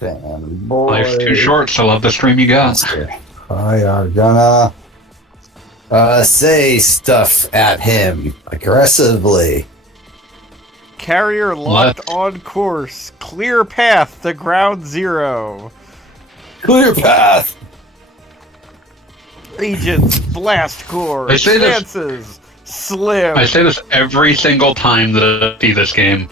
Fanboy. Life's too short, so love the stream you got. I are gonna say stuff at him aggressively. Carrier locked on course. Clear path to ground zero. Clear path. Agents, blast core, I say this- chances, slim. I say this every single time that I see this game.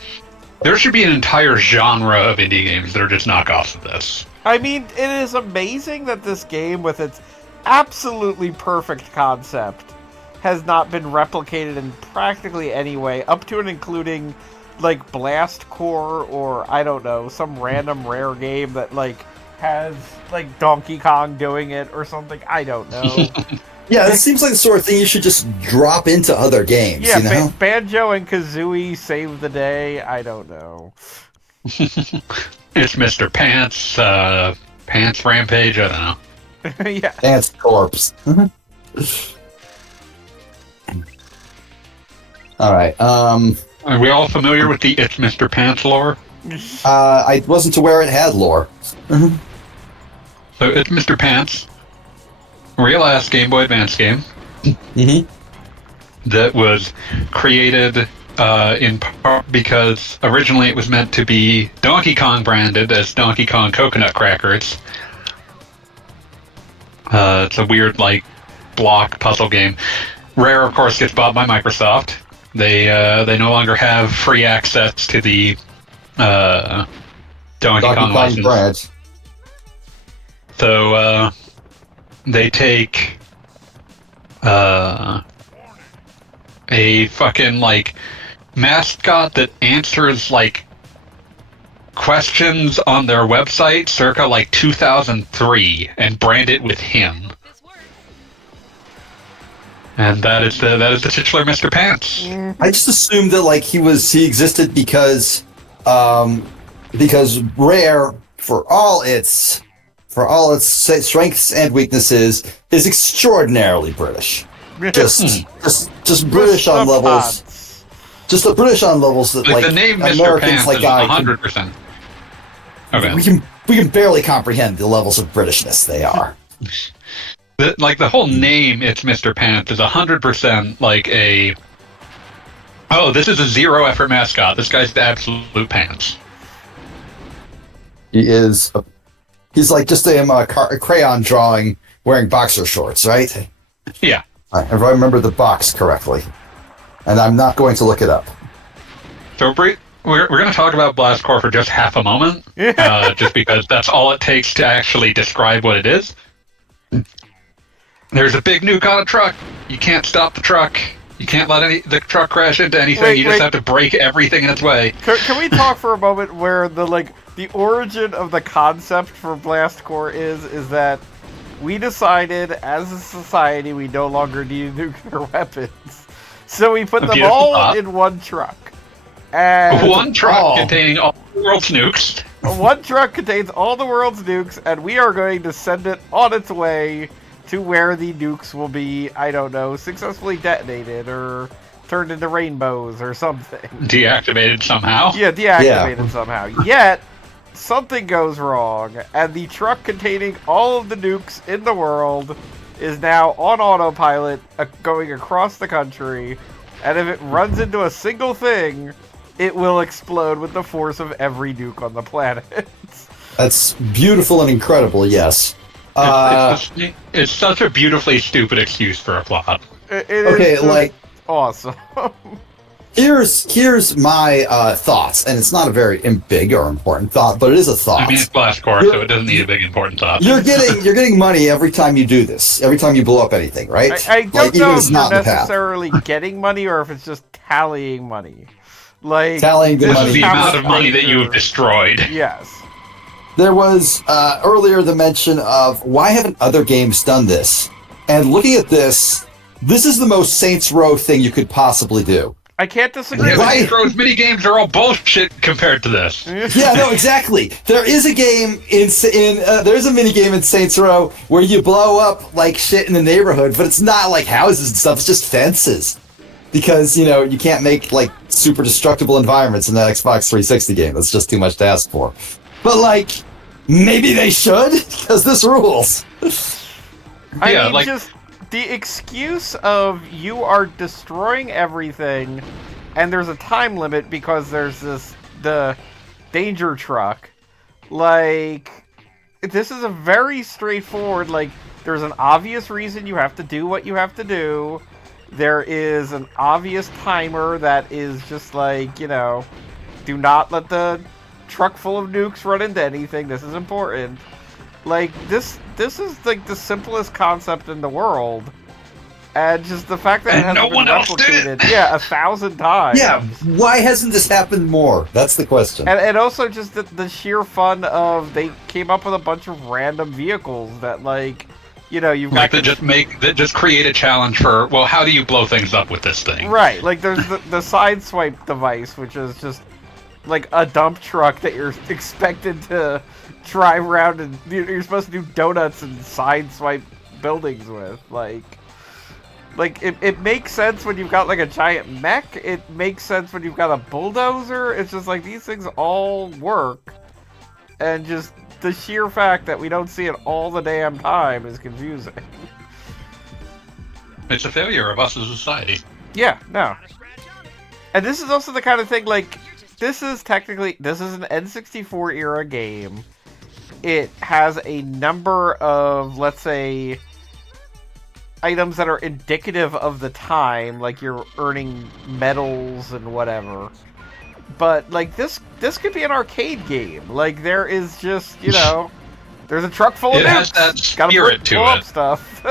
There should be an entire genre of indie games that are just knockoffs of this. I mean, it is amazing that this game, with its absolutely perfect concept, has not been replicated in practically any way, up to and including, like, Blast Core, or, I don't know, some random rare game that, like, has, like, Donkey Kong doing it or something. I don't know. Yeah, it seems like the sort of thing you should just drop into other games, Yeah, you know? Banjo and Kazooie save the day. I don't know. It's Mr. Pants, Pants Rampage, I don't know. Yeah. Dance Corpse. Alright, Are we all familiar with the It's Mr. Pants lore? I wasn't aware it had lore. So It's Mr. Pants, real-ass Game Boy Advance game that was created in part because originally it was meant to be Donkey Kong branded as Donkey Kong Coconut Crackers. It's a weird, like, block puzzle game. Rare, of course, gets bought by Microsoft. They no longer have free access to the Donkey Kong license. Branch. So they take a fucking, like, mascot that answers, like, questions on their website circa, like, 2003 and brand it with him. And that is the titular Mr. Pants. I just assumed that like he existed because Rare, for all its strengths and weaknesses, is extraordinarily British. Just British on levels. Just the British on levels that like the name Mr. Americans Pants like is I 100%. Okay. we can barely comprehend the levels of Britishness they are. The whole name, It's Mr. Pants, is 100% like a... Oh, this is a zero effort mascot. This guy's the absolute pants. He's like just a crayon drawing wearing boxer shorts, right? Yeah. If I remember the box correctly. And I'm not going to look it up. So we're going to talk about Blast Core for just half a moment, just because that's all it takes to actually describe what it is. There's a big nuke on a truck. You can't stop the truck. You can't let the truck crash into anything. You just have to break everything in its way. Can we talk for a moment where the origin of the concept for Blast Core is that we decided as a society we no longer needed nuclear weapons, so we put them all in one truck. And one truck containing all the world's nukes. One truck contains all the world's nukes, and we are going to send it on its way to where the nukes will be, I don't know, successfully detonated or turned into rainbows or something. Deactivated somehow. Yeah, deactivated somehow. Yet, something goes wrong, and the truck containing all of the nukes in the world is now on autopilot going across the country, and if it runs into a single thing, it will explode with the force of every nuke on the planet. That's beautiful and incredible, yes. It's such a beautifully stupid excuse for a plot. It is like awesome. Here's my thoughts, and it's not a very big or important thought, but it is a thought. I mean, it's Blast Core, so it doesn't need a big important thought. You're getting money every time you do this. Every time you blow up anything, right? I don't know if you're necessarily getting money or if it's just tallying money. Like tallying the money. The amount of money that you've destroyed. Yes. There was earlier the mention of why haven't other games done this? And looking at this is the most Saints Row thing you could possibly do. I can't disagree. Yeah, Saints Row's minigames are all bullshit compared to this. Yeah, no, exactly. There is a game there's a minigame in Saints Row where you blow up like shit in the neighborhood, but it's not like houses and stuff, it's just fences. Because, you can't make like super destructible environments in that Xbox 360 game. That's just too much to ask for. But like, maybe they should, because this rules. I mean, just the excuse of you are destroying everything, and there's a time limit because there's the danger truck. Like, this is a very straightforward, like, there's an obvious reason you have to do what you have to do. There is an obvious timer that is just like, you know, do not let the truck full of nukes run into anything. This is important. Like, this is like the simplest concept in the world. And just the fact that it hasn't been replicated, 1,000 times. Yeah, why hasn't this happened more? That's the question. And also just the sheer fun of they came up with a bunch of random vehicles that, like, you know, you've got that just create a challenge for, well, how do you blow things up with this thing? Right, like there's the Sideswipe device, which is just like a dump truck that you're expected to drive around and you're supposed to do donuts and sideswipe buildings with. Like it makes sense when you've got like a giant mech. It makes sense when you've got a bulldozer. It's just like these things all work, and just the sheer fact that we don't see it all the damn time is confusing. It's a failure of us as a society. Yeah, no. And this is also the kind of thing, like, this is an N64 era game. It has a number of, let's say, items that are indicative of the time, like you're earning medals and whatever. But, like, this could be an arcade game. Like, there is just, you know, there's a truck full of nukes. It has that spirit to it. Stuff.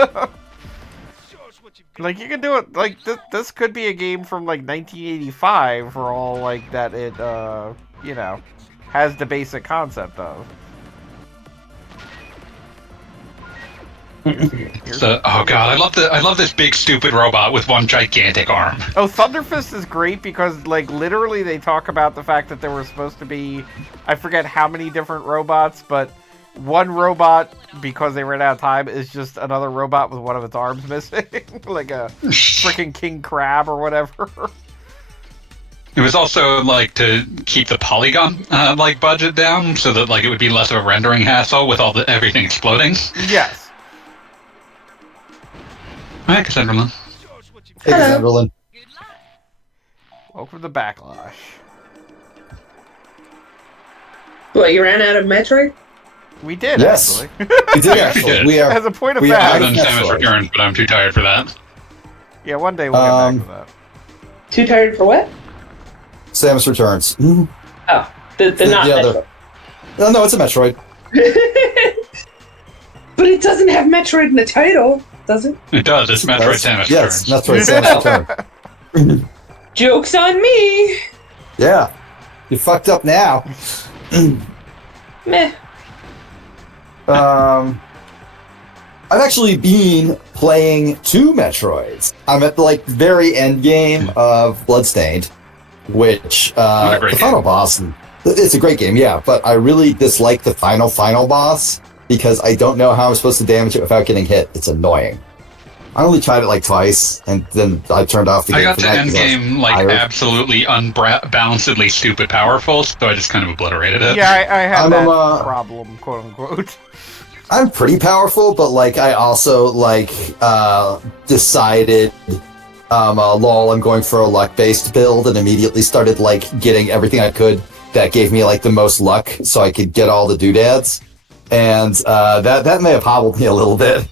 Like, you can do it, like, this could be a game from, like, 1985 for all, like, that it, you know, has the basic concept of. Oh god, I love this big stupid robot with one gigantic arm. Oh, Thunderfist is great because, like, literally they talk about the fact that there were supposed to be, I forget how many different robots, but one robot, because they ran out of time, is just another robot with one of its arms missing. Like a freaking king crab or whatever. It was also, like, to keep the polygon, like, budget down, so that, like, it would be less of a rendering hassle with everything exploding. Yes. Hi, Cassandralyn. Hey, Cassandralyn. Welcome to Backlash. What, you ran out of Metroid? We did, yes. actually. We did, actually. We are, as a point of fact. I've done Samus Returns, but I'm too tired for that. Yeah, one day we'll get back to that. Too tired for what? Samus Returns. Mm-hmm. Oh, the not other. No, it's a Metroid. But it doesn't have Metroid in the title, does it? It does. It's Metroid Samus Returns. Yes, Metroid Samus Returns. Joke's on me! Yeah. You fucked up now. Meh. I've actually been playing 2 Metroids. I'm at the, like, very end game of Bloodstained, which the final boss. It's a great game, yeah, but I really dislike the final boss because I don't know how I'm supposed to damage it without getting hit. It's annoying. I only tried it like twice, and then I turned off the game. I got to end game like absolutely unbalancedly stupid powerful, so I just kind of obliterated it. Yeah, I had that problem, quote unquote. I'm pretty powerful, but like I also like decided, lol, I'm going for a luck-based build, and immediately started like getting everything I could that gave me like the most luck, so I could get all the doodads, and that may have hobbled me a little bit.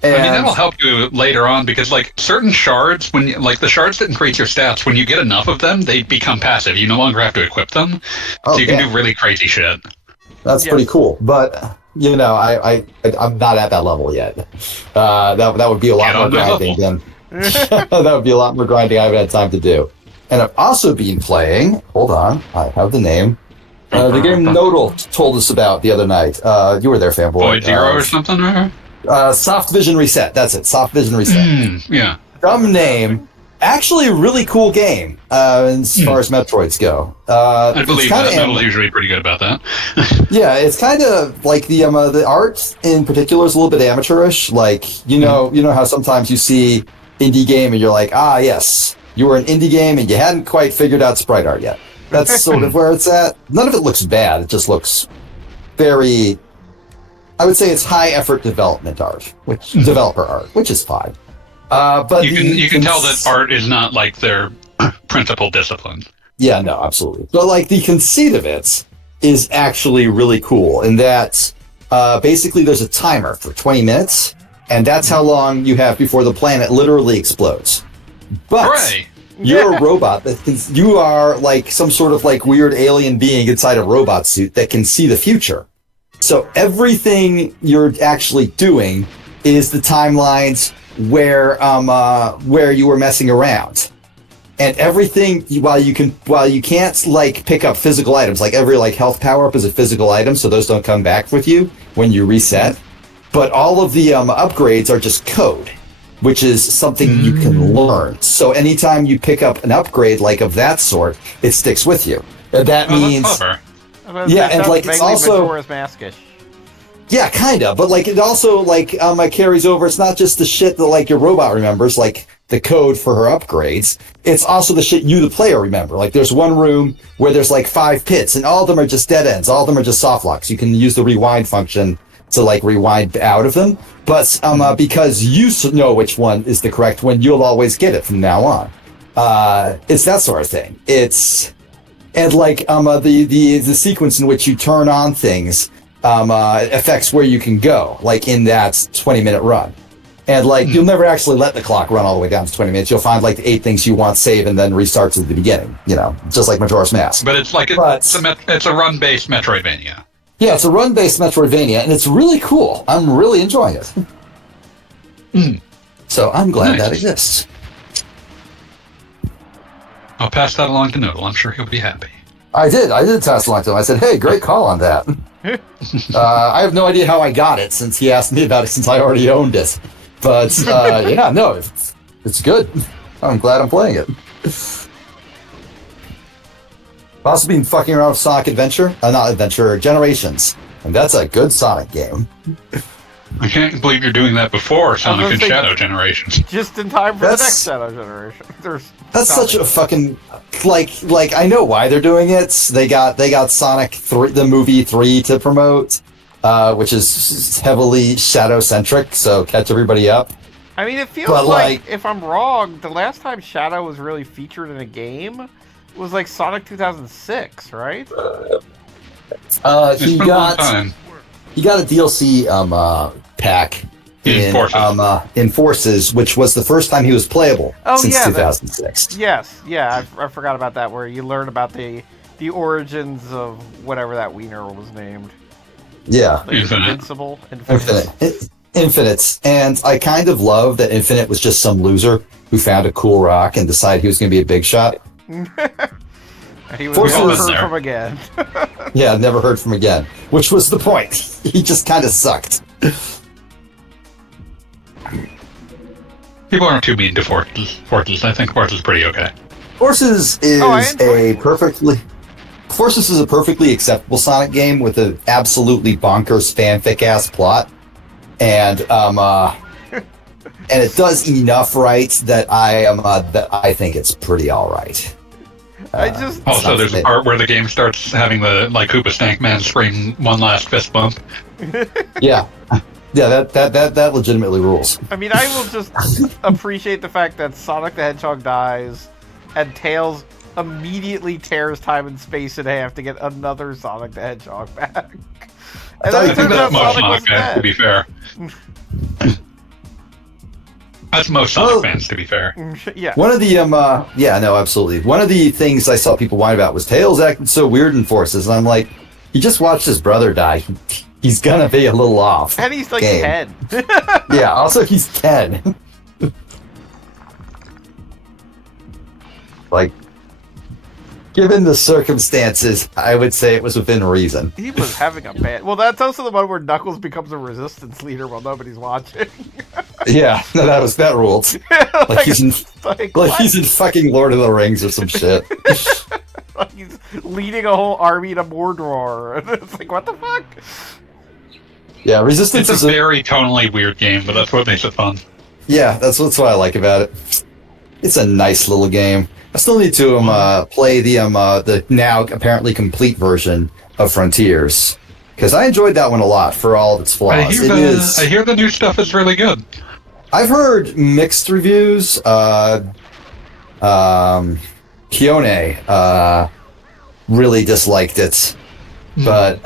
And I mean, that'll help you later on because, like, certain shards, like the shards that increase your stats, when you get enough of them, they become passive. You no longer have to equip them, so you can do really crazy shit. That's pretty cool, but you know, I'm not at that level yet. That would be a lot more grinding than that would be a lot more grinding I haven't had time to do. And I've also been playing. Hold on, I have the name. The game Nodal told us about the other night. You were there, fanboy. Void Zero or something, right? Soft Vision Reset. That's it. Soft Vision Reset. Yeah. Dumb name. Actually, a really cool game as far as Metroids go. I believe that. Metal's usually pretty good about that. Yeah, it's kind of like the art in particular is a little bit amateurish. Like you know how sometimes you see indie game and you're like, ah, yes, you were an indie game and you hadn't quite figured out sprite art yet. That's sort of where it's at. None of it looks bad. It just looks very, I would say it's high effort development art, which developer art, which is fine. But you can tell that art is not like their principal discipline. Yeah, no, absolutely. But like the conceit of it is actually really cool in that basically there's a timer for 20 minutes, and that's how long you have before the planet literally explodes. But Hooray! you're a robot you are like some sort of like weird alien being inside a robot suit that can see the future. So everything you're actually doing is the timelines where you were messing around. And everything, while you can't like pick up physical items, like every like health power up is a physical item, so those don't come back with you when you reset. But all of the upgrades are just code, which is something you can learn. So anytime you pick up an upgrade like of that sort, it sticks with you. And that means, yeah, and like it's also Majora's Mask-ish. Yeah, kind of, but like it also like it carries over. It's not just the shit that like your robot remembers, like the code for her upgrades. It's also the shit you, the player, remember. Like there's one room where there's like 5 pits, and all of them are just dead ends. All of them are just soft locks. You can use the rewind function to like rewind out of them. But because you know which one is the correct one, you'll always get it from now on. It's that sort of thing. And like the sequence in which you turn on things affects where you can go, like in that 20-minute run. And like you'll never actually let the clock run all the way down to 20 minutes. You'll find like the 8 things you want, save, and then restart to the beginning. You know, just like Majora's Mask. But it's like it's a run-based Metroidvania. Yeah, it's a run-based Metroidvania, and it's really cool. I'm really enjoying it. So I'm glad that exists. I'll pass that along to Noodle. I'm sure he'll be happy. I did pass along to him. I said, hey, great call on that. I have no idea how I got it since he asked me about it since I already owned it. But yeah, no, it's good. I'm glad I'm playing it. I've also been fucking around with Sonic Adventure. Not Adventure, Generations. And that's a good Sonic game. I can't believe you're doing that before Sonic and Shadow Generations. Just in time for the next Shadow Generation. That's such a fucking like I know why they're doing it. They got Sonic 3, the movie 3 to promote, which is heavily Shadow centric. So catch everybody up. I mean, it feels like if I'm wrong, the last time Shadow was really featured in a game was like Sonic 2006, right? He got a DLC pack in Forces, which was the first time he was playable since 2006. Yes, I forgot about that, where you learn about the origins of whatever that wiener was named. Yeah. Like Infinite. And I kind of love that Infinite was just some loser who found a cool rock and decided he was going to be a big shot. He was never heard from again. Yeah, never heard from again. Which was the point. He just kind of sucked. People aren't too mean to Forces. I think Forces is pretty okay. Forces is a perfectly acceptable Sonic game with an absolutely bonkers fanfic ass plot. And and it does enough right that I think it's pretty alright. Also, there's a part where the game starts having the like Koopa Stank Man scream one last fist bump. Yeah, that legitimately rules. I mean, I will just appreciate the fact that Sonic the Hedgehog dies, and Tails immediately tears time and space in half to get another Sonic the Hedgehog back. And I think that's most Sonic fans, to be fair. That's most Sonic fans, to be fair. Yeah. One of the absolutely. One of the things I saw people whine about was Tails acting so weird in Forces, and I'm like, he just watched his brother die. He's gonna be a little off. And he's like 10. Yeah. Also, he's 10. Like, given the circumstances, I would say it was within reason. He was having a bad... Well, that's also the one where Knuckles becomes a resistance leader while nobody's watching. Yeah, no, that ruled. Like he's in fucking Lord of the Rings or some shit. Like he's leading a whole army to Mordor. And it's like, what the fuck? Yeah, Resistance is a very tonally weird game, but that's what makes it fun. Yeah, that's what I like about it. It's a nice little game. I still need to play the now apparently complete version of Frontiers, because I enjoyed that one a lot for all of its flaws. I hear the new stuff is really good. I've heard mixed reviews. Kione really disliked it, but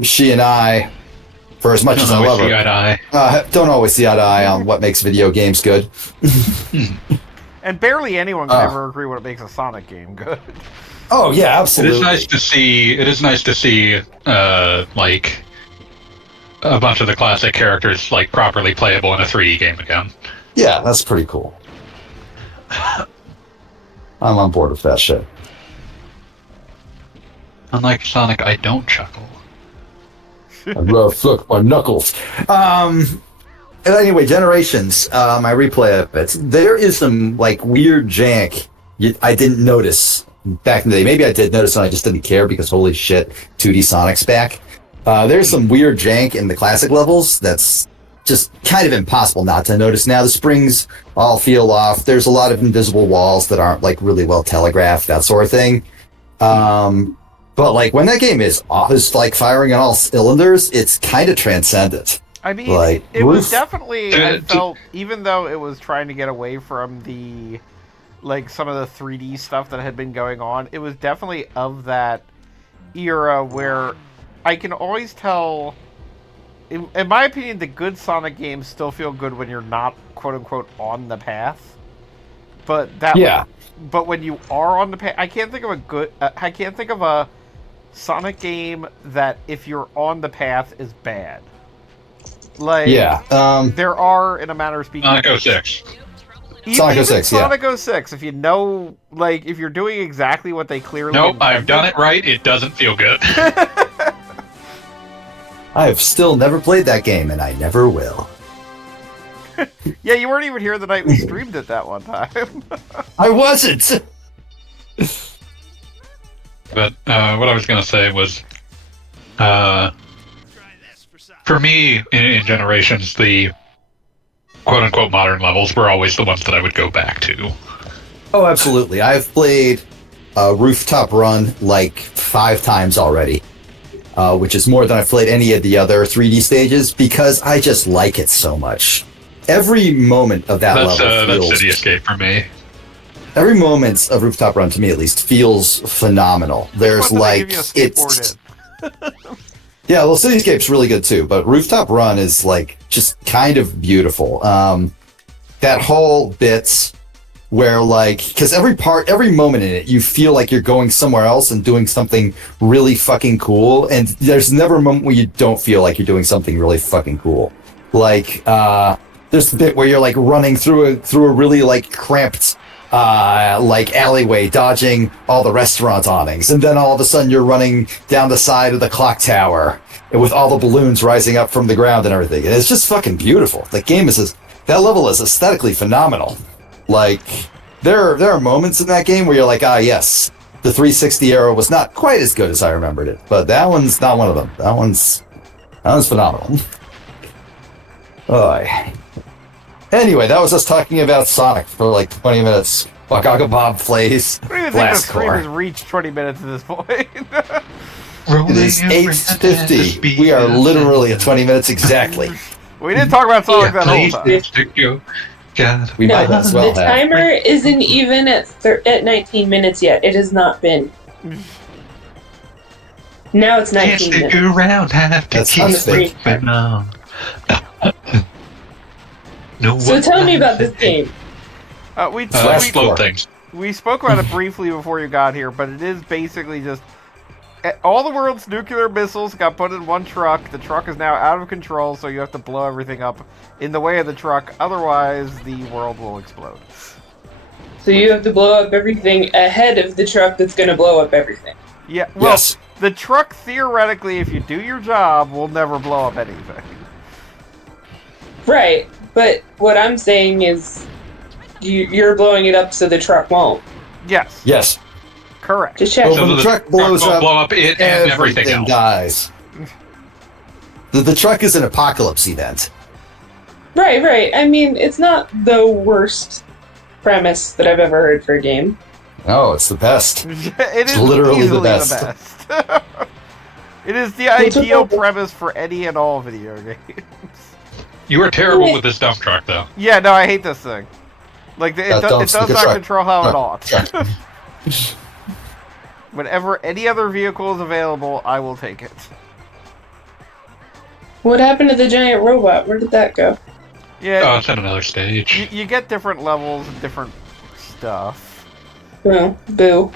she and I, for as much as I love her, don't always see eye to eye on what makes video games good. And barely anyone can ever agree what makes a Sonic game good. Oh yeah, absolutely. It is nice to see like a bunch of the classic characters like properly playable in a 3D game again. Yeah, that's pretty cool. I'm on board with that shit. Unlike Sonic, I don't chuckle. I flick my knuckles. And anyway, Generations, my replay of it, there is some like weird jank I didn't notice back in the day. Maybe I did notice and I just didn't care because holy shit, 2D Sonic's back. There's some weird jank in the classic levels that's just kind of impossible not to notice now. The springs all feel off. There's a lot of invisible walls that aren't like really well telegraphed, that sort of thing. But like when that game is off, is like firing on all cylinders, it's kind of transcendent. I mean, like, it was definitely, I felt, even though it was trying to get away from the, like, some of the 3D stuff that had been going on, it was definitely of that era where I can always tell, in my opinion, the good Sonic games still feel good when you're not, quote-unquote, on the path. But that, yeah. But when you are on the path, I can't think of a Sonic game that, if you're on the path, is bad. Like, yeah, there are, in a manner of speaking, Sonic 06. Sonic 06, Sonic 06, if you know, like, if you're doing exactly what they clearly Nope, I've done it right, it doesn't feel good. I have still never played that game, and I never will. Yeah, you weren't even here the night we streamed it that one time. I wasn't! But, what I was gonna say was, for me, in Generations, the quote-unquote modern levels were always the ones that I would go back to. Oh, absolutely. I've played Rooftop Run like 5 times already, which is more than I've played any of the other 3D stages, because I just like it so much. Every moment of that level feels... That's City Escape for me. Every moment of Rooftop Run, to me at least, feels phenomenal. There's like... it's. Yeah, well, Cityscape's really good too, but Rooftop Run is like just kind of beautiful. That whole bit where like, because every moment in it, you feel like you're going somewhere else and doing something really fucking cool, and there's never a moment where you don't feel like you're doing something really fucking cool. Like, there's the bit where you're like running through a really like cramped like alleyway, dodging all the restaurant awnings, and then all of a sudden you're running down the side of the clock tower with all the balloons rising up from the ground and everything. And it's just fucking beautiful. The game that level is aesthetically phenomenal. Like, there are moments in that game where you're like, yes, the 360 era was not quite as good as I remembered it, but that one's not one of them. That one's phenomenal. Anyway, that was us talking about Sonic for like 20 minutes. Wakaga Bob plays. I don't even think the stream has reached 20 minutes at this point. It is 8:50. We are literally at 20 minutes exactly. We didn't talk about Sonic that whole time. We might as well the timer isn't even at 19 minutes yet. It has not been. Now it's 19 minutes. Stick around, have to That's keep unfake. No, so tell me about this game. We spoke about it briefly before you got here, but it is basically just all the world's nuclear missiles got put in one truck. The truck is now out of control, so you have to blow everything up in the way of the truck. Otherwise, the world will explode. So you have to blow up everything ahead of the truck that's going to blow up everything. Yeah, well, the truck, theoretically, if you do your job, will never blow up anything. Right, but what I'm saying is you're blowing it up so the truck won't. Yes. Yes. Correct. Just check. Well, when the truck blows up, blow up it and everything else dies. The truck is an apocalypse event. Right. I mean, it's not the worst premise that I've ever heard for a game. No, it's the best. It is literally the easily best. It is the ideal premise for any and all video games. You are terrible with this dump truck, though. Yeah, no, I hate this thing. Like, it does not control how it ought. Whenever any other vehicle is available, I will take it. What happened to the giant robot? Where did that go? Yeah. Oh, it's on another stage. You get different levels and different stuff. Oh, boo.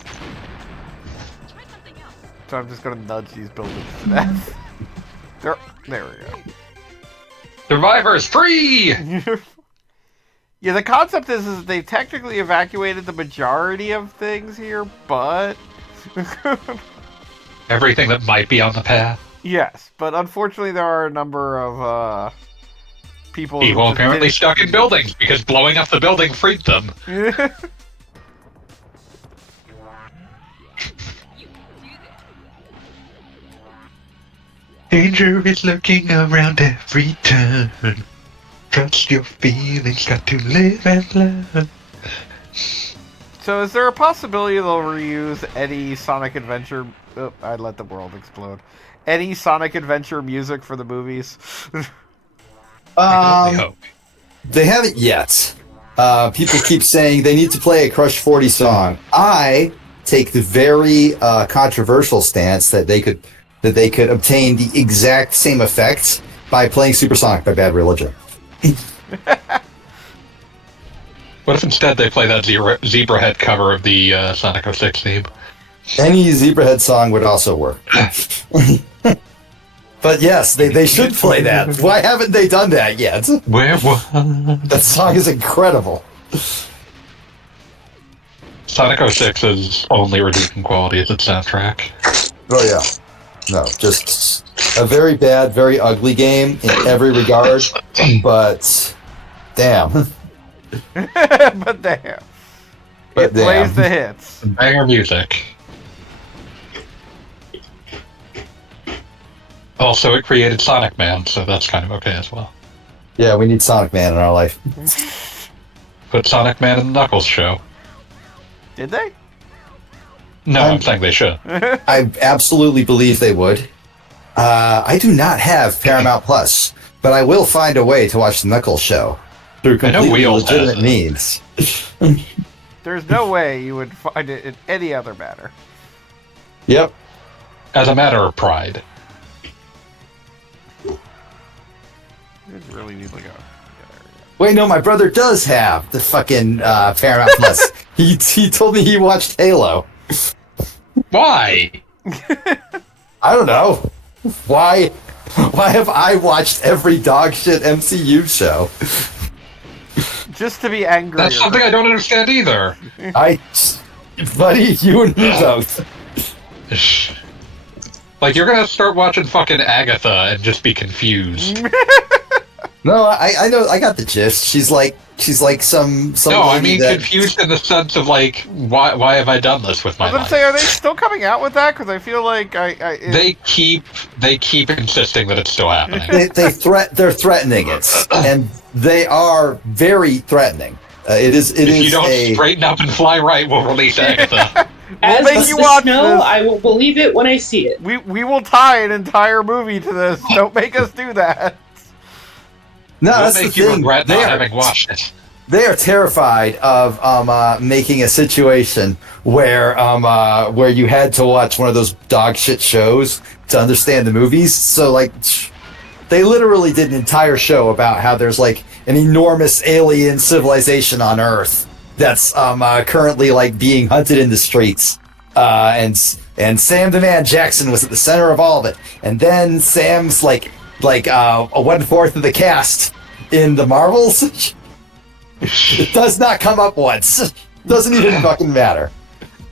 So I'm just gonna nudge these buildings to death. There we go. Survivor is free! Yeah, the concept is they technically evacuated the majority of things here, but... Everything that might be on the path. Yes, but unfortunately there are a number of, people... People apparently stuck in buildings because blowing up the building freed them. Danger is lurking around every turn. Trust your feelings, got to live and learn. So is there a possibility they'll reuse any Sonic Adventure... Oh, I let the world explode. Any Sonic Adventure music for the movies? I hope. They haven't yet. People keep saying they need to play a Crush 40 song. I take the very controversial stance that they could obtain the exact same effects by playing Supersonic by Bad Religion. What if instead they play that Zebrahead cover of the Sonic 06 theme? Any Zebrahead song would also work. But yes, they should play that. Why haven't they done that yet? That song is incredible. Sonic 06's only redeeming quality is its soundtrack. Oh yeah. No, just a very bad, very ugly game in every regard, but damn. But damn. It plays the hits. Banger music. Also, it created Sonic Man, so that's kind of okay as well. Yeah, we need Sonic Man in our life. Put Sonic Man in the Knuckles show. Did they? No, I'm saying they should. I absolutely believe they would. I do not have Paramount Plus, but I will find a way to watch the Knuckles show through completely legitimate means. There's no way you would find it in any other manner. Yep. As a matter of pride. It really needs like a... Wait, no, my brother does have the fucking Paramount Plus. He told me he watched Halo. Why? I don't know. Why have I watched every dog shit MCU show? Just to be angry. That's something I don't understand either. Buddy, you and me both. Like, you're gonna start watching fucking Agatha and just be confused. No, I know, I got the gist. She's like some. No, I mean confused in the sense of like, why have I done this with my life? I was gonna say, are they still coming out with that? Because I feel like they keep insisting that it's still happening. They're threatening it, and they are very threatening. If you don't straighten up and fly right, we'll release Agatha. As make does you the watch snow, this. I will believe it when I see it. we will tie an entire movie to this. Don't make us do that. No, We'll that's make the you thing. regret not having watched it. They are terrified of making a situation where you had to watch one of those dog shit shows to understand the movies. So like, they literally did an entire show about how there's like an enormous alien civilization on Earth that's currently like being hunted in the streets, and Sam the Man Jackson was at the center of all of it, and then Sam's like a 1/4 of the cast in the Marvels. It does not come up once. Doesn't even fucking matter.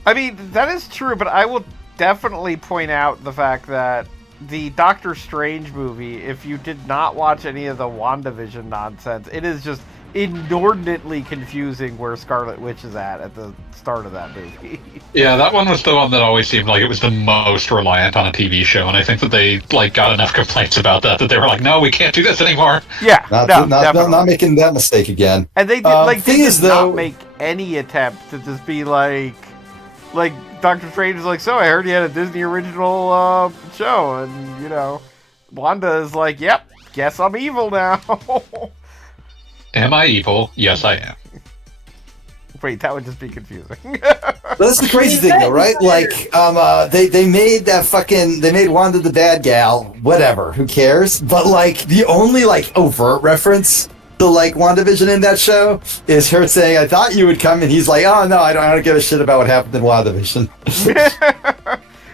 I mean, that is true, but I will definitely point out the fact that the Doctor Strange movie, if you did not watch any of the WandaVision nonsense, it is just inordinately confusing where Scarlet Witch is at the start of that movie. Yeah, that one was the one that always seemed like it was the most reliant on a TV show, and I think that they like got enough complaints about that they were like, no, we can't do this anymore. Yeah, not making that mistake again. And they did not make any attempt to just be like, like Doctor Strange is like, so I heard you had a Disney original show, and Wanda is like, yep, guess I'm evil now. Am I evil? Yes, I am. Wait, that would just be confusing. But that's the crazy thing, though, right? Like, they made they made Wanda the bad gal. Whatever, who cares? But like, the only like overt reference to like WandaVision in that show is her saying, "I thought you would come," and he's like, "Oh no, I don't give a shit about what happened in WandaVision."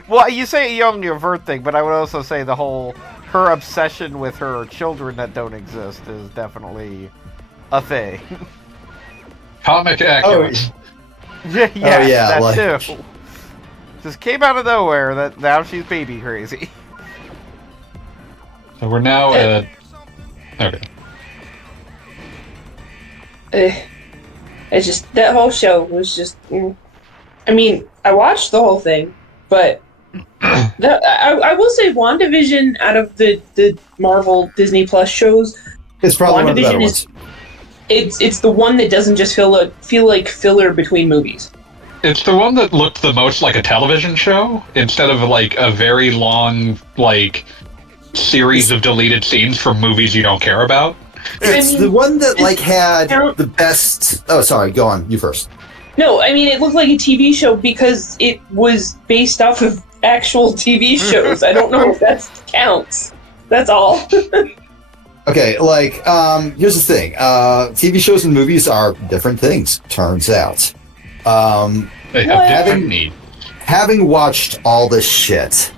Well, you say the only overt thing, but I would also say her obsession with her children that don't exist is definitely a thing. Comic accurate. Yeah, like, that too. Just came out of nowhere that now she's baby crazy. So we're now at... Okay. It's just, that whole show was just... I mean, I watched the whole thing, but I will say WandaVision, out of the Marvel Disney Plus shows, it's probably one of the better ones. It's the one that doesn't just feel like filler between movies. It's the one that looked the most like a television show instead of like a very long like series of deleted scenes from movies you don't care about. It's the one that like had the best. Oh, sorry. Go on. You first. No, I mean, it looked like a TV show because it was based off of actual TV shows. I don't know if that counts. That's all. Okay, like, here's the thing. TV shows and movies are different things, turns out. They have different needs. Having watched all this shit,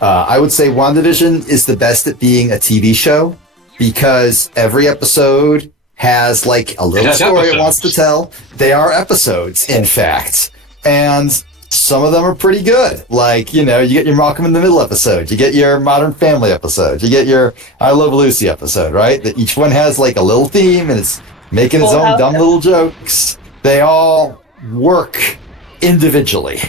I would say WandaVision is the best at being a TV show because every episode has, like, a little story it wants to tell. They are episodes, in fact. And some of them are pretty good. Like, you get your Malcolm in the Middle episode. You get your Modern Family episode. You get your I Love Lucy episode, right? That each one has, like, a little theme, and it's making its own dumb little jokes. They all work individually.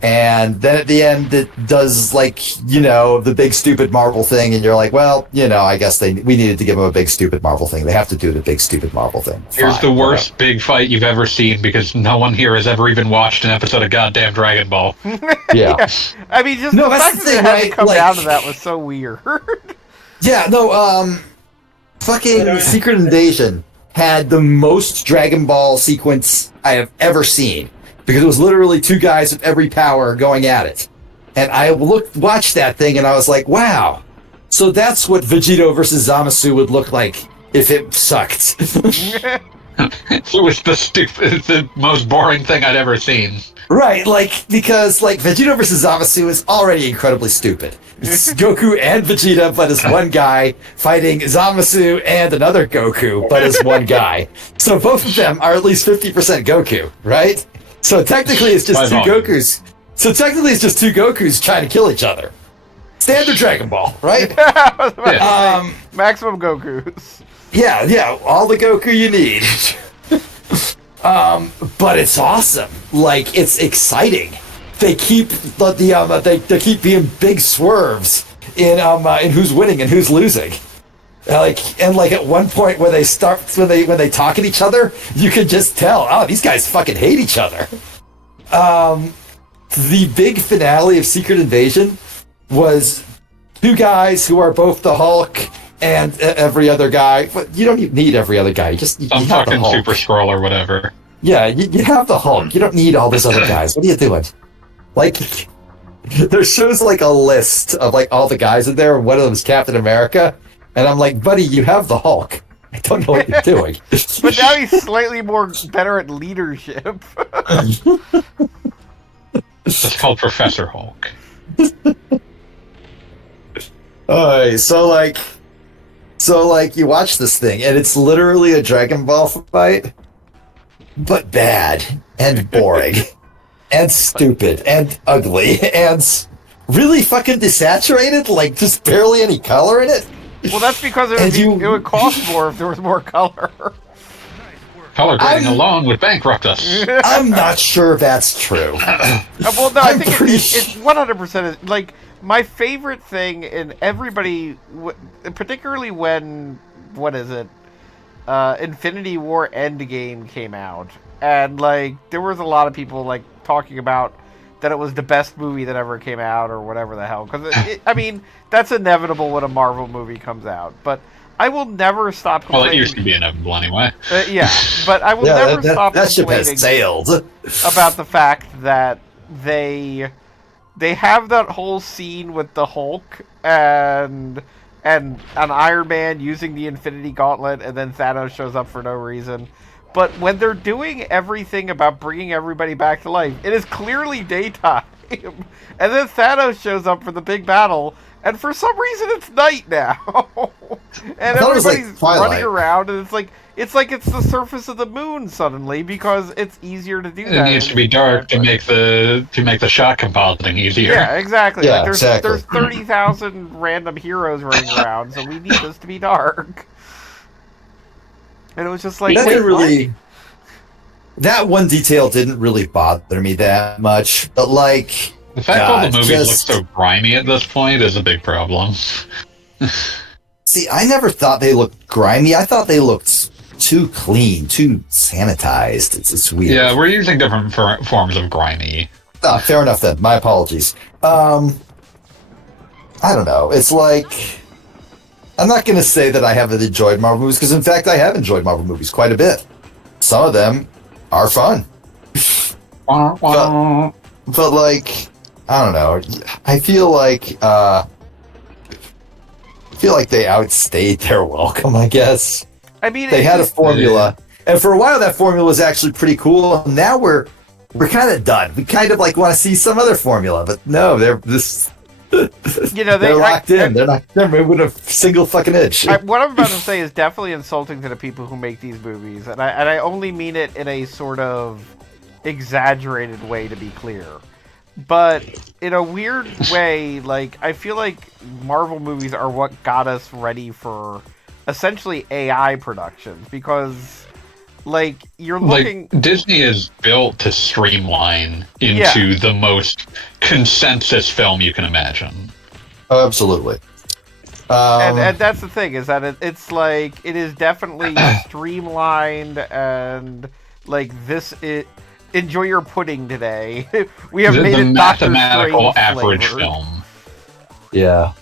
And then at the end, it does, like, the big stupid Marvel thing, and you're like, well, I guess we needed to give them a big stupid Marvel thing. They have to do the big stupid Marvel thing. Here's the worst big fight you've ever seen because no one here has ever even watched an episode of goddamn Dragon Ball. Yeah. I mean, just the fact that they had to come down to that was so weird. Yeah, no, fucking Secret Invasion had the most Dragon Ball sequence I have ever seen. Because it was literally two guys with every power going at it. And I watched that thing and I was like, wow. So that's what Vegito versus Zamasu would look like if it sucked. It was the most boring thing I'd ever seen. Right, because Vegito versus Zamasu is already incredibly stupid. It's Goku and Vegeta, but as one guy fighting Zamasu and another Goku, but as one guy. So both of them are at least 50% Goku, right? So technically it's just two Gokus. So technically it's just two Gokus trying to kill each other. Standard Dragon Ball, right? Maximum Gokus. Yeah, all the Goku you need. But it's awesome. Like, it's exciting. They keep they keep being big swerves in who's winning and who's losing. At one point when they talk at each other, you can just tell, these guys fucking hate each other. The big finale of Secret Invasion was two guys who are both the Hulk and every other guy. But you don't need every other guy. I'm fucking Super Skrull or whatever. Yeah, you have the Hulk. You don't need all those other guys. What are you doing? Like, there shows like a list of like all the guys in there, and one of them is Captain America. And I'm like, buddy, you have the Hulk. I don't know what you're doing. But now he's slightly better at leadership. It's called Professor Hulk. Alright, so you watch this thing, and it's literally a Dragon Ball fight, but bad, and boring, and stupid, and ugly, and really fucking desaturated, like just barely any color in it. Well, that's because it would cost more if there was more color. Color grading alone would bankrupt us. I'm not sure that's true. Well, no, I think it's 100%. Like, my favorite thing in everybody, particularly when, Infinity War Endgame came out, and, like, there was a lot of people, like, talking about that it was the best movie that ever came out or whatever the hell. Because, I mean, that's inevitable when a Marvel movie comes out. But I will never stop complaining. Well, it used to be inevitable anyway. Yeah, but I will never stop that ship complaining has sailed. about the fact that they have that whole scene with the Hulk and an Iron Man using the Infinity Gauntlet, and then Thanos shows up for no reason. But when they're doing everything about bringing everybody back to life, it is clearly daytime. And then Thanos shows up for the big battle, and for some reason it's night now. And everybody's running around, and it's like it's the surface of the moon suddenly, because it's easier to do that. It needs to be dark to make the shot compositing easier. Yeah, exactly. Yeah, like exactly. There's 30,000 random heroes running around, so we need this to be dark. And it was just like, that one detail didn't really bother me that much, but like, the fact all the movies look so grimy at this point is a big problem. See, I never thought they looked grimy. I thought they looked too clean, too sanitized. It's weird. Yeah, we're using different forms of grimy. Fair enough then. My apologies. I don't know. It's like, I'm not going to say that I haven't enjoyed Marvel movies, because in fact I have enjoyed Marvel movies quite a bit. Some of them are fun. but like, I don't know. I feel like they outstayed their welcome, I guess. I mean, they had a formula, and for a while that formula was actually pretty cool. Now we're kind of done. We kind of like want to see some other formula, but no, they're locked in. They're moving a single fucking inch. What I'm about to say is definitely insulting to the people who make these movies, and I only mean it in a sort of exaggerated way, to be clear. But in a weird way, like, I feel like Marvel movies are what got us ready for essentially AI productions, because, like, you're looking... Like, Disney is built to streamline into the most consensus film you can imagine. Absolutely. And that's the thing, is that it's like, it is definitely streamlined, and, like, enjoy your pudding today. We have made it mathematical average film. Yeah,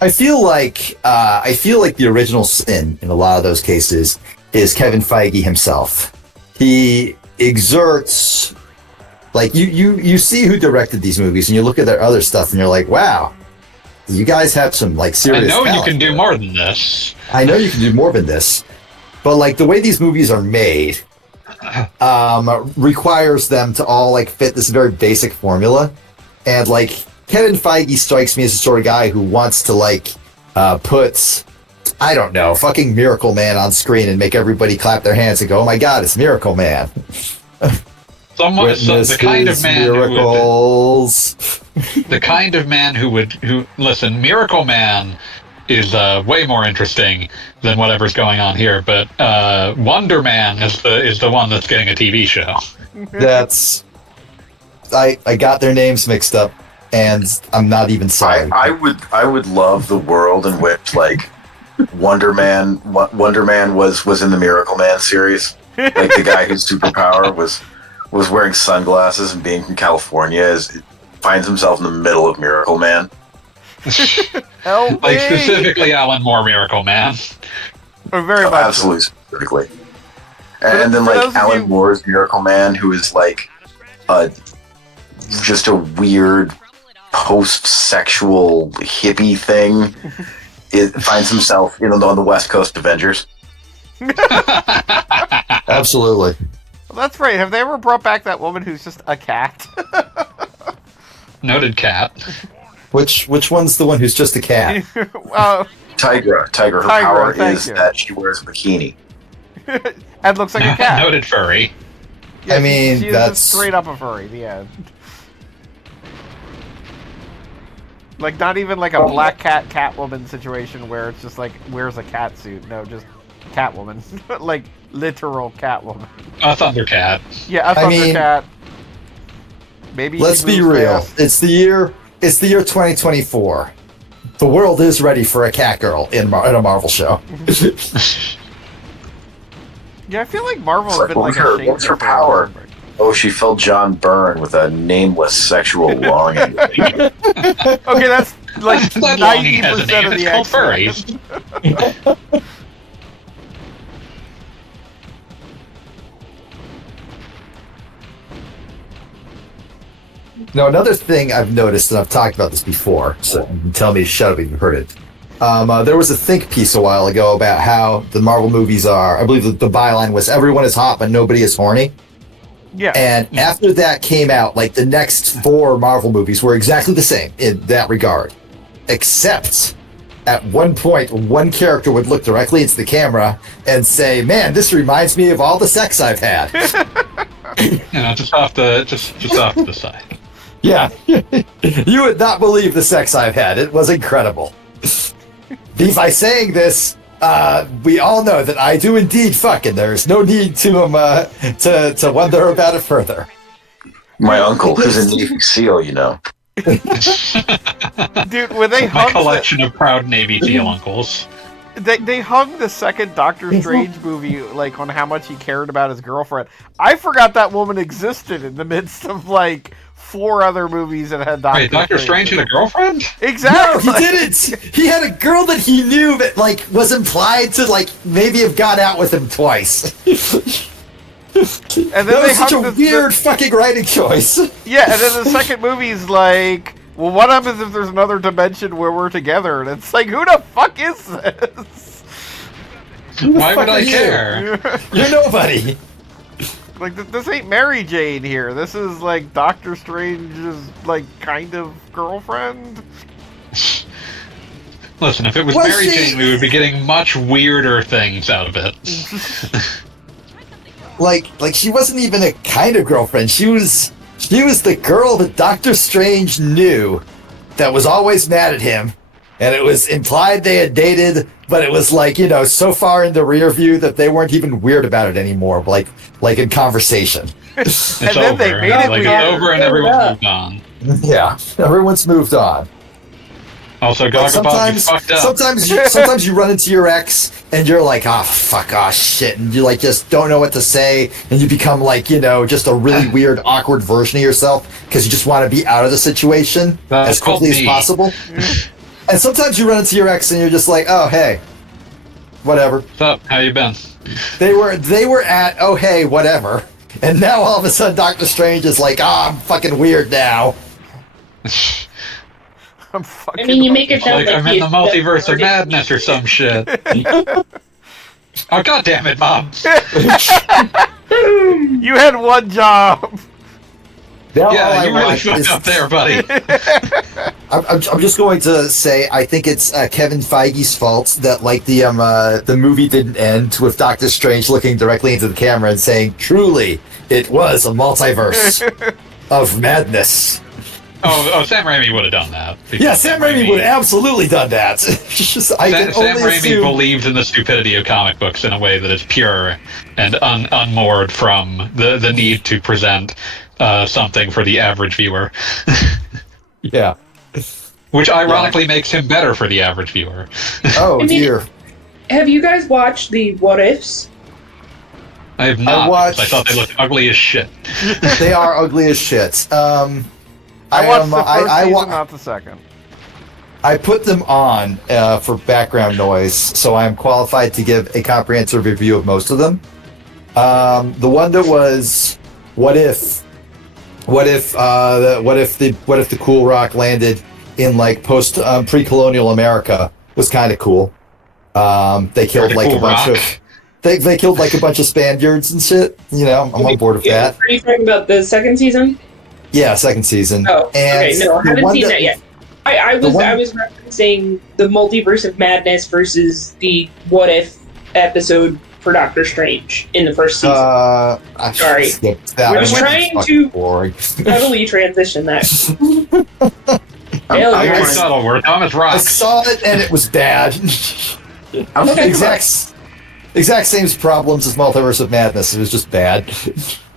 I feel like the original sin in a lot of those cases is Kevin Feige himself. He exerts, like, you see who directed these movies, and you look at their other stuff, and you're like, wow, you guys have some like serious. I know you can do more than this. I know you can do more than this, but like the way these movies are made. Requires them to all like fit this very basic formula, and like Kevin Feige strikes me as the sort of guy who wants to like put, I don't know, fucking Miracle Man on screen and make everybody clap their hands and go, "Oh my God, it's Miracle Man!" The kind of man miracles. The kind of man who listen. Miracle Man is way more interesting than whatever's going on here, but Wonder Man is the one that's getting a TV show. I got their names mixed up, and I'm not even sorry. I would love the world in which like Wonder Man was in the Miracle Man series. Like the guy whose superpower was wearing sunglasses and being from California finds himself in the middle of Miracle Man. Like specifically Alan Moore Miracle Man. Or very much. Absolutely specifically. And then like Alan Moore's Miracle Man, who is like just a weird post-sexual hippie thing, finds himself on the West Coast Avengers. Absolutely. Well, that's right. Have they ever brought back that woman who's just a cat? Noted cat. Which one's the one who's just a cat? Tigra. Her power is that she wears a bikini. And looks like a cat. Noted furry. Yeah, I mean, she that's just straight up a furry. The end. Like, not even like a black cat Catwoman situation where it's just like wears a cat suit. No, just Catwoman. Like literal Catwoman. A Thundercat. Yeah, a Thundercat. Maybe. Let's be real. Fast. It's the year 2024. The world is ready for a Catgirl in a Marvel show. Yeah, I feel like Marvel has been like what's her power? Oh, she felt John Byrne with a nameless sexual longing. Okay, that's like That longing has a 90% name. of It's the called X-Men. furries. Now, another thing I've noticed, and I've talked about this before, so you can tell me to shut up if you've heard it. There was a think piece a while ago about how the Marvel movies are, I believe the byline was, everyone is hot, but nobody is horny. Yeah. And after that came out, like, the next 4 Marvel movies were exactly the same in that regard. Except, at one point, one character would look directly into the camera and say, man, this reminds me of all the sex I've had. Just off the side. Yeah. You would not believe the sex I've had. It was incredible. By saying this, we all know that I do indeed fuck, and there's no need to wonder about it further. My uncle, who's a Navy SEAL, you know. Dude, when they My hung collection of proud Navy SEAL uncles. they hung the second Doctor Strange movie like on how much he cared about his girlfriend. I forgot that woman existed in the midst of like 4 other movies that had Doctor Wait, Doctor Strange had a girlfriend? Exactly. No, he didn't. He had a girl that he knew that like was implied to like maybe have gone out with him twice. And then That they was such a hung weird fucking writing choice. Yeah, and then the second movie's like, well, what happens if there's another dimension where we're together? And it's like, who the fuck is this? Why would fuck I are you? care? You're nobody. Like, this ain't Mary Jane here. This is like Doctor Strange's like kind of girlfriend. Listen, if it was Was Mary she- Jane, we would be getting much weirder things out of it. Like she wasn't even a kind of girlfriend. She was the girl that Doctor Strange knew that was always mad at him, and it was implied they had dated, but it was like, you know, so far in the rear view that they weren't even weird about it anymore, like in conversation. It's And over. then they made it like, weird. it's over and everyone's moved on. Yeah, everyone's moved on. Also, Like Gogglebot, you fucked up. sometimes you run into your ex and you're like, oh fuck, oh shit, and you like just don't know what to say, and you become like, you know, just a really weird, awkward version of yourself because you just want to be out of the situation That's as quickly called as me. possible. And sometimes you run into your ex and you're just like, oh hey, whatever. What's up? How you been? They were at oh hey, whatever, and now all of a sudden Doctor Strange is like, oh, I'm fucking weird now. I'm fucking. I mean, you make it sound Like like I'm in the multiverse of madness or some shit. Oh, god damn it, Mom. You had one job. Now all Yeah, I you really want fucked is- up there, buddy. I'm just going to say I think it's Kevin Feige's fault that like the movie didn't end with Doctor Strange looking directly into the camera and saying, "Truly, it was a multiverse of madness." Oh, Sam Raimi would have done that. Yeah, Sam Raimi would have absolutely done that. It's just, I can Sam only Raimi assume. believed in the stupidity of comic books in a way that is pure and unmoored from the need to present something for the average viewer. Yeah. Which ironically makes him better for the average viewer. Oh I mean- dear. Have you guys watched the What Ifs? I have not. watched- I thought they looked ugly as shit. They are ugly as shit. I watched the first I season, not the second. I put them on for background noise, so I am qualified to give a comprehensive review of most of them. The one that was, what if the Cool Rock landed in like pre-colonial America was kind of cool. They killed The like Cool a bunch Rock? of they killed like a bunch of Spaniards and shit. You know, I'm on board with that. Are you talking about the second season? Yeah, second season. Oh, And okay. No, I the haven't one seen that yet. I the one- was referencing the Multiverse of Madness versus the What If episode for Doctor Strange in the first season. I Sorry. skipped that. We're one. just trying Fucking to- boring. Heavily transition that. I'm Failures. More subtle word. Thomas I Rocks. saw it and it was bad. Okay, exact same problems as Multiverse of Madness. It was just bad.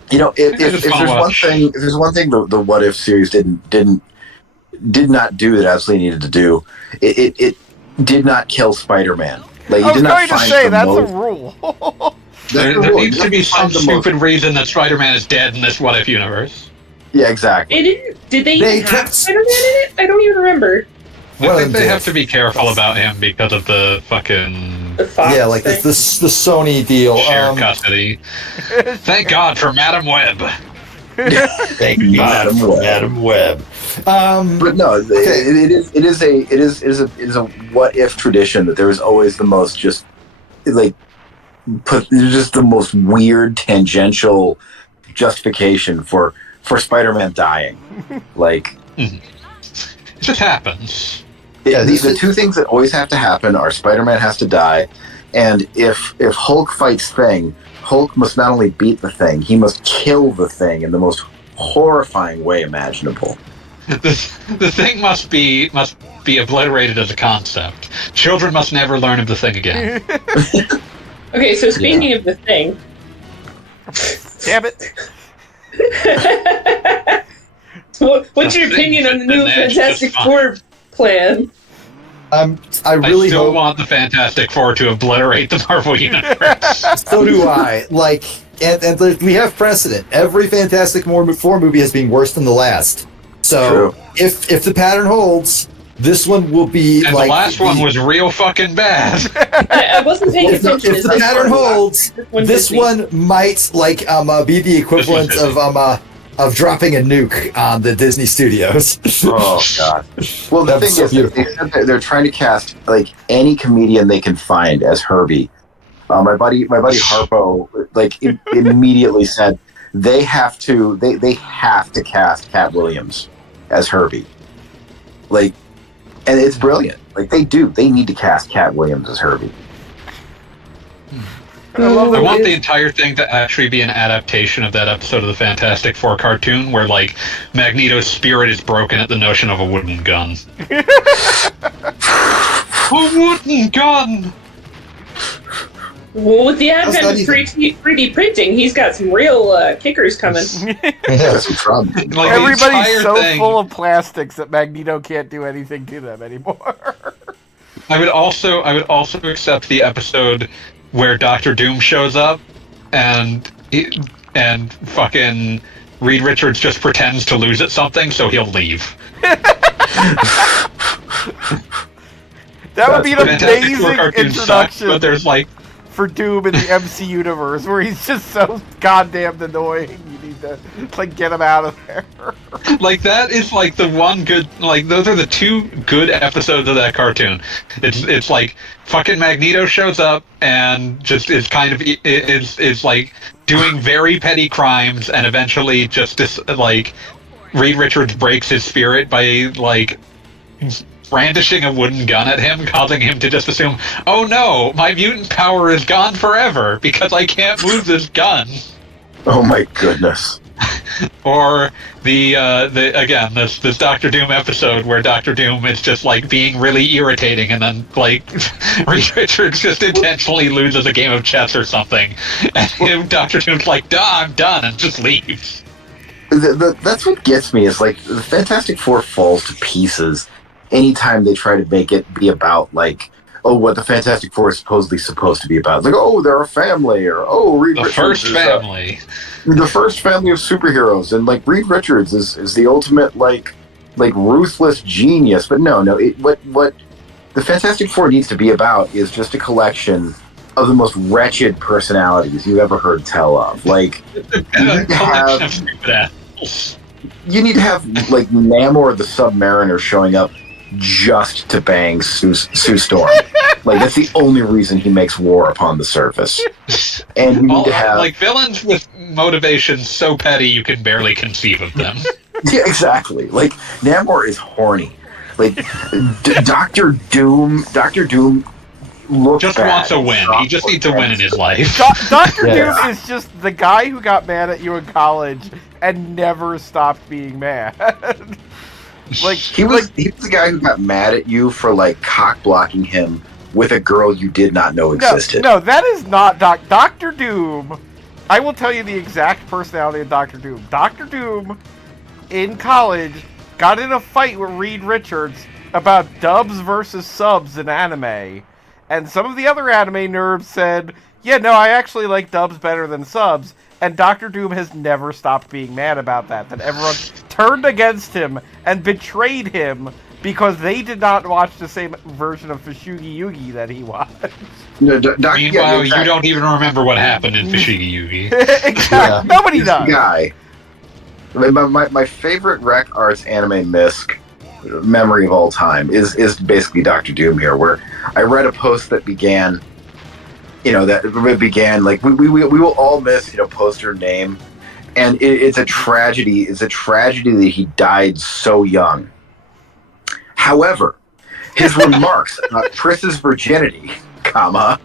You know, if Just there's follow one up. thing, if there's one thing the What If series did not do that absolutely needed to do, it did not kill Spider-Man. Like I he was did not going to find say the that's a most- rule. There the rule. needs You to be have some find the most- stupid reason that Spider-Man is dead in this what-if universe. Yeah, exactly. They didn't. Did they They even kept- have Spider-Man in it? I don't even remember. One I of think them they did. have to be careful about him because of the fucking The Fox Yeah, like thing. the Sony deal. shared custody. Thank God for Madam Web. Thank God Madam for Web. Madam Web. But no, Okay. it is a what if tradition that there is always the most just like just the most weird tangential justification for Spider-Man dying. Like It just happens. Yeah, the two things that always have to happen are Spider-Man has to die, and if Hulk fights Thing, Hulk must not only beat the Thing, he must kill the Thing in the most horrifying way imaginable. The thing must be obliterated as a concept. Children must never learn of the thing again. Okay, so speaking of the thing. Damn it. What's your opinion on the new Fantastic Four plan? I I really still hope. want the Fantastic Four to obliterate the Marvel Universe. So do I. Like, and we have precedent. Every Fantastic Four movie has been worse than the last. So True. if the pattern holds, this one will be And like the last one was real fucking bad. I wasn't paying If the, attention. if the pattern holds, this Disney. one might like be the equivalent of dropping a nuke on the Disney studios. Oh God! Well, the That's thing so is, beautiful. they said that they're trying to cast like any comedian they can find as Herbie. My buddy Harpo like immediately said they have to cast Cat Williams as Herbie. Like, and it's brilliant. Like they need to cast Cat Williams as Herbie. I want the entire thing to actually be an adaptation of that episode of the Fantastic Four cartoon where, like, Magneto's spirit is broken at the notion of a wooden gun. A wooden gun! Well, with the advent not of even- 3D printing, he's got some real kickers coming. That's a problem. Like, the Everybody's entire so thing- full of plastics that Magneto can't do anything to them anymore. I would also accept the episode where Doctor Doom shows up and fucking Reed Richards just pretends to lose at something, so he'll leave. That would be an Fantastic Four amazing cartoons suck, introduction but there's like for Doom in the MC universe, where he's just so goddamn annoying. You need to like get him out of there. like that is like the one good, like those are the two good episodes of that cartoon. It's like fucking Magneto shows up and just is kind of is like doing very petty crimes, and eventually just like Reed Richards breaks his spirit by like brandishing a wooden gun at him, causing him to just assume, oh no, my mutant power is gone forever because I can't move this gun. Oh my goodness. Or the again this Doctor Doom episode where Doctor Doom is just like being really irritating, and then like Reed Richards just intentionally loses a game of chess or something, and Doctor Doom's like, "Duh, I'm done," and just leaves. That's what gets me is like the Fantastic Four falls to pieces anytime they try to make it be about like, oh, what the Fantastic Four is supposedly supposed to be about. Like, oh, they're a family, or oh, Reed The Richards first is family. the first family of superheroes, and like Reed Richards is the ultimate like ruthless genius. But no, what the Fantastic Four needs to be about is just a collection of the most wretched personalities you've ever heard tell of. Like, you need to have like Namor the Submariner showing up just to bang Sue Storm. Like that's the only reason he makes war upon the surface. And you need to have like villains with motivations so petty you can barely conceive of them. yeah, exactly. Like Namor is horny. Like Doctor Doom looks Just bad. wants a win. He just needs a win in his life. Dr. Yeah. Doom is just the guy who got mad at you in college and never stopped being mad. Like He was the guy who got mad at you for like cock blocking him with a girl you did not know existed. No, that is not Dr. Doom. I will tell you the exact personality of Dr. Doom. Dr. Doom, in college, got in a fight with Reed Richards about dubs versus subs in anime, And some of the other anime nerds said, yeah, no, I actually like dubs better than subs. And Dr. Doom has never stopped being mad about that everyone turned against him and betrayed him because they did not watch the same version of Fushigi Yugi that he watched. No, Meanwhile, you don't even remember what happened in Fushigi Yugi. Exactly. Yeah. Nobody does. Guy. My favorite Rec Arts anime misc memory of all time is basically Dr. Doom here, where I read a post that began, like we will all miss, poster name, and it's a tragedy. It's a tragedy that he died so young. However, his remarks about Chris's virginity, comma.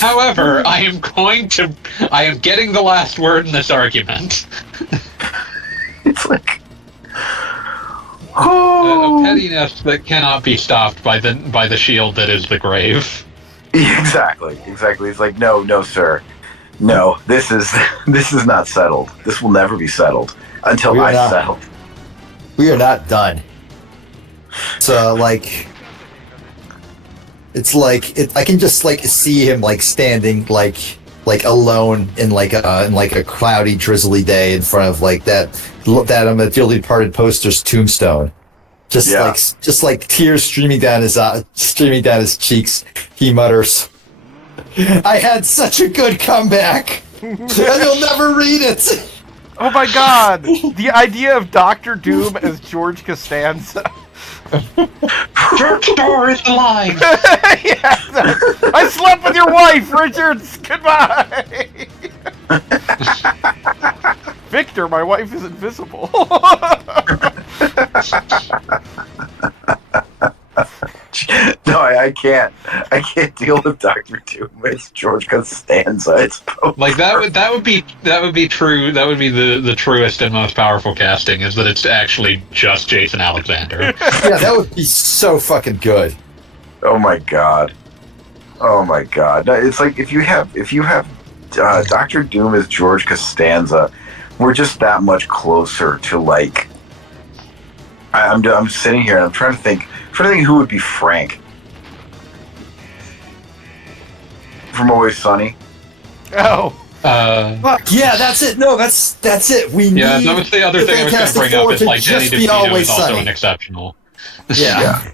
However, I am getting the last word in this argument. It's like, A pettiness that cannot be stopped by the shield that is the grave. Exactly. It's like, no, sir. No, this is not settled. This will never be settled until I settled. We are not done. So, like, it's like I can just like see him like standing like alone in like a cloudy, drizzly day in front of like that dearly departed poster's tombstone. Just like tears streaming down his cheeks. He mutters, "I had such a good comeback, and you'll never read it." Oh my god! The idea of Dr. Doom as George Costanza. George Door is alive! Yes, I slept with your wife, Richards! Goodbye! Victor, my wife is invisible. No, I can't. I can't deal with Dr. Doom. It's George Costanza. It's like that would be true. That would be the truest and most powerful casting, is that it's actually just Jason Alexander. Yeah, that would be so fucking good. Oh my god. No, it's like if you have Dr. Doom as George Costanza, we're just that much closer to like. I'm sitting here and I'm trying to think who would be Frank from Always Sunny. Oh. Fuck yeah, that's it. No, that's it. We need. Yeah, that was the other thing I was going to bring up. Is like Danny DeVito is also an exceptional. Yeah.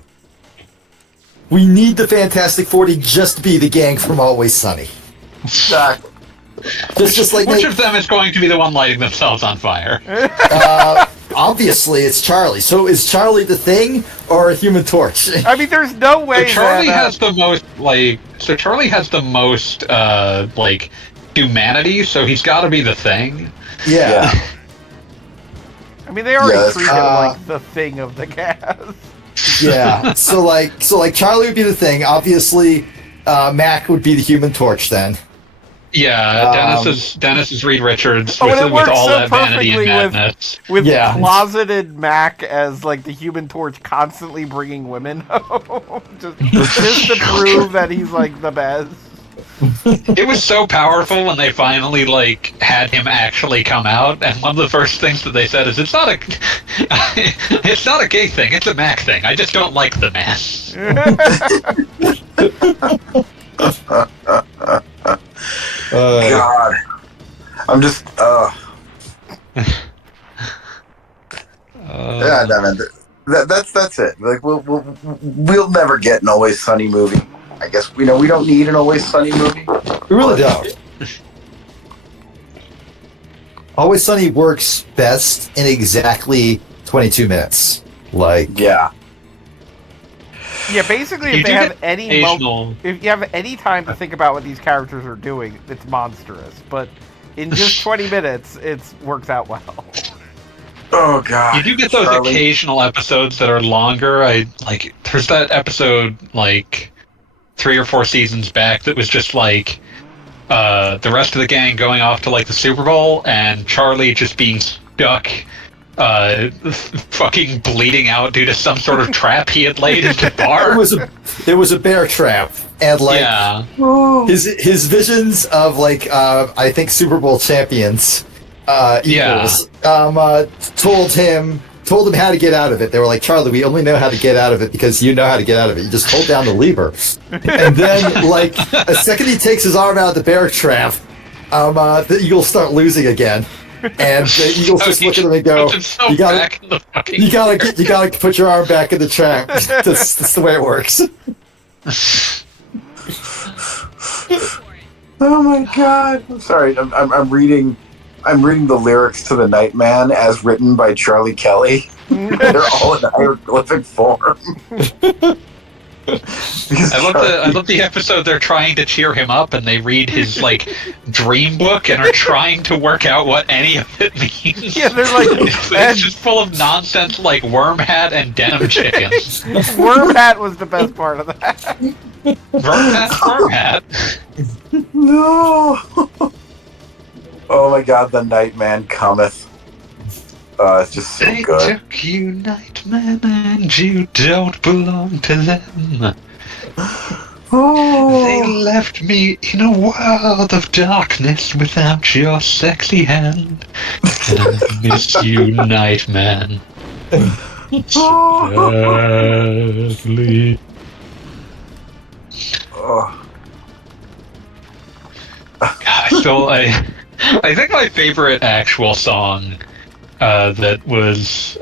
We need the Fantastic Four to just be the gang from Always Sunny. Exactly. Which of them is going to be the one lighting themselves on fire? Obviously, it's Charlie. So is Charlie the Thing or a Human Torch? I mean, there's no way. So Charlie has the most Charlie has the most humanity. So he's got to be the Thing. Yeah. I mean, they already treat him like the Thing of the cast. Yeah. So Charlie would be the Thing. Obviously, Mac would be the Human Torch then. Yeah, Dennis is Reed Richards with all so that vanity and madness. With closeted Mac as like the Human Torch, constantly bringing women home, just to prove that he's like the best. It was so powerful when they finally like had him actually come out, and one of the first things that they said is, "It's not a gay thing. It's a Mac thing. I just don't like the man." God, I'm just. Yeah, no, that's it. Like we'll never get an Always Sunny movie. I guess we don't need an Always Sunny movie. We really don't. Always Sunny works best in exactly 22 minutes. Yeah. Yeah, basically, if you have any time to think about what these characters are doing, it's monstrous. But in just 20 minutes, it works out well. Oh god! You do get those occasional episodes that are longer. There's that episode 3 or 4 seasons back that was just the rest of the gang going off to the Super Bowl and Charlie just being stuck. Fucking bleeding out due to some sort of trap he had laid in the bar. It was a bear trap, and his visions of I think Super Bowl champions, Eagles, told him told him how to get out of it. They were like, Charlie, we only know how to get out of it because you know how to get out of it. You just hold down the lever. And then, like, a second he takes his arm out of the bear trap, the eagles start losing again. And the eagles just look at him and go, you gotta put your arm back in the trap. That's the way it works. Oh my god! I'm sorry. I'm reading the lyrics to the Nightman as written by Charlie Kelly. They're all in hieroglyphic form. I love the episode. They're trying to cheer him up, and they read his like dream book and are trying to work out what any of it means. Yeah, they're like, it's just full of nonsense like worm hat and denim chicken. Worm hat was the best part of that. Worm hat. No. Oh my god, the Nightman cometh. It's just so They good. took you, Nightman, and you don't belong to them. Oh. They left me in a world of darkness without your sexy hand. And I miss you, Nightman. Sadly. Oh. I think my favorite actual song that was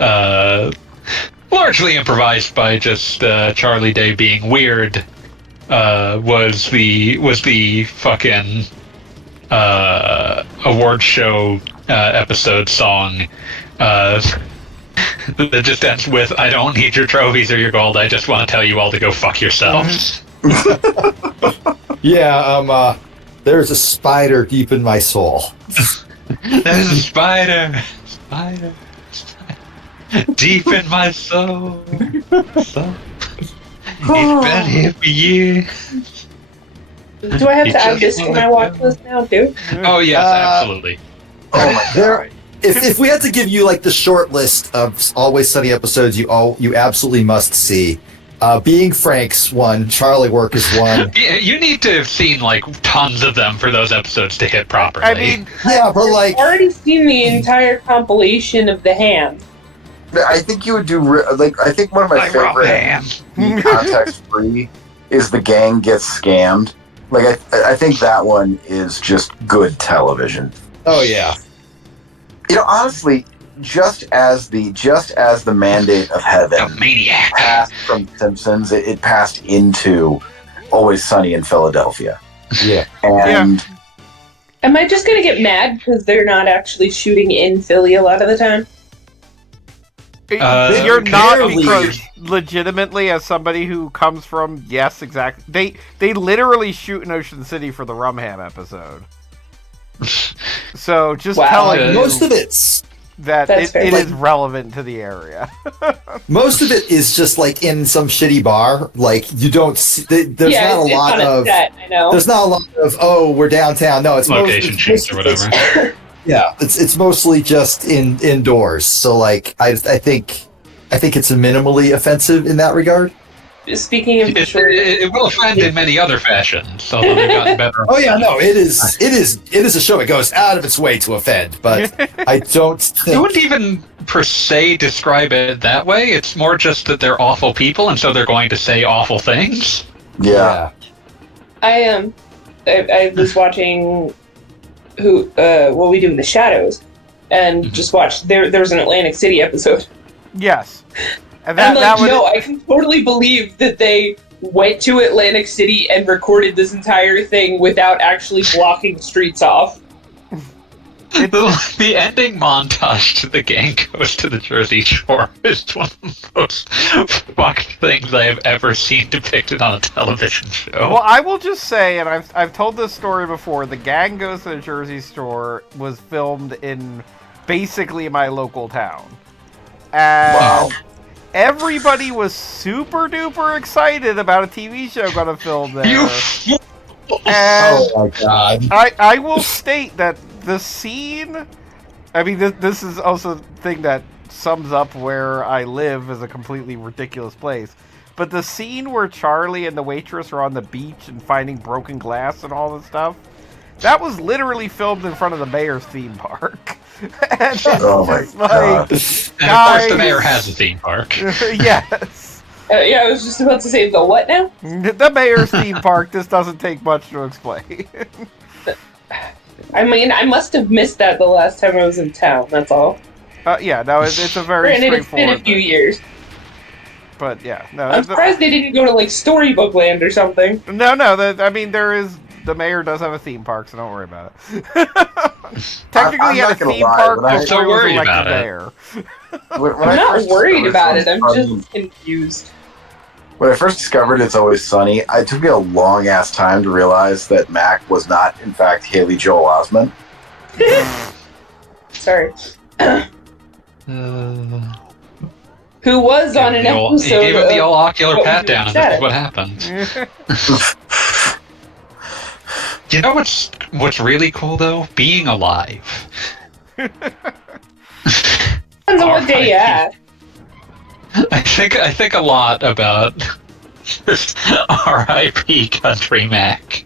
largely improvised by just Charlie Day being weird was the fucking award show episode song that just ends with, I don't need your trophies or your gold, I just want to tell you all to go fuck yourselves. Yeah, there's a spider deep in my soul. There's a spider deep in my soul. It's been here for years. Do I have to add this to my watch list now, too? Oh yes, absolutely. Oh my god. If we had to give you like the short list of Always Sunny episodes you absolutely must see, Being Frank's one, Charlie Work is one. You need to have seen like tons of them for those episodes to hit properly. I mean, Yeah, but like, I've already seen the entire compilation of The Hand. I think you would do I think one of my favorite context free is The Gang Gets Scammed. Like I think that one is just good television. oh yeah. You know, honestly, just as the mandate of heaven A maniac. passed from Simpsons, it passed into Always Sunny in Philadelphia. Yeah. And Am I just gonna get mad because they're not actually shooting in Philly a lot of the time? you're not, barely. because legitimately, as somebody who comes from, yes, exactly, they literally shoot in Ocean City for the Rumham episode. So just Wow. telling you Most of it's that That's fair. it is relevant to the area. most of it is just like in some shitty bar. Like you don't see, there's yeah, not a it's lot on a of set, I know. there's not a lot of we're downtown. No, it's Location shoots or whatever. Yeah, it's mostly just indoors. So like I think it's minimally offensive in that regard. Speaking of It will offend in many other fashions, although they've gotten better. Oh yeah, no, it is a show. It goes out of its way to offend, but I don't I think. wouldn't even per se describe it that way. It's more just that they're awful people, and so they're going to say awful things. yeah. I was watching What We Do in the Shadows, and just watched there was an Atlantic City episode. Yes. And I'm that like, would, no, I can totally believe that they went to Atlantic City and recorded this entire thing without actually blocking streets off. The ending montage to The Gang Goes to the Jersey Shore is one of the most fucked things I have ever seen depicted on a television show. Well, I will just say, and I've told this story before, The Gang Goes to the Jersey Shore was filmed in basically my local town. And Wow. everybody was super duper excited about a TV show going to film there. And Oh my god! I will state that the scene, I mean, this is also the thing that sums up where I live as a completely ridiculous place. But the scene where Charlie and the waitress are on the beach and finding broken glass and all this stuff, That was literally filmed in front of the mayor's theme park. And it's Oh my just like, God. And of course, the guys- mayor has a theme park. yes. Yeah, I was just about to say the what now? The mayor's theme park, this doesn't take much to explain. I mean, I must have missed that the last time I was in town. That's all. Yeah, no, it's a very Granted, it's been straightforward a few thing. years. But yeah, no, I'm surprised they didn't go to like Storybook Land or something. no. I mean, the mayor does have a theme park, so don't worry about it. Technically, I'm he had a not gonna theme lie, park when I- before So he was worried elected about it. mayor. When I'm I not first worried discovered about It's it. I'm Always just confused. When I first discovered It's Always Sunny, it took me a long ass time to realize that Mac was not, in fact, Haley Joel Osment. Sorry. Who was on an He episode gave him the of old ocular What We pat Do down, and Shadow. this is what happened. You know what's really cool though? Being alive. Depends on what day you ask. I think a lot about this R.I.P. Country Mac.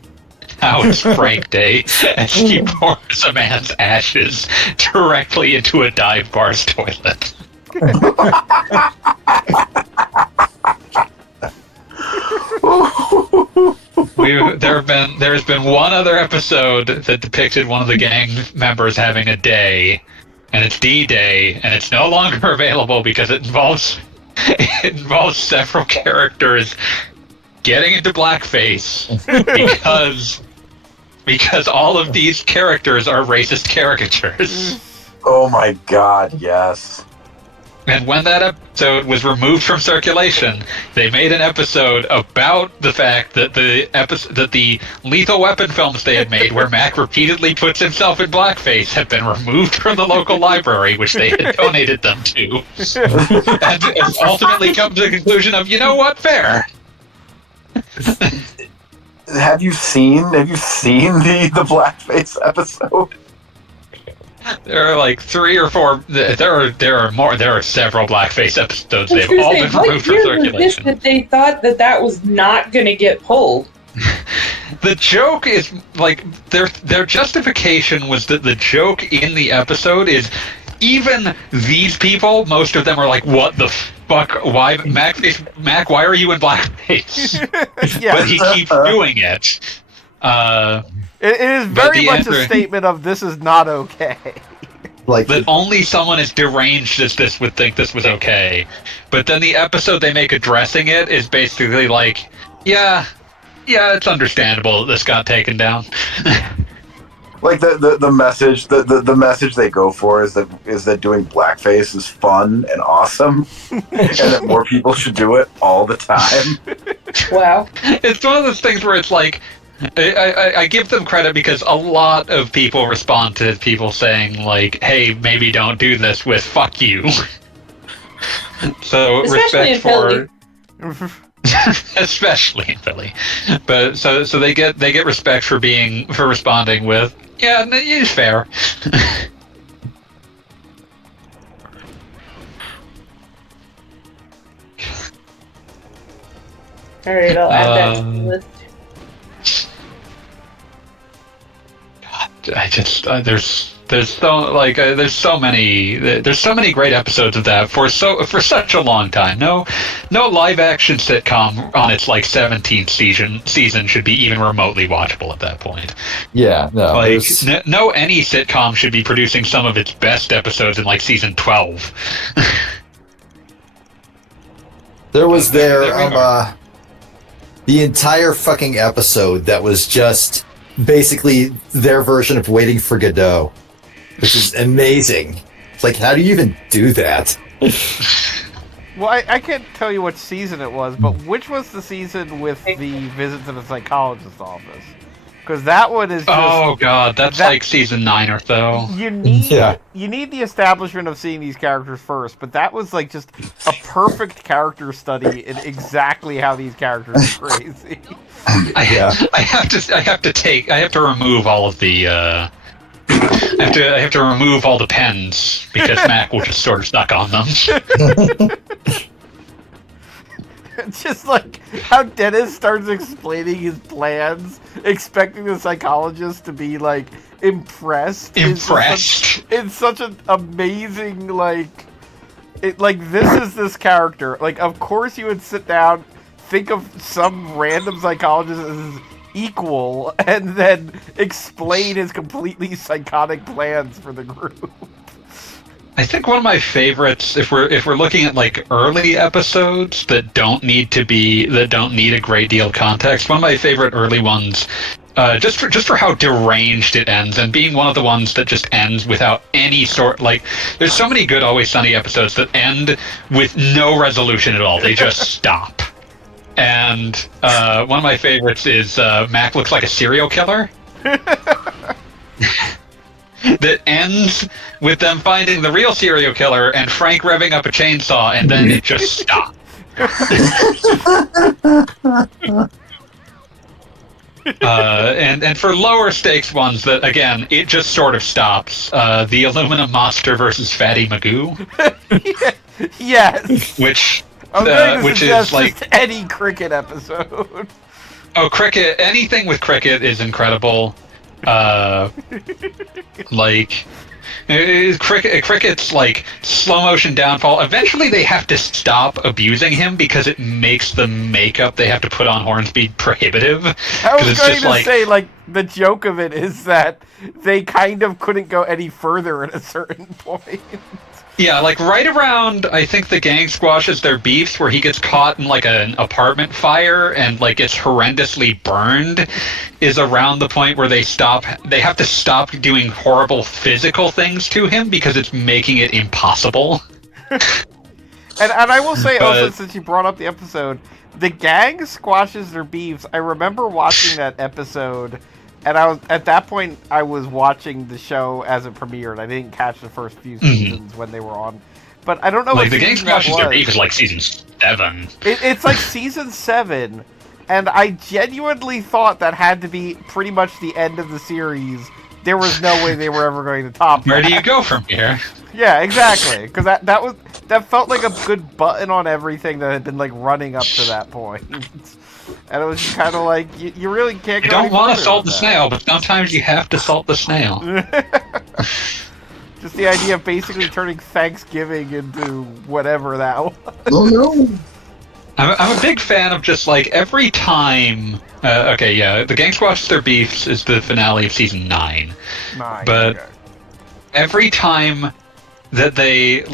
How it's Frank Day, and he pours a man's ashes directly into a dive bar's toilet. There's been one other episode that depicted one of the gang members having a day, and it's D-Day, and it's no longer available because it involves several characters getting into blackface because all of these characters are racist caricatures. Oh my God, yes. And when that episode was removed from circulation, they made an episode about the fact that the Lethal Weapon films they had made, where Mac repeatedly puts himself in blackface, had been removed from the local library, which they had donated them to, and ultimately come to the conclusion of, you know what, fair. Have you seen the blackface episode? There are like 3 or 4. There are more. There are several blackface episodes. I was They've gonna all say, been what removed from year was this circulation. that they thought that was not going to get pulled? The joke is like their justification was that the joke in the episode is even these people. Most of them are like, "What the fuck? Why, Mac? Why are you in blackface?" Yeah, But he keeps doing it. it is but very the much a answer- statement of this is not okay. Like, That only someone as deranged as this would think this was okay. But then the episode they make addressing it is basically like, yeah, it's understandable that this got taken down. Like the message the message they go for is that doing blackface is fun and awesome, and that more people should do it all the time. Wow. It's one of those things where it's like, I give them credit because a lot of people respond to people saying like, hey, maybe don't do this with fuck you. So Especially in respect for especially in Philly. But so they get respect for responding with, yeah, it's fair. All right, I'll add that to the list. I just there's so many great episodes of that for such a long time. No live action sitcom on its like 17th season should be even remotely watchable at that point. yeah, no. Like there's- no any sitcom should be producing some of its best episodes in like season 12. There was There we are. the entire fucking episode that was just basically their version of Waiting for Godot, which is amazing. It's like, how do you even do that? Well, I can't tell you which season it was, but which was the season with the visit to the psychologist's office? Because that one is just... Oh god, that's that- like season 9 or so. You need Yeah. you need the establishment of seeing these characters first, but that was like just a perfect character study in exactly how these characters are crazy. I have to remove all of the I have to remove all the pens because Mac will just sort of stuck on them. Just like how Dennis starts explaining his plans, expecting the psychologist to be like impressed. It's such an amazing this is this character. Like, of course you would sit down, think of some random psychologist as his equal, and then explain his completely psychotic plans for the group. I think one of my favorites, if we're looking at like early episodes that don't need a great deal of context, one of my favorite early ones, just for how deranged it ends, and being one of the ones that just ends without any sort, like, there's so many good Always Sunny episodes that end with no resolution at all. They just stop. And one of my favorites is Mac looks like a serial killer. That ends with them finding the real serial killer and Frank revving up a chainsaw, and then it just stops. And for lower stakes ones that, again, it just sort of stops. The Aluminum Monster versus Fatty Magoo. Yes. Which is like just any Cricket episode. Oh, Cricket! Anything with Cricket is incredible. Cricket's like slow motion downfall. Eventually, they have to stop abusing him because it makes the makeup they have to put on Hornsby prohibitive. I was going to say, like, the joke of it is that they kind of couldn't go any further at a certain point. Yeah, like right around, I think the gang squashes their beefs where he gets caught in like an apartment fire and like gets horrendously burned, is around the point where they have to stop doing horrible physical things to him because it's making it impossible. And I will say also, since you brought up the episode, the gang squashes their beefs. I remember watching that episode, and at that point I was watching the show as it premiered. I didn't catch the first few seasons when they were on, but I don't know. Like, the gang squashes their beef is like season 7. It's like season 7, and I genuinely thought that had to be pretty much the end of the series. There was no way they were ever going to top that. Where do you go from here? Yeah, exactly. Because that felt like a good button on everything that had been like running up to that point. And it was just kind of like, you really can't go. You don't want to salt the snail, but sometimes you have to salt the snail. Just the idea of basically turning Thanksgiving into whatever that was. Oh no! I'm a big fan of just like every time. The gang squashes their beefs is the finale of season 9. But every time that they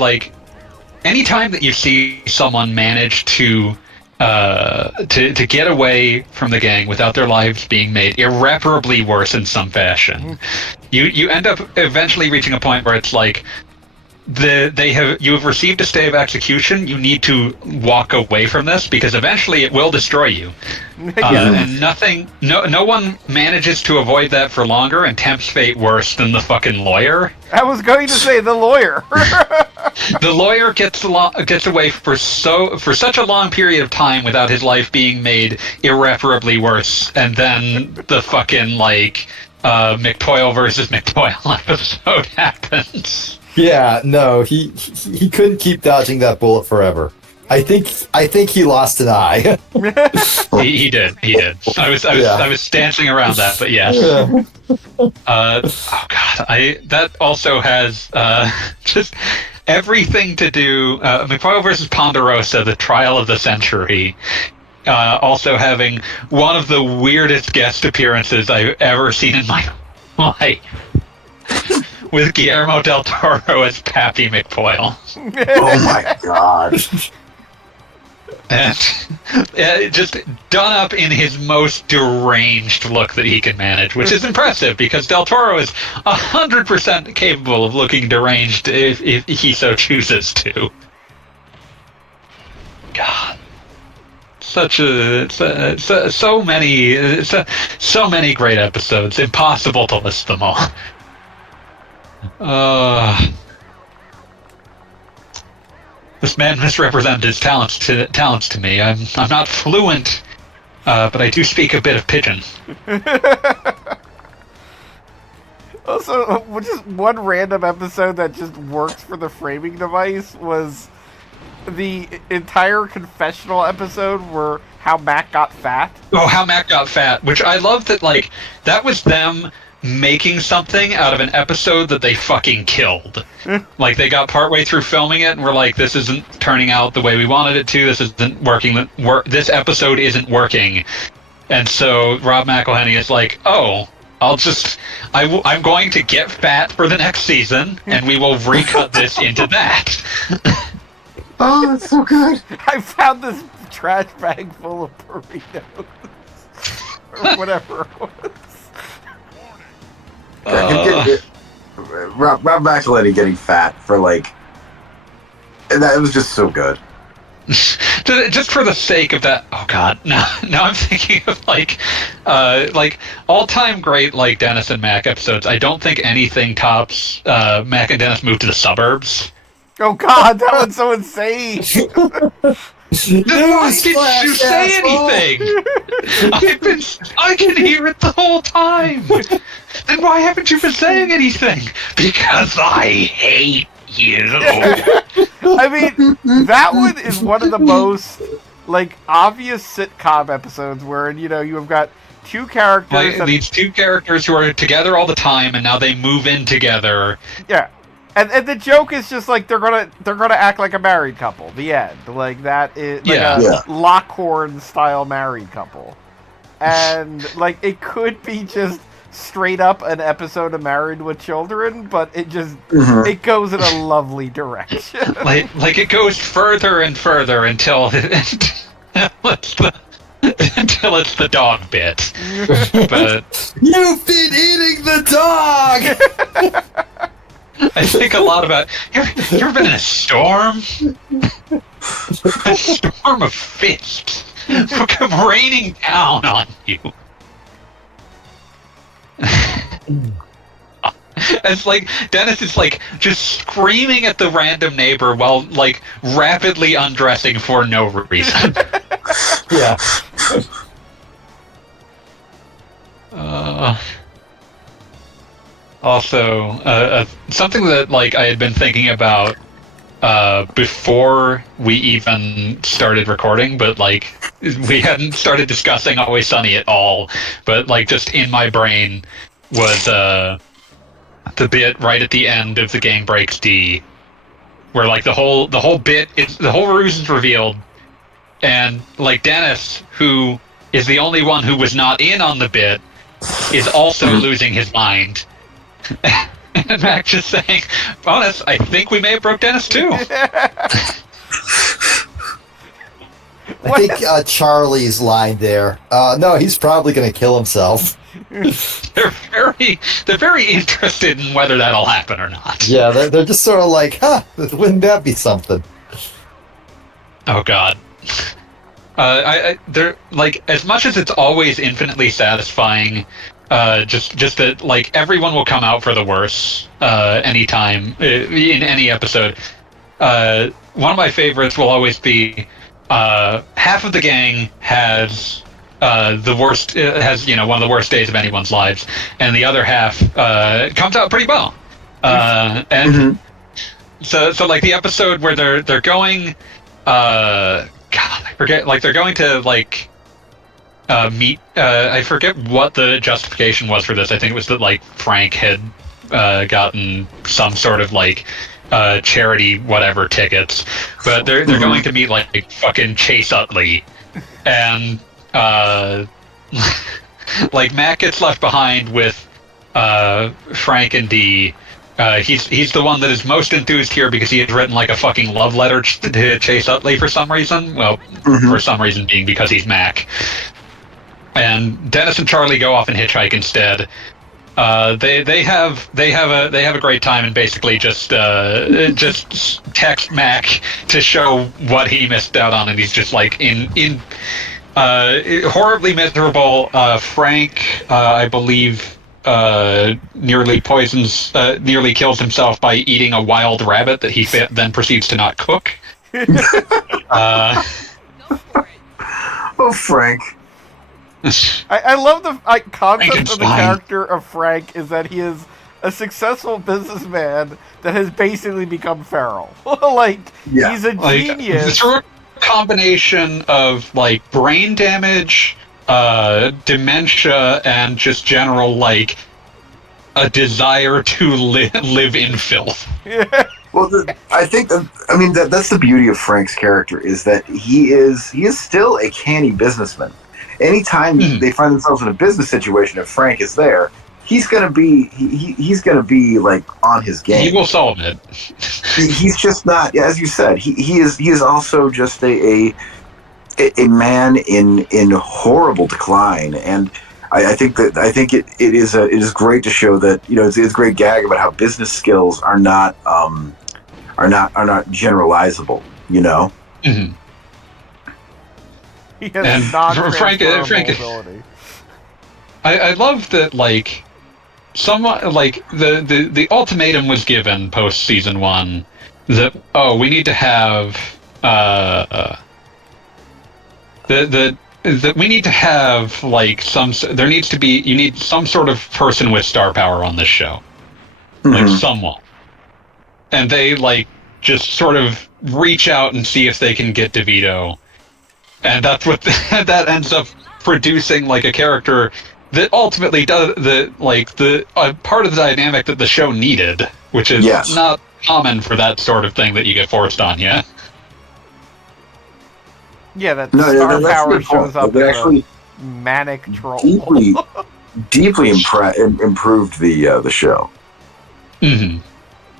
anytime that you see someone manage to get away from the gang without their lives being made irreparably worse in some fashion, you end up eventually reaching a point where it's like you have received a stay of execution. You need to walk away from this because eventually it will destroy you. And no one manages to avoid that for longer and tempts fate worse than the fucking lawyer. I was going to say the lawyer. The lawyer gets away for such a long period of time without his life being made irreparably worse, and then the fucking McPoyle versus McPoyle episode happens. Yeah, no, he couldn't keep dodging that bullet forever. I think he lost an eye. he did. I was dancing around that, but yes. Yeah. Oh god, that also has just everything to do. McPoyle versus Ponderosa, the trial of the century. Also having one of the weirdest guest appearances I've ever seen in my life. With Guillermo del Toro as Pappy McPoyle. Oh my god. And just done up in his most deranged look that he can manage, which is impressive because del Toro is 100% capable of looking deranged if he so chooses to. God. So many great episodes. Impossible to list them all. This man misrepresented his talents to me. I'm not fluent, but I do speak a bit of pidgin. Also, just one random episode that just works for the framing device was the entire confessional episode where how Mac got fat. Oh, how Mac got fat, which I love that, like, that was them making something out of an episode that they fucking killed. Like, they got partway through filming it and were like, this isn't turning out the way we wanted it to, this isn't working, this episode isn't working. And so Rob McElhenney is like, oh, I'm going to get fat for the next season, and we will recut this into that. Oh, that's so good. I found this trash bag full of burritos. Or whatever it was. Rob McElhenney getting fat for, like... That was just so good. Just for the sake of that, oh god, now I'm thinking of like all-time great like Dennis and Mac episodes. I don't think anything tops Mac and Dennis Move to the Suburbs. Oh god, that one's so insane. Why didn't you say anything? I can hear it the whole time. Then why haven't you been saying anything? Because I hate you. I mean, that one is one of the most, like, obvious sitcom episodes where, you know, you have got two characters... Like, these two characters who are together all the time, and now they move in together. Yeah. And the joke is just, like, they're gonna act like a married couple. The end. Like, that is, like, a Lockhorn-style married couple. And, like, it could be just... straight up an episode of Married with Children, but it just it goes in a lovely direction. like it goes further and further until it's the dog bit. But you've been eating the dog. I think a lot about you ever been in a storm? A storm of fists come raining down on you. It's like Dennis is like just screaming at the random neighbor while like rapidly undressing for no reason. Yeah. Also, something that like I had been thinking about before we even started recording, but like we hadn't started discussing Always Sunny at all. But like just in my brain was the bit right at the end of The Gang Breaks D, where like the whole bit is the whole ruse is revealed, and like Dennis, who is the only one who was not in on the bit, is also losing his mind. And Mac just saying, bonus, I think we may have broke Dennis too. I think Charlie's line there. No, he's probably going to kill himself. They're very interested in whether that'll happen or not. Yeah, they're just sort of like, wouldn't that be something? Oh god. They're like, as much as it's always infinitely satisfying. Just that, like, everyone will come out for the worse anytime in any episode. One of my favorites will always be half of the gang has the worst, has one of the worst days of anyone's lives, and the other half comes out pretty well. And so like the episode where they're going, God, I forget, like they're going to like. Meet. I forget what the justification was for this. I think it was that like Frank had gotten some sort of like charity whatever tickets, but they're going to meet like fucking Chase Utley, and like Mac gets left behind with Frank and Dee. He's the one that is most enthused here because he had written like a fucking love letter to Chase Utley for some reason. Well, for some reason being because he's Mac. And Dennis and Charlie go off and hitchhike instead. They have a great time and basically just text Mac to show what he missed out on, and he's just like in horribly miserable. Frank, I believe, nearly kills himself by eating a wild rabbit that he then proceeds to not cook. Oh, Frank. I love the concept of the character of Frank is that he is a successful businessman that has basically become feral. Like, he's a genius. Through a combination of, like, brain damage, dementia, and just general, like, a desire to live in filth. Yeah. Well, I think that's the beauty of Frank's character, is that he is still a canny businessman. Anytime they find themselves in a business situation, if Frank is there, he's gonna be like on his game. He will solve it. He's just not, as you said. He is also just a man in horrible decline, and I think it is great to show that, you know, it's a great gag about how business skills are not generalizable, you know. Mm-hmm. He has Frank, ability. I love that, like, the ultimatum was given post season 1 that we need to have that we need to have, like, you need some sort of person with star power on this show. Like, someone. And they, like, just sort of reach out and see if they can get DeVito. And that's what that ends up producing, like, a character that ultimately does the part of the dynamic that the show needed, which is not common for that sort of thing that you get forced on you. Yeah, that star power shows up as a manic troll. Deeply improved the show. Mm-hmm.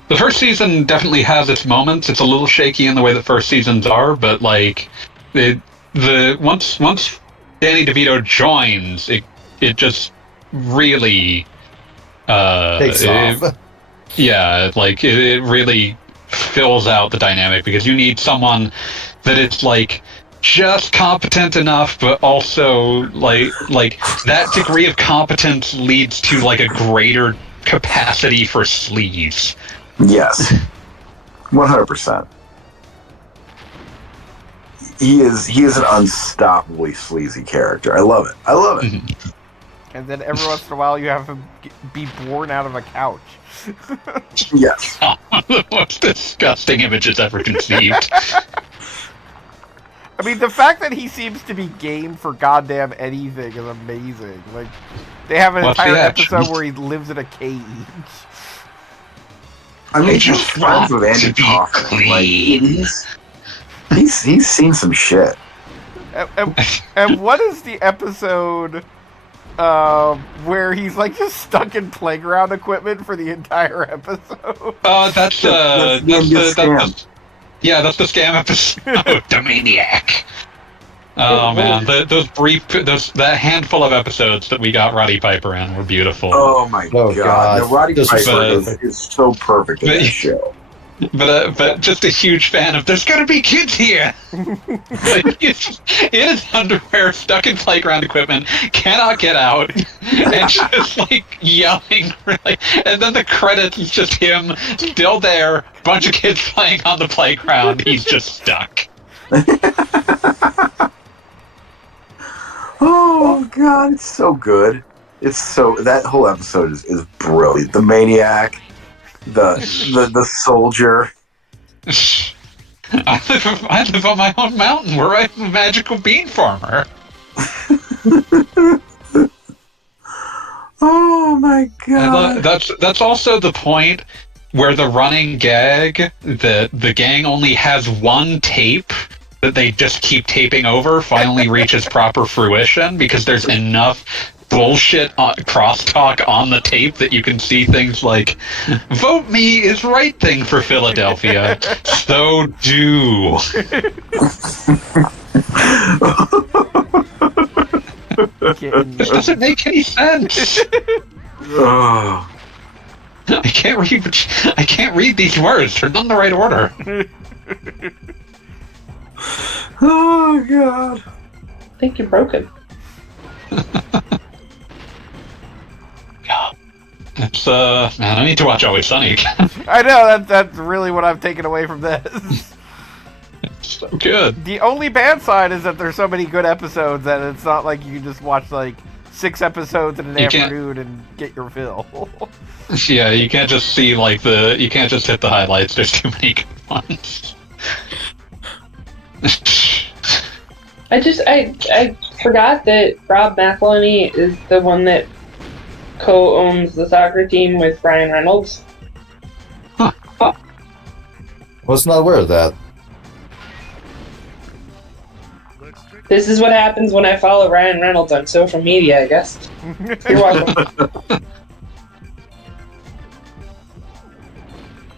The first season definitely has its moments. It's a little shaky in the way that first seasons are, but, like, once Danny DeVito joins, it just really takes off. Yeah, like, it really fills out the dynamic, because you need someone that it's, like, just competent enough, but also like that degree of competence leads to, like, a greater capacity for sleaze. Yes, 100%. He is an unstoppably sleazy character. I love it. Mm-hmm. And then every once in a while, you have him be born out of a couch. Yes. The most disgusting images ever conceived. I mean, the fact that he seems to be game for goddamn anything is amazing. Like, they have an entire episode where he lives in a cage. I mean, he's friends with Andy Kaufman. Like, he's seen some shit. And what is the episode where he's, like, just stuck in playground equipment for the entire episode? That's the scam episode. The Maniac. Oh man, that handful of episodes that we got Roddy Piper in were beautiful. Oh my god. No, Roddy Piper is so perfect in that show. But just a huge fan of, there's gonna be kids here! Like, he's in his underwear, stuck in playground equipment, cannot get out, and just, like, yelling, really. And then the credits is just him, still there, bunch of kids playing on the playground, he's just stuck. Oh god, it's so good. That whole episode is brilliant. The Maniac, the soldier. I live on my own mountain where I'm a magical bean farmer. Oh my god. That's also the point where the running gag that the gang only has one tape that they just keep taping over finally reaches proper fruition, because there's enough bullshit crosstalk on the tape that you can see things like, "Vote me is right thing for Philadelphia, so do." This doesn't make any sense. Oh. I can't read these words. They're not in the right order. Oh god. I think you're broken. It's man, I need to watch Always Sunny again. I know, that's really what I've taken away from this. It's so good. The only bad side is that there's so many good episodes that it's not like you can just watch, like, 6 episodes in an You can't- afternoon and get your fill. Yeah, you can't just see you can't just hit the highlights. There's too many good ones. I forgot that Rob McElhenney is the one that co-owns the soccer team with Ryan Reynolds. Was not aware of that. This is what happens when I follow Ryan Reynolds on social media, I guess. You're welcome.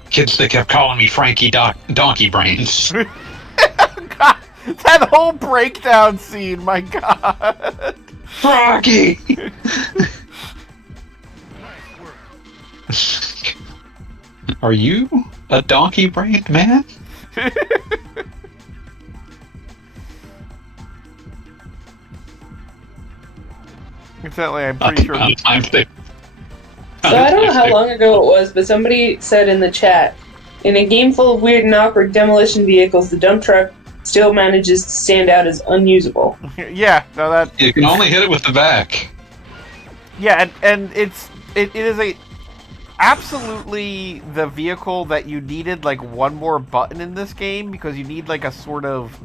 Kids, they kept calling me Frankie Donkey Brains. God, that whole breakdown scene, my God. Froggy! Are you a donkey-brained man? Incidentally, I'm pretty sure. So I don't know how long ago it was, but somebody said in the chat, in a game full of weird and awkward demolition vehicles, the dump truck still manages to stand out as unusable. Yeah, no, that. You can only hit it with the back. Yeah, and it is a absolutely the vehicle that you needed like one more button in this game because you need like a sort of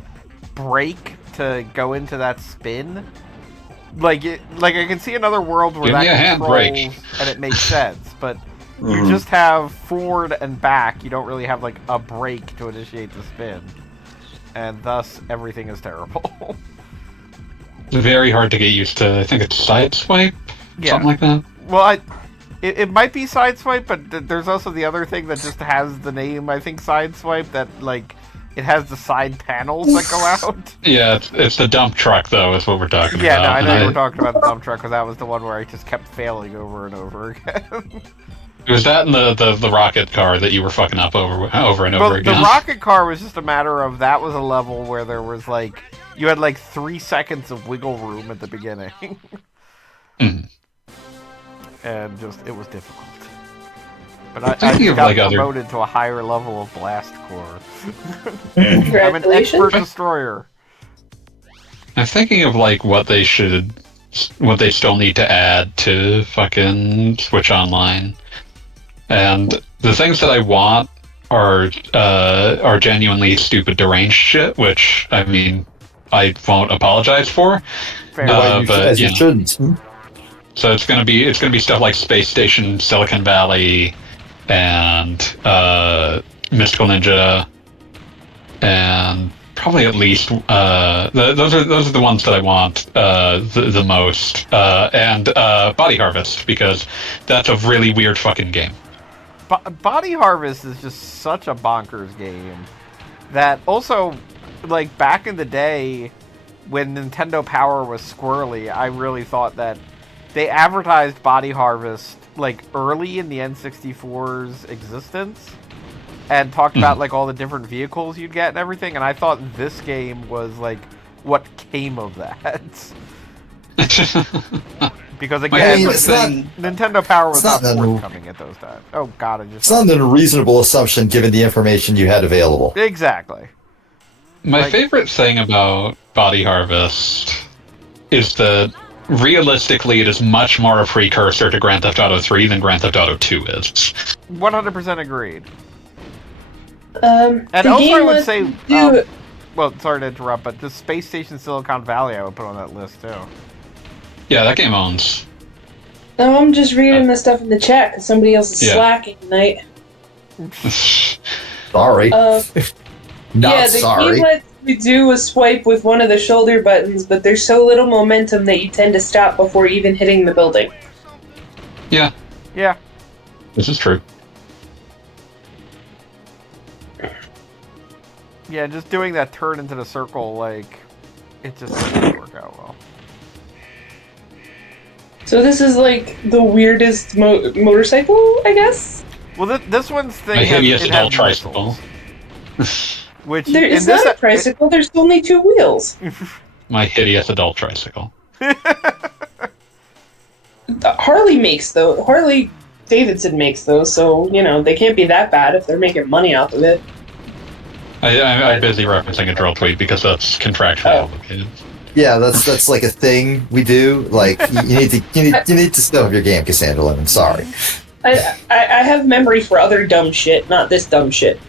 brake to go into that spin. Like I can see another world where Give me a that controls handbrake. and it makes sense, but you just have forward and back. You don't really have like a brake to initiate the spin, and thus everything is terrible. It's very hard to get used to. I think it's Sideswipe? Yeah. Something like that? Well, it might be Sideswipe, but there's also the other thing that just has the name, I think, Sideswipe, that, like, it has the side panels that go out. Yeah, it's the dump truck, though, is what we're talking Yeah, about. no, I know you were talking about the dump truck, because that was the one where I just kept failing over and over again. It was that and the rocket car that you were fucking up over and over Well, again. the rocket car was just a matter of, that was a level where there was, like, you had, like, 3 seconds of wiggle room at the beginning. And just, it was difficult. But I Thinking just of, got like, other- promoted to a higher level of blast core. I'm an Congratulations. expert destroyer. I'm thinking of like what they still need to add to fucking Switch Online, and the things that I want are genuinely stupid deranged shit, which I mean I won't apologize for. Fair. But you know. shouldn't. So it's gonna be stuff like Space Station, Silicon Valley, and Mystical Ninja, and probably at least those are the ones that I want the most, and Body Harvest, because that's a really weird fucking game. Body Harvest is just such a bonkers game that also, like, back in the day when Nintendo Power was squirrely, I really thought that they advertised Body Harvest like early in the N64's existence and talked about like all the different vehicles you'd get and everything, and I thought this game was like what came of that. Because again, Nintendo Power was not forthcoming at those times. Oh god, it's not an unreasonable assumption given the information you had available. Exactly. My favorite thing about Body Harvest is that realistically, it is much more a precursor to Grand Theft Auto 3 than Grand Theft Auto 2 is. 100% agreed. And also I would say, well, sorry to interrupt, but the Space Station Silicon Valley I would put on that list too. Yeah, that game owns. No, I'm just reading the stuff in the chat because somebody else is slacking tonight. Sorry. Not the sorry. game lets you do a swipe with one of the shoulder buttons, but there's so little momentum that you tend to stop before even hitting the building. Yeah. Yeah. This is true. Yeah, just doing that turn into the circle, like, it just doesn't work out well. So this is like the weirdest motorcycle, I guess? Well, this one's thing A hideous it adult has tricycle. which It's not a tricycle, there's only 2 wheels. My hideous adult tricycle. Harley makes those. Harley Davidson makes those, so, you know, they can't be that bad if they're making money off of it. I'm busy referencing a drill tweet because that's contractually obligated. Yeah, that's like a thing we do. Like you need to step up your game, Cassandralyn. I'm sorry. I have memory for other dumb shit, not this dumb shit.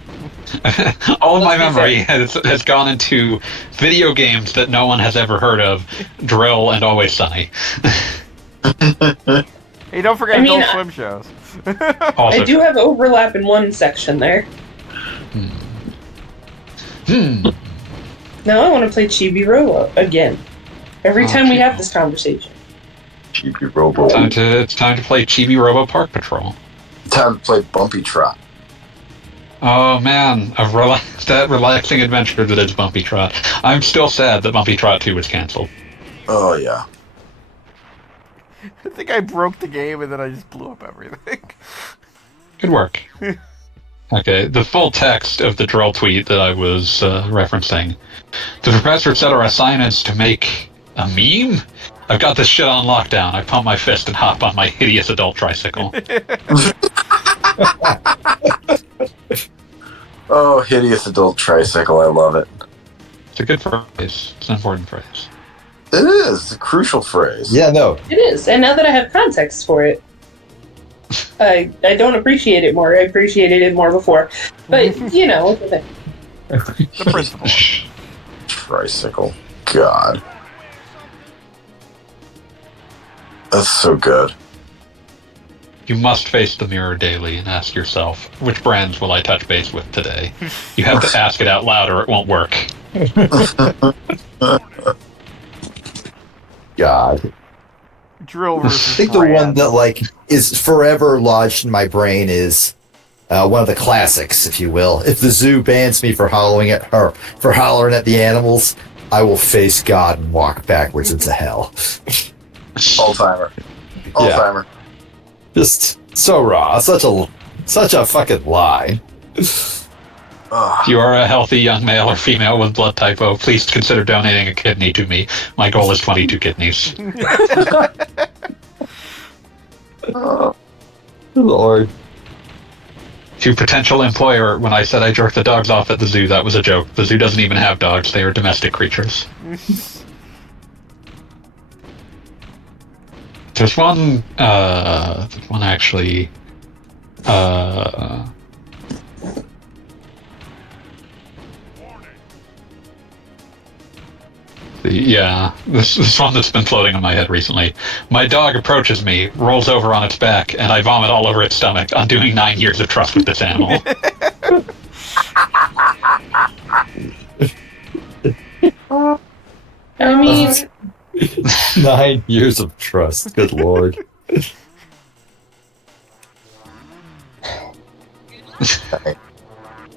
All of my Let's be memory has gone into video games that no one has ever heard of, Drill and Always Sunny. Hey, don't forget I mean, Adult Swim shows. Also, I do have overlap in one section there. Now I want to play Chibi Robo again. Every time we have this conversation. Chibi Robo. it's time to play Chibi Robo Park Patrol. Time to play Bumpy Trot. Oh man, that relaxing adventure that is Bumpy Trot. I'm still sad that Bumpy Trot 2 was canceled. Oh yeah. I think I broke the game and then I just blew up everything. Good work. Okay, the full text of the Drill tweet that I was referencing. The professor set our assignments to make a meme? I've got this shit on lockdown. I pump my fist and hop on my hideous adult tricycle. Oh, hideous adult tricycle. I love it. It's a good phrase. It's an important phrase. It is. It's a crucial phrase. Yeah, no. It is, and now that I have context for it, I don't appreciate it more. I appreciated it more before. But, you know, The principle. Tricycle. God. That's so good. You must face the mirror daily and ask yourself, which brands will I touch base with today? You have to ask it out loud or it won't work. God. Drill I versus think the Brand. one that like is forever lodged in my brain is one of the classics, if you will. If the zoo bans me for hollering at the animals, I will face God and walk backwards into hell. All timer. All timer. Just so raw. Such a fucking lie. If you are a healthy young male or female with blood type O, please consider donating a kidney to me. My goal is 22 kidneys. Oh, Lord. To potential employer, when I said I jerked the dogs off at the zoo, that was a joke. The zoo doesn't even have dogs. They are domestic creatures. There's one actually, this one that's been floating in my head recently. My dog approaches me, rolls over on its back, and I vomit all over its stomach, undoing 9 years of trust with this animal. I mean, 9 years of trust. Good Lord.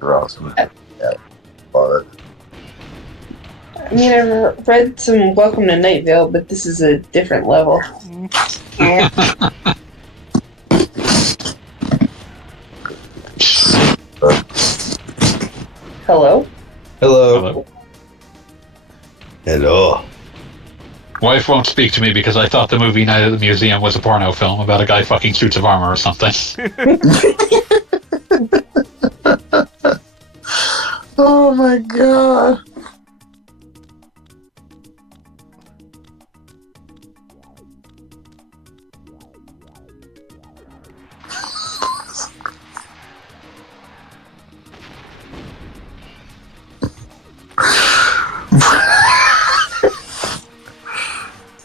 you're awesome. Yeah, love it. I mean, I read some Welcome to Night Vale, but this is a different level. Hello? Hello. Hello. Wife won't speak to me because I thought the movie Night at the Museum was a porno film about a guy fucking suits of armor or something. Oh my god.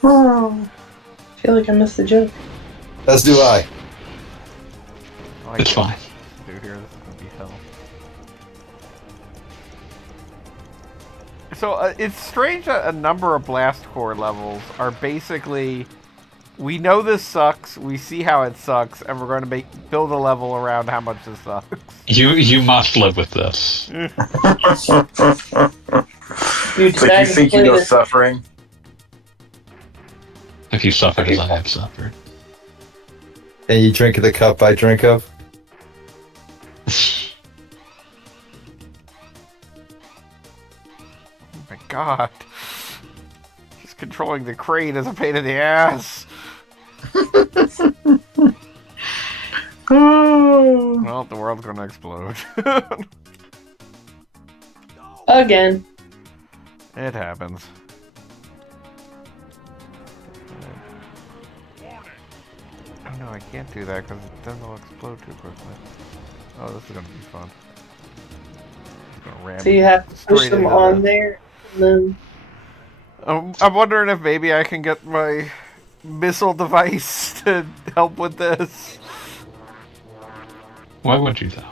I feel like I missed the joke. As do I. Oh, I It's can't fine. do here. This is gonna be hell. So it's strange that a number of Blast Core levels are basically, we know this sucks, we see how it sucks, and we're going to build a level around how much this sucks. You must live with this. It's like you think you know suffering. If you suffered as I have suffered. And you drink of the cup I drink of? Oh my god. Just controlling the crane is a pain in the ass. Well, the world's gonna explode. Again. It happens. no, I can't do that because then they'll explode too quickly. Oh, this is gonna be fun. It's gonna ram So you have to push straight them into on the- there, and then I'm wondering if maybe I can get my missile device to help with this. Why would you though?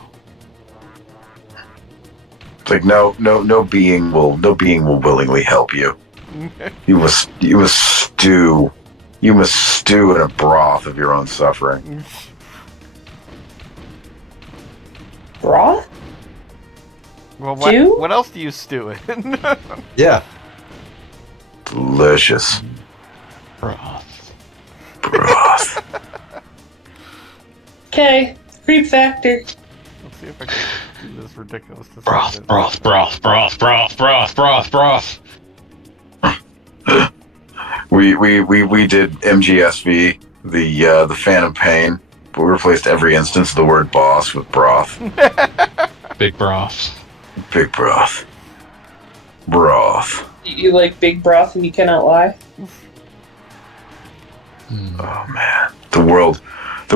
It's like no being will willingly help you. You must stew in a broth of your own suffering. broth. Well, Stew? what else do you stew in? Yeah. Delicious Broth. broth. Okay, creep factor. Let's see if I can do this ridiculous. Broth. Broth. Broth. Broth. Broth. Broth. Broth. Broth. We did MGSV, the Phantom Pain, but we replaced every instance of the word boss with broth. Big broth. Big broth. Broth. You like big broth and you cannot lie. Oh man. The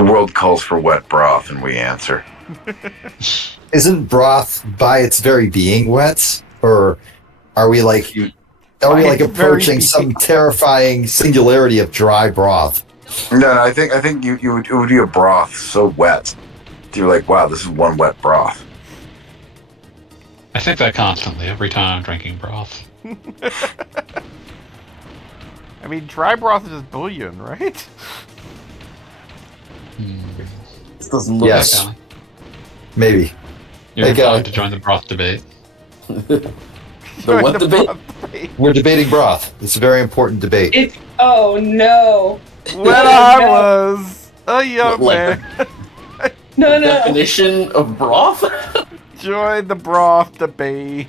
world calls for wet broth and we answer. Isn't broth by its very being wet? Or are we like approaching some terrifying singularity of dry broth? No, I think it would be a broth so wet. You're like, wow, this is one wet broth. I think that constantly, every time I'm drinking broth. I mean, dry broth is just bouillon, right? This doesn't look Yes. Okay. Maybe. You're Hey, invited guy. to join the broth debate. The what debate? broth debate. We're debating broth. It's a very important debate. Oh no. When I was a young Like man, No, no. Definition of broth? join the broth debate.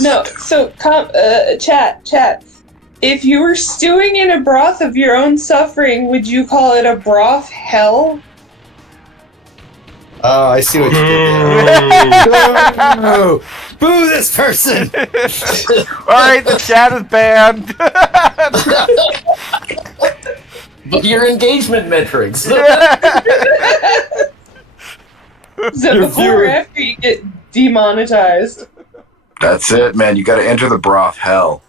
No, so chat. If you were stewing in a broth of your own suffering, would you call it a broth hell? Oh, I see what you did there. No! Boo this person! Alright, the chat is banned. But your engagement metrics. Is that Your before or viewer- after you get demonetized? That's it, man. You gotta enter the broth hell.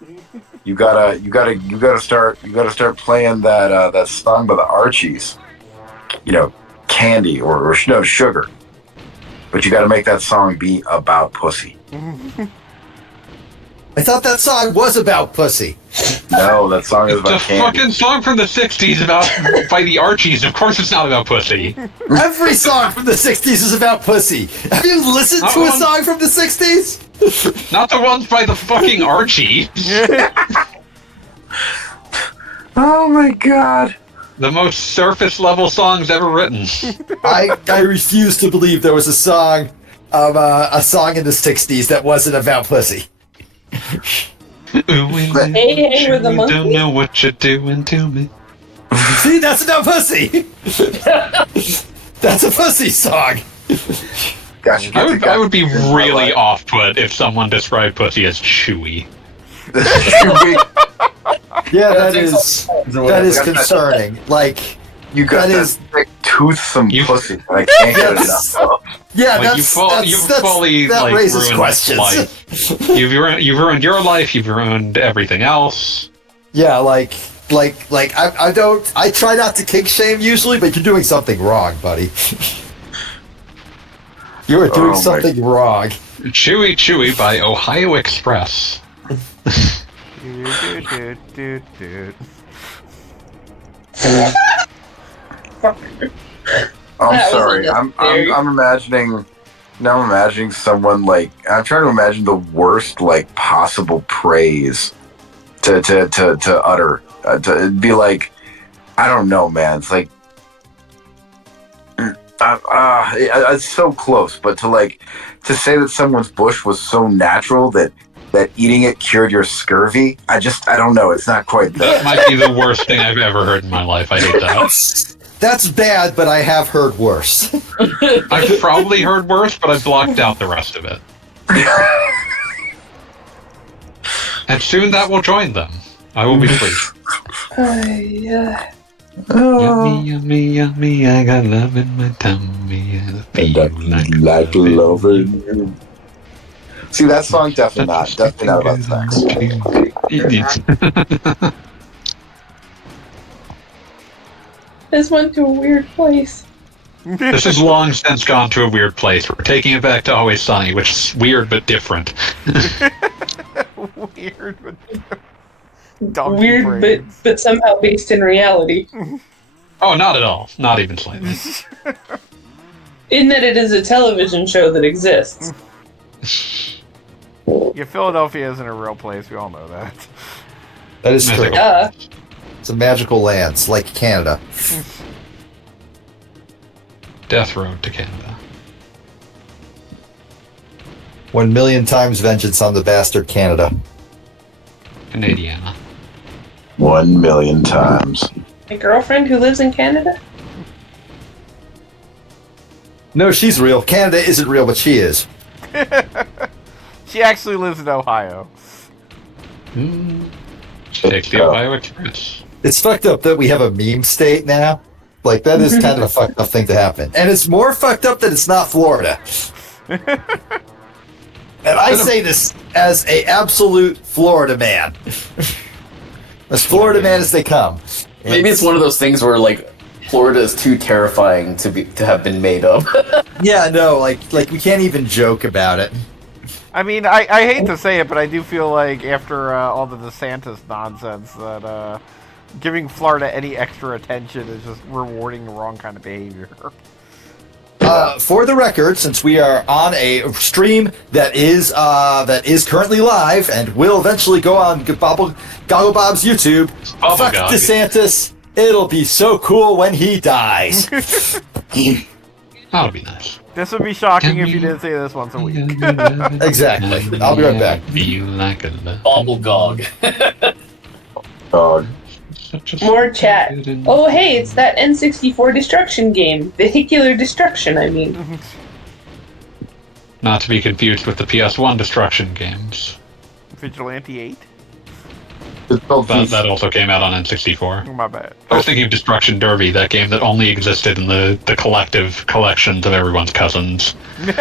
You gotta start playing that song by the Archies. You know, candy or no sugar. But you gotta make that song be about pussy. I thought that song was about pussy. No, that song is It's a about candy. fucking song from the 60s about by the Archies. Of course it's not about pussy. Every song from the 60s is about pussy. Have you listened to a song from the 60s? Not the ones by the fucking Archies. Oh my god. The most surface level songs ever written. I refuse to believe there was a song in the 60s that wasn't about pussy. Ooh, Hey, we're the you monkey. don't know what you're doing to me. See, that's about pussy. That's a pussy song. Gosh, I would be really off-put if someone described pussy as chewy. Yeah, That's that is concerning. Like, You got That that is- thick toothsome You- pussy. that I can't get Yes. enough of. yeah, Like, you've fully that like, raises ruined questions. life. You've ruined your life. You've ruined everything else. Yeah, I try not to kink shame usually, but you're doing something wrong, buddy. You are doing Oh my- something wrong. Chewy Chewy by Ohio Express. I'm That was sorry. I'm imagining. Now I'm imagining someone like I'm trying to imagine the worst like possible praise to utter to be like I don't know, man. It's like it's so close, but to say that someone's bush was so natural that eating it cured your scurvy. I don't know. It's not quite there. That might be the worst thing I've ever heard in my life. I hate that. That's bad, but I have heard worse. I've probably heard worse, but I've blocked out the rest of it. And soon that will join them. I will be free. Yeah. Yummy, yummy, yummy, I got love in my tummy. And I feel like loving you. See, that song definitely not about sex. This went to a weird place. This has long since gone to a weird place. We're taking it back to Always Sunny, which is weird but different. Weird, but Weird, but somehow based in reality. Oh, not at all. Not even slightly. In that it is a television show that exists. Yeah, Philadelphia isn't a real place. We all know that. That is true. Mythical. It's a magical land. It's like Canada. Death Road to Canada. 1,000,000 times vengeance on the bastard Canada. Canadiana. 1,000,000 times. My girlfriend who lives in Canada? No, she's real. Canada isn't real, but she is. She actually lives in Ohio. She takes the Ohio Express. It's fucked up that we have a meme state now. Like, that is kind of a fucked up thing to happen. And it's more fucked up that it's not Florida. And I say this as a absolute Florida man. As Florida man as they come. Maybe it's one of those things where like Florida is too terrifying to have been made up. Yeah, no, like we can't even joke about it. I mean, I hate to say it, but I do feel like after all the DeSantis nonsense that giving Florida any extra attention is just rewarding the wrong kind of behavior. For the record, since we are on a stream that is currently live and will eventually go on Goggle Bob's YouTube, fuck DeSantis. It'll be so cool when he dies. That'll be nice. This would be shocking if you didn't say this once a week. Exactly. I'll be right back. Feel like a Bobblegog. Dog. More chat. Oh, hey, it's that N64 destruction game. Vehicular destruction, I mean. Not to be confused with the PS1 destruction games. Vigilante 8? That also came out on N64. Oh, my bad. I was thinking of Destruction Derby, that game that only existed in the collective collections of everyone's cousins. It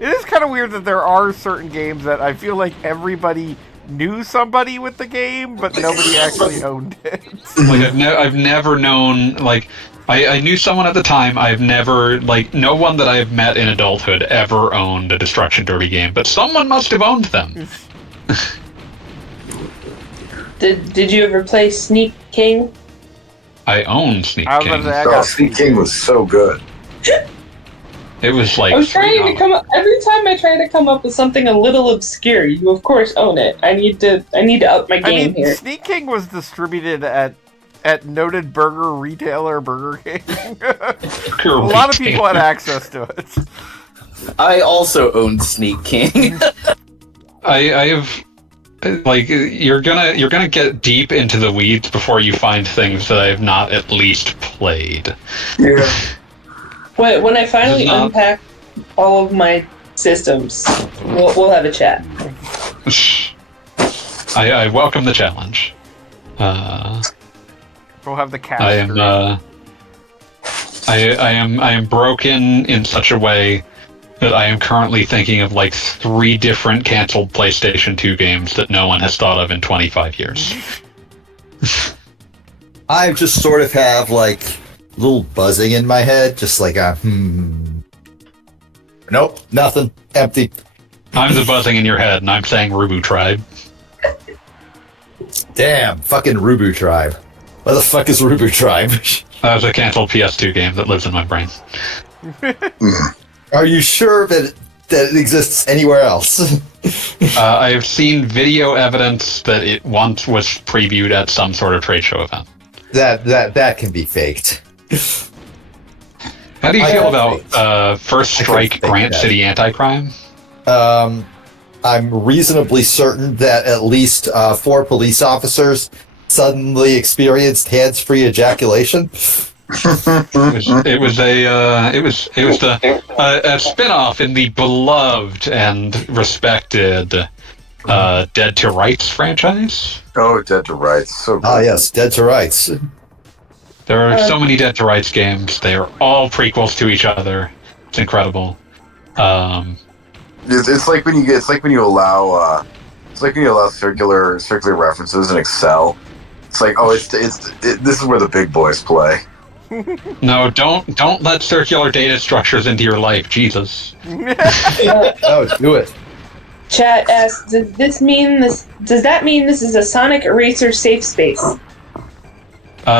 is kind of weird that there are certain games that I feel like everybody knew somebody with the game, but nobody actually owned it. Like I've never known, like, I knew someone at the time. I've never, like, no one that I've met in adulthood ever owned a Destruction Derby game, but someone must have owned them. Did you ever play Sneak King? I own Sneak I was King. about to say, I got Sneak King was so good. It was like I was trying to come up every time I try to come up with something a little obscure. You of course own it. I need to up my game here. Sneak King was distributed at noted burger retailer Burger King. A lot of people had access to it. I also owned Sneak King. I have, like, you're gonna get deep into the weeds before you find things that I have not at least played. Yeah. When I finally unpack all of my systems, we'll have a chat. I welcome the challenge. We'll have the cat. I am broken in such a way that I am currently thinking of like 3 different canceled PlayStation 2 games that no one has thought of in 25 years. I just sort of have like little buzzing in my head, just like a Nope, nothing. Empty. I'm the buzzing in your head, and I'm saying Rubu Tribe. Damn, fucking Rubu Tribe. What the fuck is Rubu Tribe? That was a canceled PS2 game that lives in my brain. Are you sure that it exists anywhere else? I have seen video evidence that it once was previewed at some sort of trade show event. That can be faked. How do you feel about First Strike Grant City Anti-Crime? I'm reasonably certain that at least 4 police officers suddenly experienced hands-free ejaculation. It was a spin-off in the beloved and respected Dead to Rights franchise. Oh, Dead to Rights. So good. Ah, yes, Dead to Rights. There are so many Dead to Rights games. They are all prequels to each other. It's incredible. It's like when you allow circular references in Excel. It's like, oh, this is where the big boys play. No, don't let circular data structures into your life, Jesus. Oh, do it. Chat asks, does that mean this is a Sonic Eraser safe space?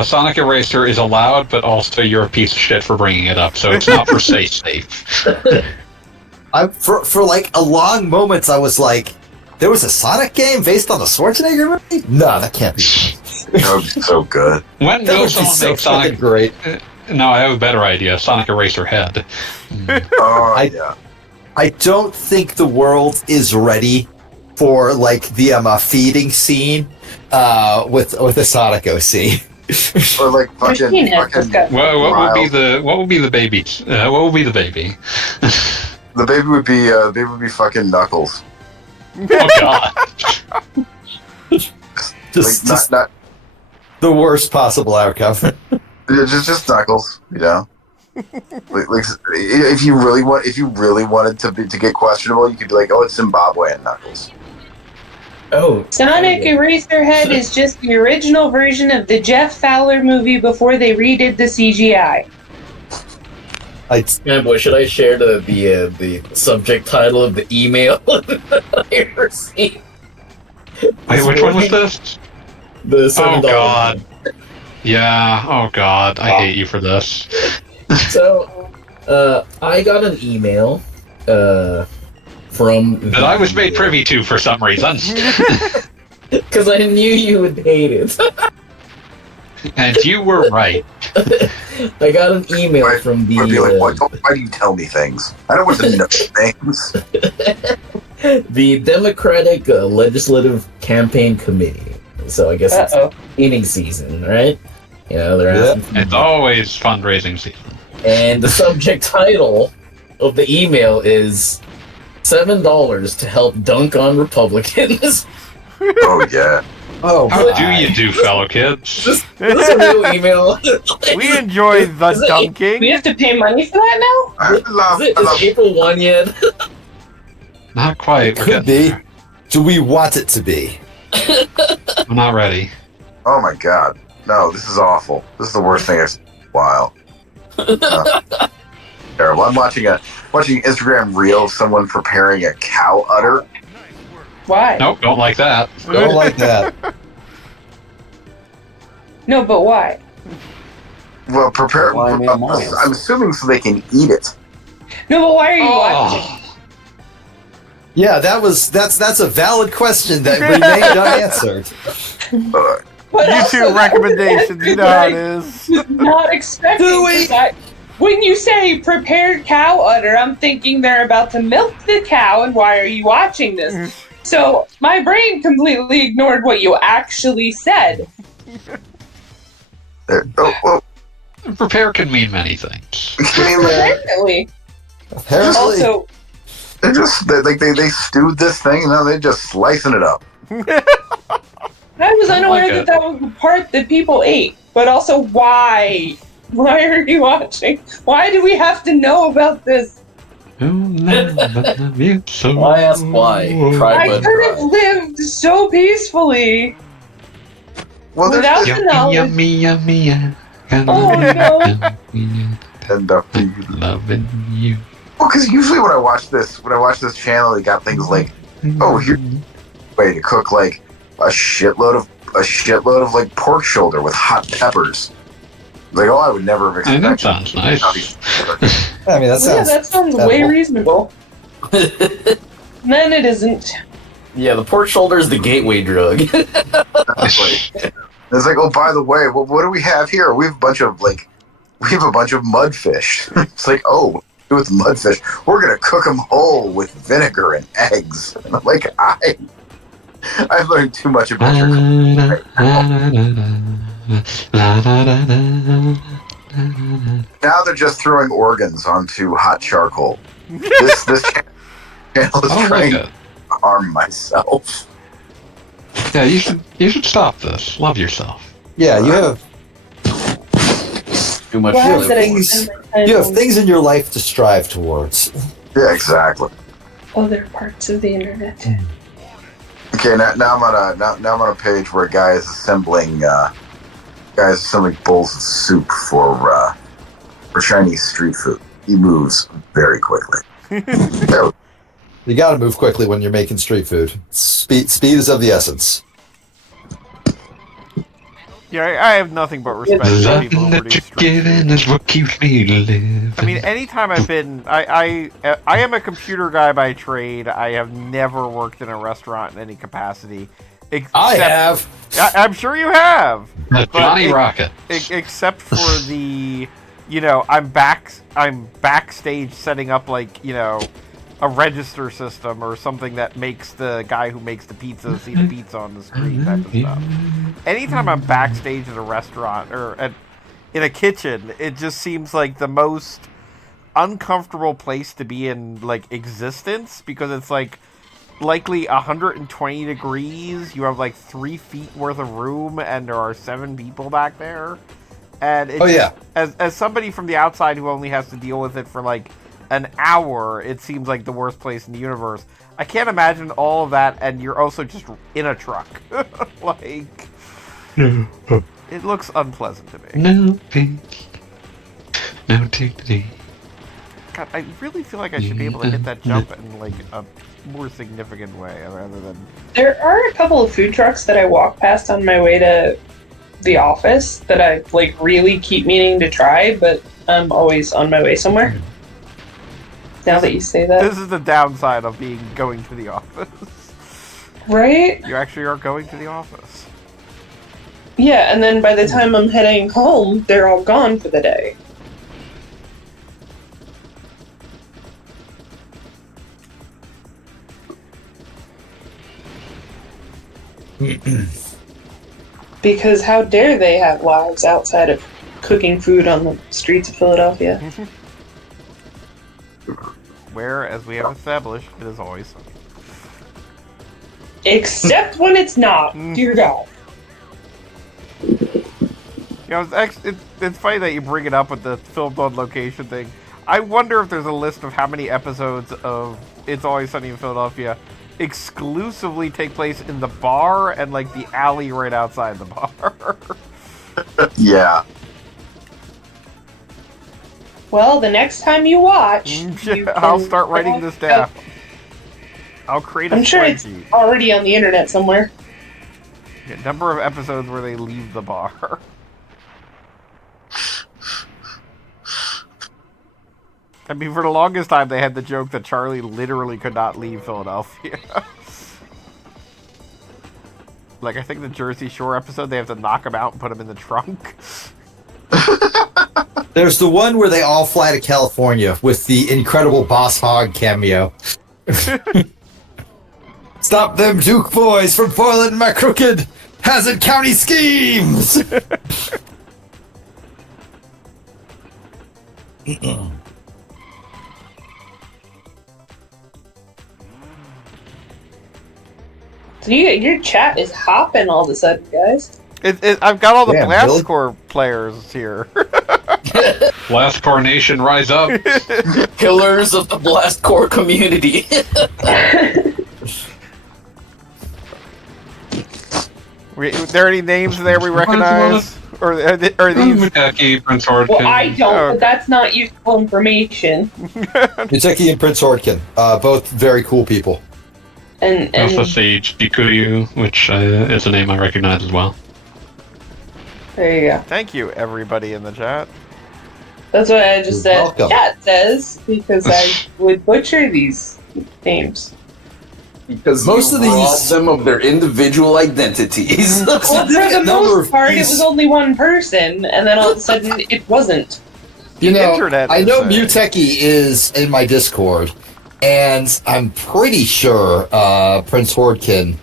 Sonic Eraser is allowed, but also you're a piece of shit for bringing it up, so it's not for safe. For like a long moments, I was like, there was a Sonic game based on the Schwarzenegger movie? No, that can't be. That would be so good. When That will would be someone so make Sonic? fucking great. No, I have a better idea. Sonic Eraser Head. Oh, I- I don't think the world is ready for like the feeding scene with the Sonic OC. Or like Christine has fucking got- What would Miles. be the baby? What would be the baby? The baby would be fucking Knuckles. Oh God! Just Not the worst possible outcome. just Knuckles, you know. like if you really wanted to get questionable, you could be like, oh, it's Zimbabwe and Knuckles. Oh, Sonic Eraserhead is just the original version of the Jeff Fowler movie before they redid the CGI. Fanboy, should I share the subject title of the email I received? Wait, which one was this? The $7. Oh God! Yeah. Oh God! I hate you for this. So, I got an email from That I was made privy to for some reason, because I knew you would hate it. and you were right. I got an email from I'd be like, the why do you tell me things? I don't want to know things. the Democratic Legislative Campaign Committee. So I guess it's meeting season, right? You know, they're asking. It's always fundraising season. And the subject title of the email is $7 to help dunk on Republicans. Oh yeah. Oh, How do my. you do, fellow kids? This is a real email. We enjoy the Is it- dunking. We have to pay money for that now? Is April 1 yet? Not quite. We're Could getting be. Do we want it to be? there. I'm not ready. Oh my god. No, this is awful. This is the worst thing I've seen in a while. Terrible. I'm watching Instagram reel of someone preparing a cow udder. Why? Nope, don't like that. Don't like that. No, but why? Well, prepare. Why me miles? I'm assuming so they can eat it. No, but why are you watching? Oh, Yeah, that's a valid question that remained unanswered. But YouTube also, recommendations, you know how it is. Not expecting Do we? that. When you say prepared cow udder, I'm thinking they're about to milk the cow, and why are you watching this? So my brain completely ignored what you actually said. prepare can mean many things. Apparently. Apparently, Also, They stewed this thing and now they're just slicing it up. I was unaware like that was the part that people ate. But also, why? Why are you watching? Why do we have to know about this? Why ask why? Try I but could have try. lived so peacefully Well, without there's the knowledge. Yummy, yummy, yummy. Oh no! and Loving you. well, because usually when I watch this channel, they got things like, oh, here's a way to cook like a shitload of like pork shoulder with hot peppers. Like, oh, I would never have And that expected. sounds nice. I mean, that Yeah, sounds. that sounds way edible. reasonable. Then it isn't. Yeah, the pork shoulder is the gateway drug. It's like, oh, by the way, what do we have here? We have a bunch of mudfish. It's like, oh, with mudfish, we're gonna cook them whole with vinegar and eggs. And I'm like, I've learned too much about your Now they're just throwing organs onto hot charcoal. This channel is I don't like trying it. harm myself. Yeah, you should stop this. Love yourself. Yeah, you have Too much. Glad have that I things- spend my time you have on things in your life to strive towards. Yeah, exactly. other parts of the internet. Okay, now I'm on a page where a guy is assembling bowls of soup for Chinese street food. He moves very quickly. Yeah, You got to move quickly when you're making street food. Speed is of the essence. Yeah, I have nothing but respect for The people who loving that produce you're street giving food. is what keeps me living. I mean, anytime I've been, I am a computer guy by trade. I have never worked in a restaurant in any capacity. I have. I'm sure you have. Johnny Rocket. Except for the, I'm backstage setting up a register system or something that makes the guy who makes the pizza see the pizza on the screen type of stuff. Anytime I'm backstage at a restaurant or in a kitchen, it just seems like the most uncomfortable place to be in existence, because it's likely 120 degrees. You have 3 feet worth of room, and there are 7 people back there. And as somebody from the outside who only has to deal with it for an hour, it seems like the worst place in the universe. I can't imagine all of that, and you're also just in a truck. It looks unpleasant to me. No peace, no dignity. God, I really feel like I should be able to hit that jump in a more significant way rather than. There are a couple of food trucks that I walk past on my way to the office that I really keep meaning to try, but I'm always on my way somewhere. Now that you say that. This is the downside of going to the office. Right? You actually are going to the office. Yeah, and then by the time I'm heading home, they're all gone for the day. Because how dare they have lives outside of cooking food on the streets of Philadelphia? Where, as we have established, it is always sunny. Except when it's not, dear God. It's funny that you bring it up with the filmed on location thing. I wonder if there's a list of how many episodes of It's Always Sunny in Philadelphia exclusively take place in the bar and the alley right outside the bar. yeah. Well, the next time you watch, I'll start writing this down. I'll create a I'm sure it's spreadsheet. already on the internet somewhere. Yeah, number of episodes where they leave the bar. I mean, for the longest time, they had the joke that Charlie literally could not leave Philadelphia. I think the Jersey Shore episode, they have to knock him out and put him in the trunk. There's the one where they all fly to California with the incredible Boss Hogg cameo. Stop them Duke boys from foiling my crooked Hazard County schemes! So your chat is hopping all of a sudden, guys. I've got all the Damn, Blast really? Corps players here. Blast Core Nation, rise up. Pillars of the Blast Core community. There any names there we recognize? Or are these... Kentucky, Prince Hordkin. Well, I don't, Oh, but that's not useful information. Yuteki and Prince Hordkin, both very cool people. And Also Sage Kikuyu, which is a name I recognize as well. there you go. Thank you, everybody in the chat. That's what I just You're said. welcome. Chat says, because I would butcher these names. Because Most you of these- robbed them of their individual identities. Well, for the Significant number most of part, it these- was only one person, and then all of a sudden, it wasn't. You know, internet I is know a- Muteki is in my Discord, and I'm pretty sure Prince Hordkin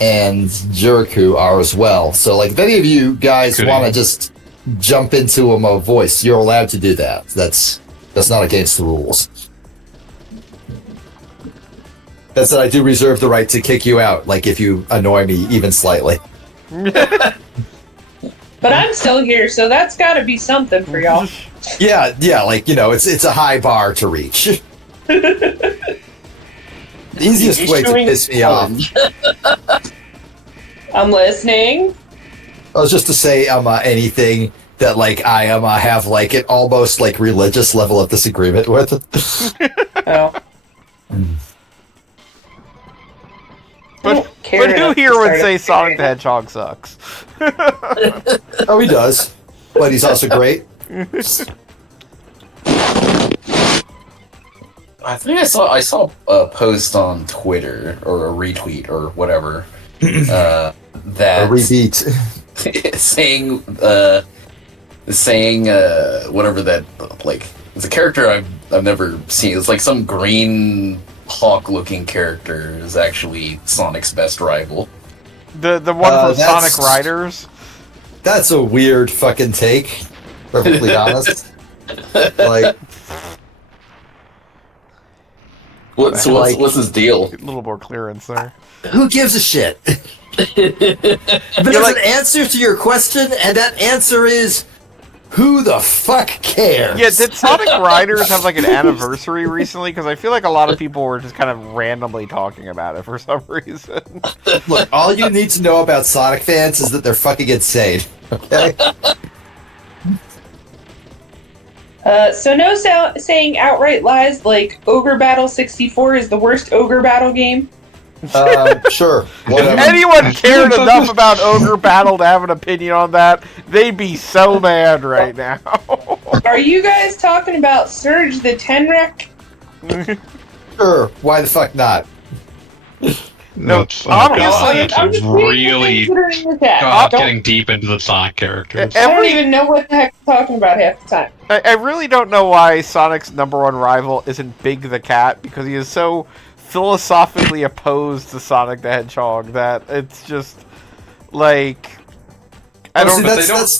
and Jericho are as well. So, if any of you guys Could want to be. just jump into a voice, you're allowed to do that. That's not against the rules. That said, I do reserve the right to kick you out, like if you annoy me even slightly. But I'm still here, so that's got to be something for y'all. Yeah, like, it's a high bar to reach. The easiest way to piss me off. I'm listening. I was just to say anything that like I have like an almost like religious level of disagreement with. Oh. But who here would say Sonic the Hedgehog sucks? Oh, he does, but he's also great. I think I saw a post on Twitter or a retweet or whatever that A repeat. saying whatever that like it's a character I've never seen. It's like some green hawk-looking character is actually Sonic's best rival. The one from Sonic Riders. That's a weird fucking take. Perfectly honest. Like. What's his deal? A little more clearance there. Who gives a shit? But there's an answer to your question, and that answer is, who the fuck cares? Yeah, did Sonic Riders have like an anniversary recently? Because I feel like a lot of people were just kind of randomly talking about it for some reason. Look, all you need to know about Sonic fans is that they're fucking insane. Okay? So no saying outright lies like Ogre Battle 64 is the worst Ogre Battle game. Sure. If Whatever. anyone cared enough about Ogre Battle to have an opinion on that, they'd be so mad right now. Are you guys talking about Surge the Tenrec? Sure. Why the fuck not? No, obviously, I'm just really considering the chat. getting deep into the Sonic characters. I don't even know what the heck I'm talking about half the time. I really don't know why Sonic's #1 rival isn't Big the Cat, because he is so philosophically opposed to Sonic the Hedgehog that it's just like I don't.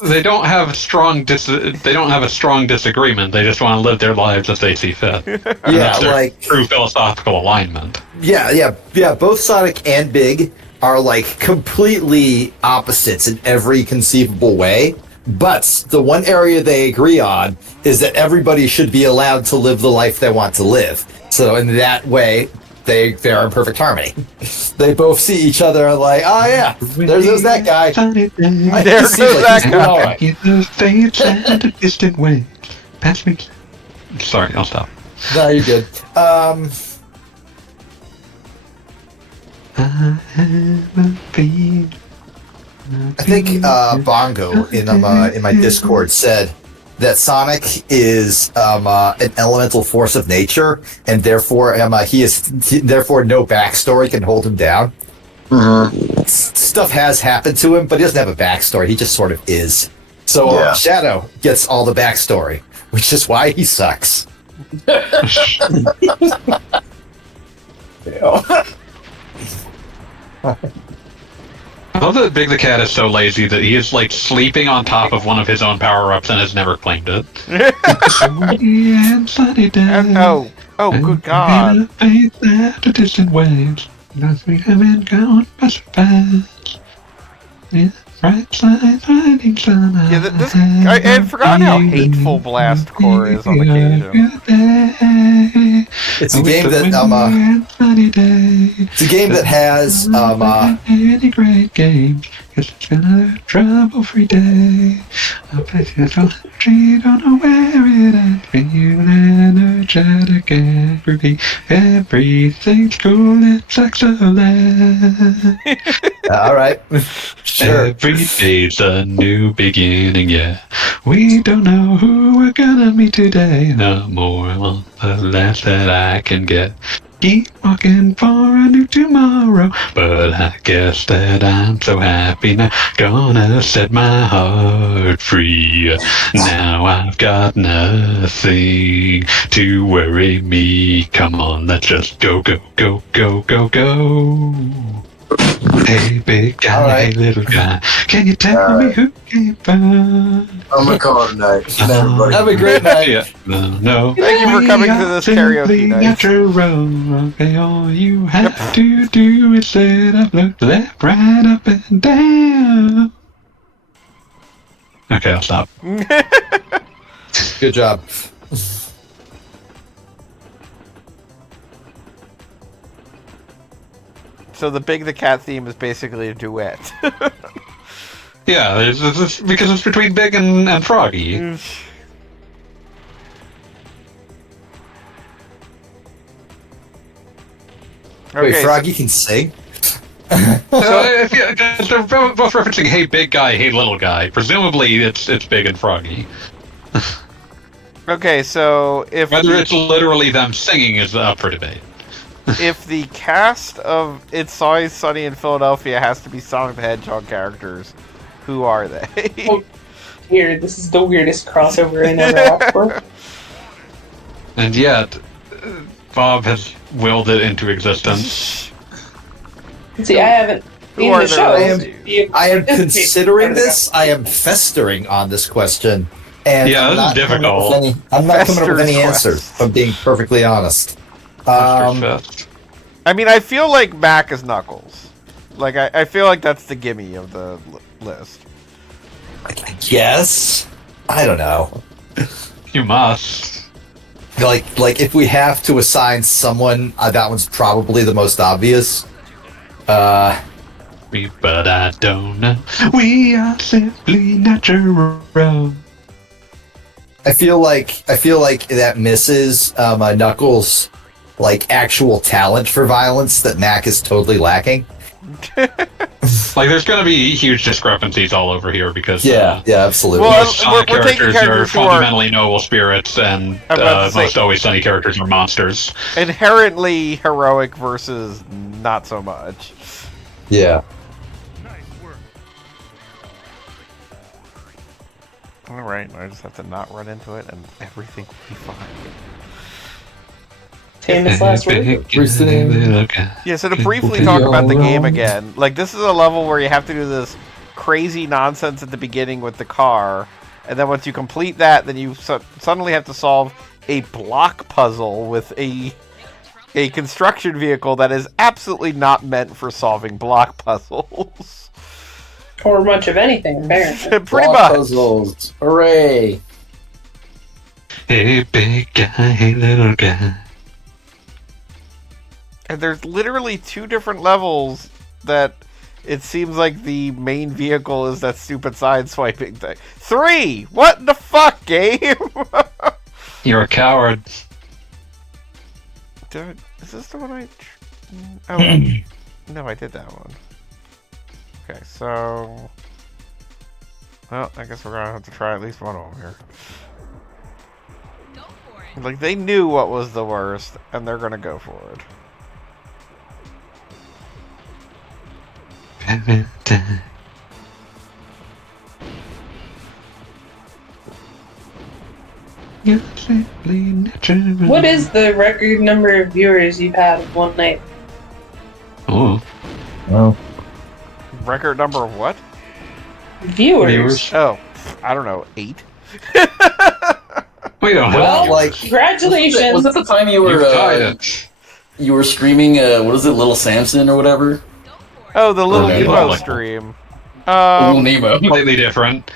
They don't have a strong disagreement. They just want to live their lives as they see fit. Yeah, like true philosophical alignment. Yeah. Both Sonic and Big are like completely opposites in every conceivable way. But the one area they agree on is that everybody should be allowed to live the life they want to live. So in that way, they're in perfect harmony. They both see each other and like, oh yeah, there's that guy. There goes that guy. Distant way. Pass me. Sorry, I'll stop. No, you're good. I think Bongo in my Discord said that Sonic is an elemental force of nature, and therefore therefore no backstory can hold him down. Mm-hmm. Stuff has happened to him, but he doesn't have a backstory. He just sort of is. So Shadow gets all the backstory, which is why he sucks. I love that Big the Cat is so lazy that he is like sleeping on top of one of his own power-ups and has never claimed it. Oh, good God. I had forgotten how hateful Blast Core is on occasion. It's a game that it's a game that has any great game, 'cause it's been a trouble-free day. I bet you don't know where it ends. Feel energetic every everything's cool, it's excellent. all right. Sure. Every day's a new beginning, yeah. We don't know who we're gonna meet today. No more on the less that I can get. Keep walking for a new tomorrow, but I guess that I'm so happy now. Gonna set my heart free. Now I've got nothing to worry me. Come on, let's just go, go, go, go, go, go. Hey, big guy, All right. hey, little guy. Can you tell me who came first? I'm gonna call it a night. Good night, everybody. Have a great night. Yeah. No. Thank you for coming to this karaoke night. Natural. Okay, all you have to do is sit up, look left, right, up, and down. Okay, I'll stop. Good job. So the Big the Cat theme is basically a duet. Yeah, it's because it's between Big and Froggy. Wait, Okay, Froggy can sing? So if they're both referencing "Hey, big guy, hey, little guy." Presumably, it's Big and Froggy. okay, so if Whether it's literally them singing is up for debate. if the cast of It's Always Sunny in Philadelphia has to be Sonic the Hedgehog characters, who are they? Oh, here, this is the weirdest crossover I never asked for. And yet, Bob has willed it into existence. See, I haven't Who seen are the their show. I am considering this. I am festering on this question. And Yeah, I'm this is not coming up with difficult. I'm not coming up with any Fester's answers, if I'm being perfectly honest. Fest. I mean, I feel like Mac is Knuckles. Like, I feel like that's the gimme of the list. I guess. I don't know. You must. Like if we have to assign someone, that one's probably the most obvious. But I don't know. We are simply natural. I feel like that misses Knuckles' like actual talent for violence that Mac is totally lacking. Like, there's going to be huge discrepancies all over here because Absolutely. Well, most Sonic we're taking characters are characters who are- fundamentally noble spirits, and I'm about to say- most Always Sunny characters are monsters. Inherently heroic versus not so much. Yeah. Alright, I just have to not run into it and everything will be fine. Famous last word. Yeah, so to briefly talk about the game again, like, this is a level where you have to do this crazy nonsense at the beginning with the car, and then once you complete that, then you suddenly have to solve a block puzzle with a construction vehicle that is absolutely not meant for solving block puzzles. Or much of anything, apparently. Pretty Block much. puzzles. Hooray! Hey, big guy, hey, little guy. And there's literally 2 different levels that it seems like the main vehicle is that stupid side-swiping thing. 3! What the fuck, game? You're a coward. Is this the one I... Oh, no, I did that one. Okay, so... Well, I guess we're gonna have to try at least one of them here. Go for it. Like, they knew what was the worst, and they're gonna go for it. What is the record number of viewers you've had in one night? Oh, Well, Record number of what? Viewers. Oh, I don't know, 8? we don't Well, have like- Congratulations. was it the time you you were tried it. you were screaming? What is it, Little Samson or whatever? Go for it. Oh, the Little Okay. Nemo Like- stream. Little Nemo. Completely different.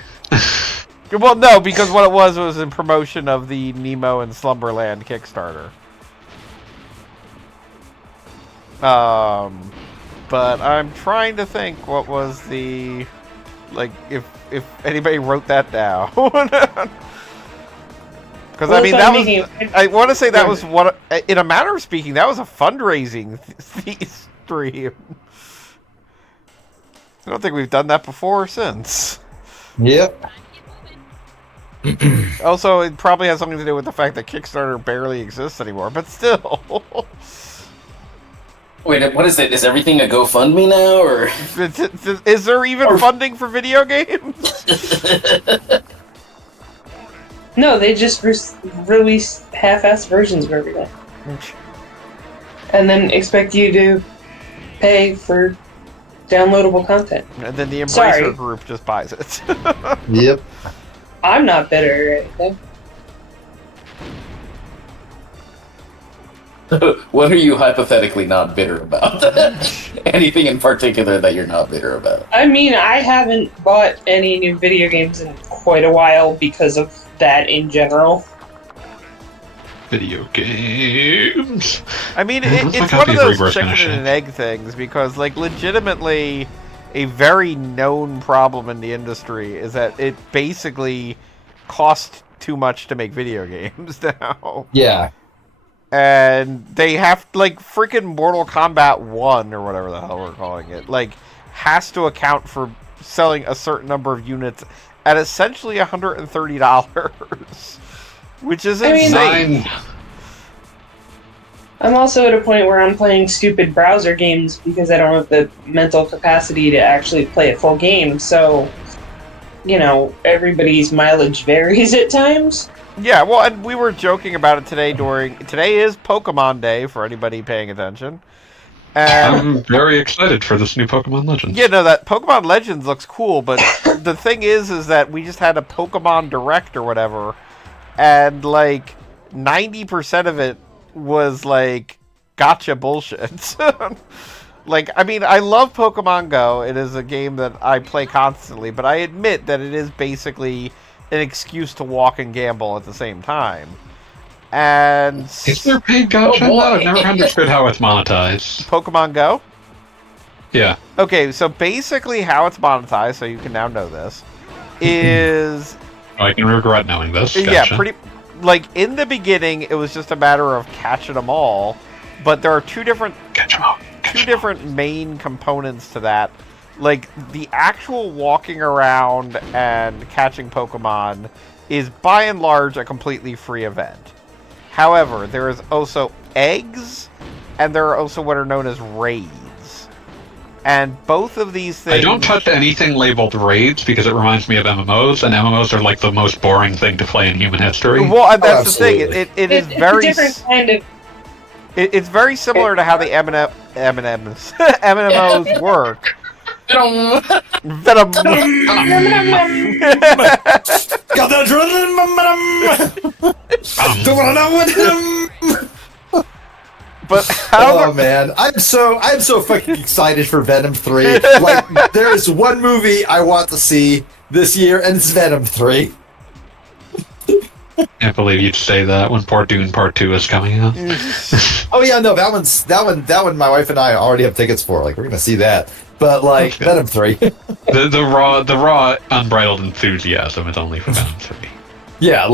Well, no, because what it was in promotion of the Nemo and Slumberland Kickstarter. But I'm trying to think what was the, like, if anybody wrote that down. Because I mean, that was, I want to say that was what, in a manner of speaking, that was a fundraising stream. I don't think we've done that before or since. Yep. Also, it probably has something to do with the fact that Kickstarter barely exists anymore, but still. Wait, what is it? Is everything a GoFundMe now, or? Is there even funding for video games? No, they just release half-assed versions of everything. And then expect you to pay for downloadable content. And then the Embracer Sorry. group just buys it. Yep. I'm not bitter or anything. What are you hypothetically not bitter about? Anything in particular that you're not bitter about? I mean, I haven't bought any new video games in quite a while because of that in general. Video games. I mean, Let's it's look one up of these those reverse chicken finish and egg things because, like, legitimately, a very known problem in the industry is that it basically costs too much to make video games now. Yeah. And they have, like, freaking Mortal Kombat 1, or whatever the hell we're calling it, like, has to account for selling a certain number of units at essentially $130, which is insane. I'm also at a point where I'm playing stupid browser games because I don't have the mental capacity to actually play a full game, so, you know, everybody's mileage varies at times. Yeah, well, and we were joking about it today today is Pokemon Day, for anybody paying attention. And I'm very excited for this new Pokemon Legends. yeah, no, that Pokemon Legends looks cool, but the thing is that we just had a Pokemon Direct or whatever, and, like, 90% of it was, like, gotcha bullshit. Like, I mean, I love Pokemon Go. It is a game that I play constantly, but I admit that it is basically an excuse to walk and gamble at the same time. And Is there paid gotcha? Oh, boy. I've never understood how it's monetized. Pokemon Go? Yeah. Okay, so basically how it's monetized, so you can now know this, is... I can regret knowing this. Gotcha. Yeah, pretty... Like, in the beginning, it was just a matter of catching them all, but there are two different main components to that. Like, the actual walking around and catching Pokemon is, by and large, a completely free event. However, there is also eggs, and there are also what are known as raids. And both of these things... I don't touch anything labeled raids because it reminds me of MMOs, and MMOs are like the most boring thing to play in human history. Well, and that's the thing. absolutely. It is It's very... a different kind of... It's very similar to how the MMOs work. Venom. Got that adrenaline. Don't wanna know what But how Oh man, I'm so fucking excited for Venom 3. Like, there is one movie I want to see this year, and it's Venom 3. Can't believe you'd say that when Port Dune Part 2 is coming out. Oh yeah, no, that one. My wife and I already have tickets for. Like, we're gonna see that. But like, Okay. Venom 3. the raw unbridled enthusiasm is only for Venom 3. Yeah,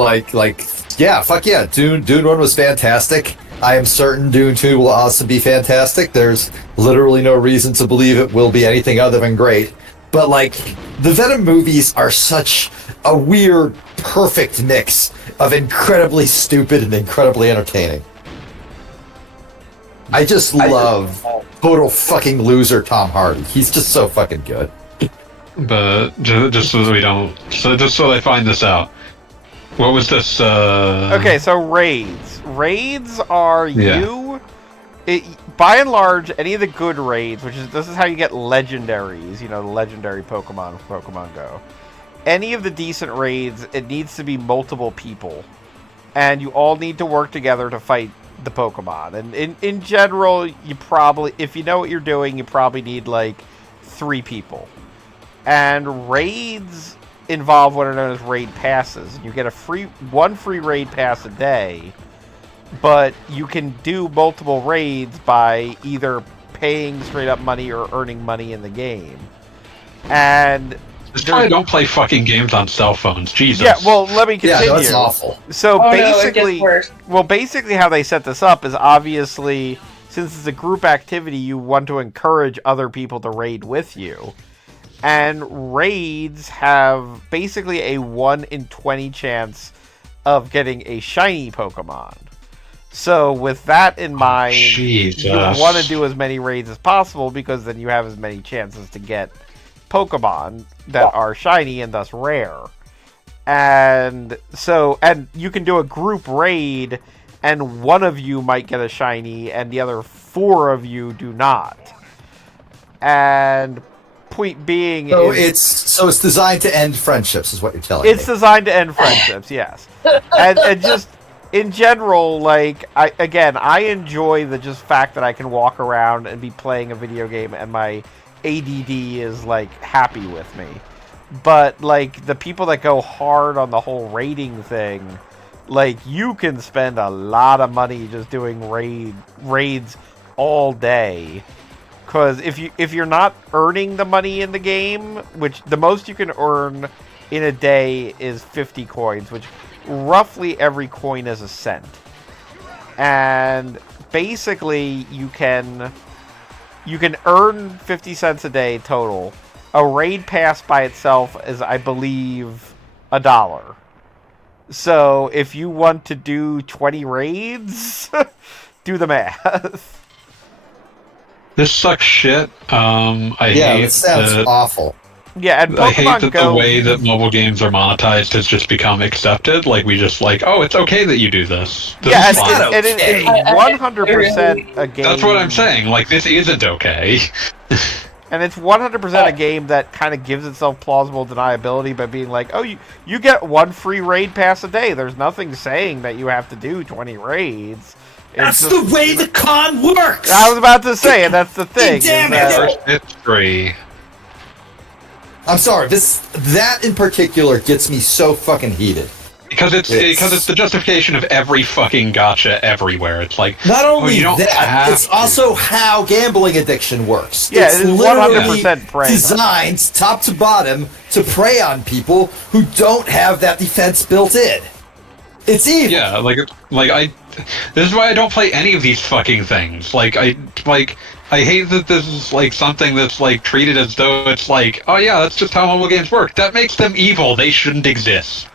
yeah, fuck yeah. Dune 1 was fantastic. I am certain Dune 2 will also be fantastic. There's literally no reason to believe it will be anything other than great. But like, the Venom movies are such a weird, perfect mix of incredibly stupid and incredibly entertaining. I just love total fucking loser Tom Hardy. He's just so fucking good. But just so that we don't, just so they find this out. What was this? Okay, so raids. Raids are Yeah. by and large, any of the good raids, this is how you get legendaries, you know, the legendary Pokemon from Pokemon Go. Any of the decent raids, it needs to be multiple people. And you all need to work together to fight the Pokemon. And in general, you probably, if you know what you're doing, you probably need like 3 people. And raids involve what are known as raid passes. You get one free raid pass a day, but you can do multiple raids by either paying straight up money or earning money in the game. And That's why I don't play fucking games on cell phones. Jesus. yeah, well, let me continue. Yeah, that's awful. So Oh, no, it basically, gets worse. well, basically how they set this up is obviously, since it's a group activity, you want to encourage other people to raid with you. And raids have basically a 1 in 20 chance of getting a shiny Pokemon. So with that in mind, Jesus. you want to do as many raids as possible because then you have as many chances to get Pokemon that are shiny and thus rare. And you can do a group raid and one of you might get a shiny and the other 4 of you do not. And point being, So it's designed to end friendships, is what you're telling me. It's designed to end friendships, yes. And just in general, like I enjoy the just fact that I can walk around and be playing a video game and my ADD is like happy with me. But like the people that go hard on the whole raiding thing, like you can spend a lot of money just doing raids all day. Because if you're not earning the money in the game, which the most you can earn in a day is 50 coins, which roughly every coin is a cent. And basically you can earn 50 cents a day total. A raid pass by itself is, I believe, $1. So if you want to do 20 raids, do the math. This sucks shit. I hate that sounds awful. Yeah, and Pokemon I hate that Go, the way that mobile games are monetized has just become accepted. Like, we just like, oh, it's okay that you do this. This yeah, is and, fine. and it is 100% a game. That's what I'm saying. Like, this isn't okay. And it's 100% a game that kind of gives itself plausible deniability by being like, oh, you get one free raid pass a day. There's nothing saying that you have to do 20 raids. That's the way the con works! I was about to say, and that's the thing. Damn First, it's free. I'm sorry, that in particular gets me so fucking heated. Because it's the justification of every fucking gotcha everywhere. It's like, not only you don't that, it's to. also how gambling addiction works. Yeah, it's it is literally 100% prey. designed top to bottom to prey on people who don't have that defense built in. It's evil. Yeah, this is why I don't play any of these fucking things. I hate that this is like something that's like treated as though it's like, oh yeah, that's just how mobile games work. That makes them evil. They shouldn't exist.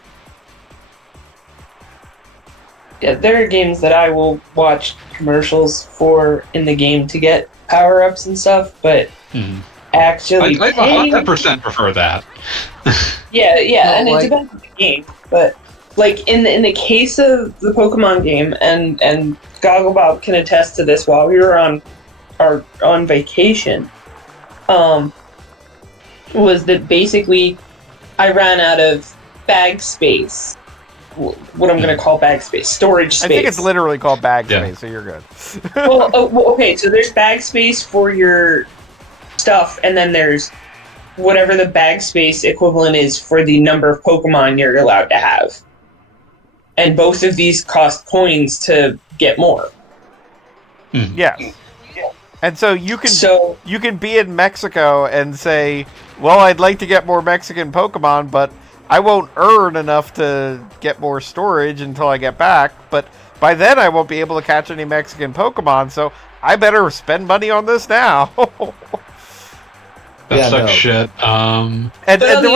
Yeah, there are games that I will watch commercials for in the game to get power-ups and stuff, but actually... I 100% prefer that. Yeah, and like, it depends on the game, but like in the case of the Pokemon game, and Gogglebob can attest to this, while we were on vacation, was that basically I ran out of bag space. What I'm going to call bag space, storage space. I think it's literally called bag space, so you're good. well, okay, so there's bag space for your stuff, and then there's whatever the bag space equivalent is for the number of Pokemon you're allowed to have. And both of these cost coins to get more. Yeah. And so you can be in Mexico and say, well, I'd like to get more Mexican Pokemon, but I won't earn enough to get more storage until I get back. But by then I won't be able to catch any Mexican Pokemon, so I better spend money on this now. That sucks shit. And the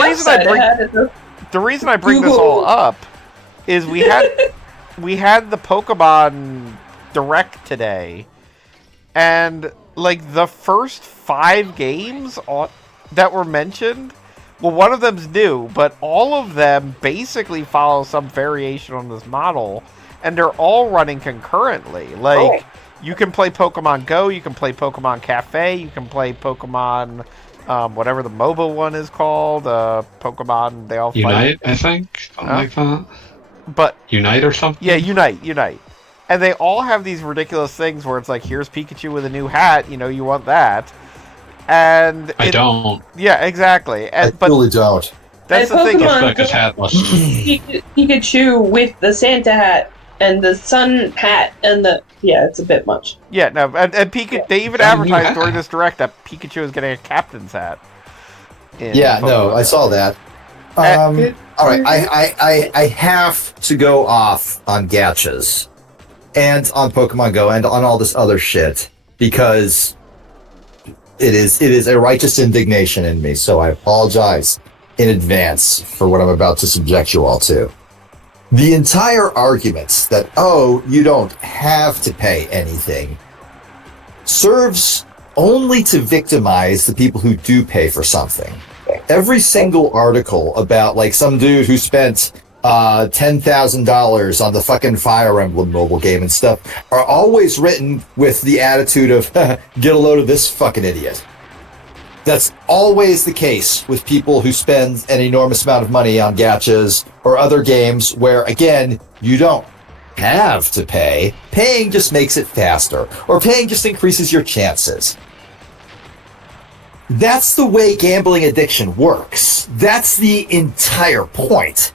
reason I bring this all up is we had the Pokemon Direct today, and like the first 5 games that were mentioned, well, one of them's new, but all of them basically follow some variation on this model, and they're all running concurrently. Like, you can play Pokemon Go, you can play Pokemon Cafe, you can play Pokemon, whatever the MOBA one is called, Pokemon, they all Unite, fight. I think? Something like that. But Unite or something? Yeah, Unite. And they all have these ridiculous things where it's like, here's Pikachu with a new hat, you want that. And I don't. Yeah, exactly. I really don't. That's and the thing. Pikachu with the Santa hat and the sun hat and it's a bit much. Yeah, no, and Pikachu. They even advertised during this direct that Pikachu is getting a captain's hat. I saw that. All right, I have to go off on gachas and on Pokemon Go and on all this other shit because it is a righteous indignation in me. So I apologize in advance for what I'm about to subject you all to. The entire argument that, you don't have to pay anything serves only to victimize the people who do pay for something. Every single article about like some dude who spent $10,000 on the fucking Fire Emblem mobile game and stuff are always written with the attitude of get a load of this fucking idiot. That's always the case with people who spend an enormous amount of money on gachas or other games where, again, you don't have to pay. Paying just makes it faster, or paying just increases your chances. That's the way gambling addiction works. That's the entire point.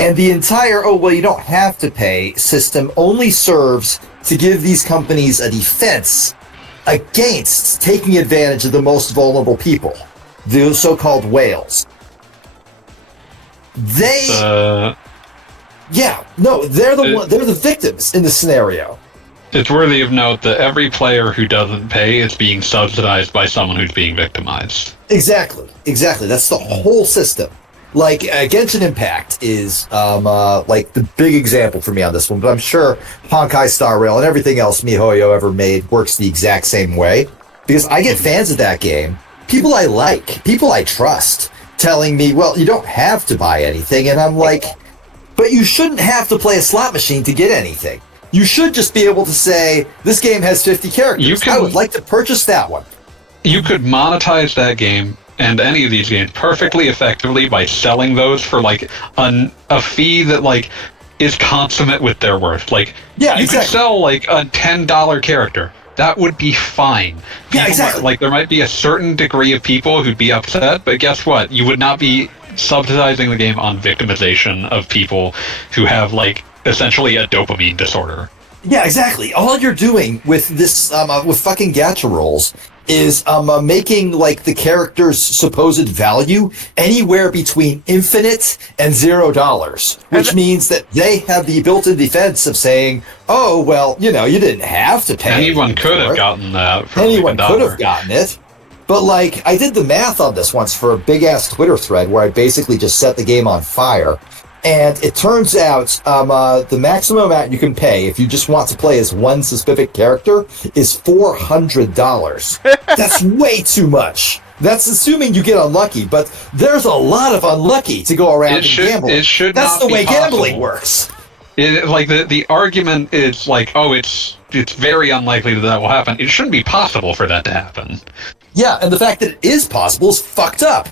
And the entire, oh, well, you don't have to pay system only serves to give these companies a defense against taking advantage of the most vulnerable people, the so-called whales. They're the victims in the scenario. It's worthy of note that every player who doesn't pay is being subsidized by someone who's being victimized. Exactly. That's the whole system. Like, Genshin Impact is like the big example for me on this one, but I'm sure Honkai Star Rail and everything else MiHoYo ever made works the exact same way. Because I get fans of that game, people I like, people I trust, telling me, well, you don't have to buy anything, and I'm like, but you shouldn't have to play a slot machine to get anything. You should just be able to say, this game has 50 characters. I would like to purchase that one. You could monetize that game and any of these games perfectly effectively by selling those for like a fee that like is consummate with their worth. Like you could sell like a $10 character. That would be fine. Like there might be a certain degree of people who'd be upset, but guess what? You would not be subsidizing the game on victimization of people who have like essentially a dopamine disorder. Yeah, exactly. All you're doing with this, with fucking gacha rolls is making like the character's supposed value anywhere between infinite and $0, which means that they have the built-in defense of saying, "Oh, well, you know, you didn't have to pay." Anyone could have gotten that. Anyone could have gotten it. But like, I did the math on this once for a big-ass Twitter thread where I basically just set the game on fire. And it turns out the maximum amount you can pay if you just want to play as one specific character is $400. That's way too much. That's assuming you get unlucky, but there's a lot of unlucky to go around and gamble. That's the way gambling works. Like the argument is like, oh, it's very unlikely that will happen. It shouldn't be possible for that to happen. Yeah, and the fact that it is possible is fucked up.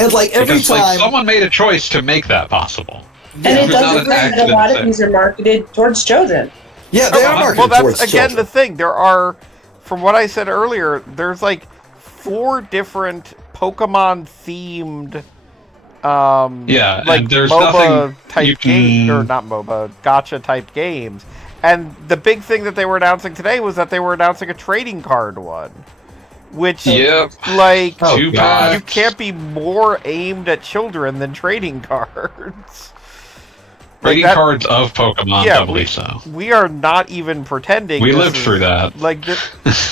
And like every time, like, someone made a choice to make that possible. And it doesn't mean that a lot of these are marketed towards children. Yeah, they are marketed towards children. Well, that's again the thing. There are, from what I said earlier, there's like 4 different Pokemon-themed, like and there's MOBA type games, or not MOBA, gacha type games. And the big thing that they were announcing today was that they were announcing a trading card one. Which, like, you can't be more aimed at children than trading cards. Trading cards of Pokemon, doubly so. We are not even pretending. We lived through that. Like,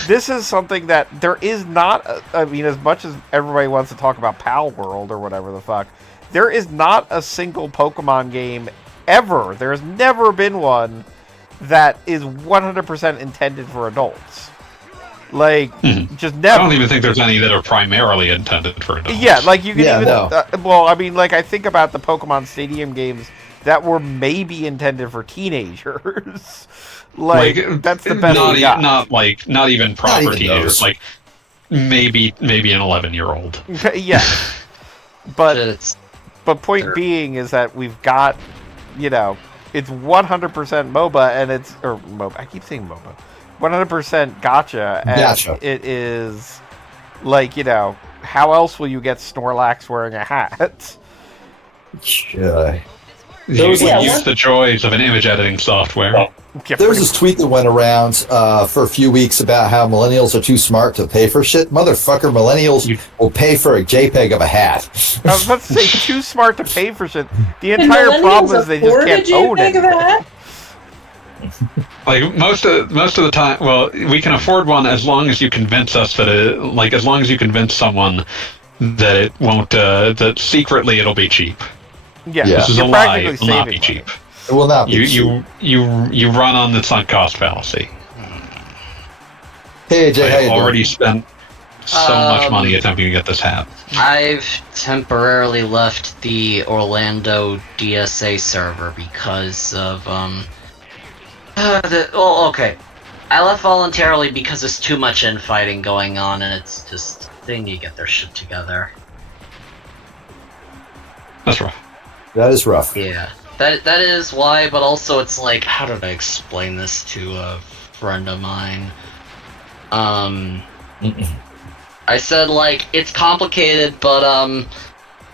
this is something that there is not, I mean, as much as everybody wants to talk about Pal World or whatever the fuck, there is not a single Pokemon game ever. There's never been one that is 100% intended for adults. Like, just never. I don't even think there's any that are primarily intended for adults. Yeah, like you can well, I mean, like I think about the Pokemon Stadium games that were maybe intended for teenagers. like that's the best. Not even proper teenagers. Like maybe an 11-year-old. Yeah, but point being is that we've got, you know, it's 100% MOBA and it's MOBA. I keep saying MOBA. 100% gacha, and it is like, you know, how else will you get Snorlax wearing a hat? Use the joys of an image editing software. There was this tweet that went around for a few weeks about how millennials are too smart to pay for shit. Motherfucker, millennials will pay for a JPEG of a hat. I was about to say, too smart to pay for shit. The entire problem is they just can't own it. Like most of the time, well, we can afford one as long as you convince us that as long as you convince someone that it won't, that secretly it'll be cheap. Yeah, this is a lie. It will not be cheap. It will not be cheap. You run on the sunk cost fallacy. Hey, AJ, I've already spent so much money attempting to get this hat. I've temporarily left the Orlando DSA server because of okay. I left voluntarily because there's too much infighting going on, and it's just They need to get their shit together. That's rough. That is rough. Yeah. That is why, but also it's like, how did I explain this to a friend of mine? I said, like, it's complicated, but,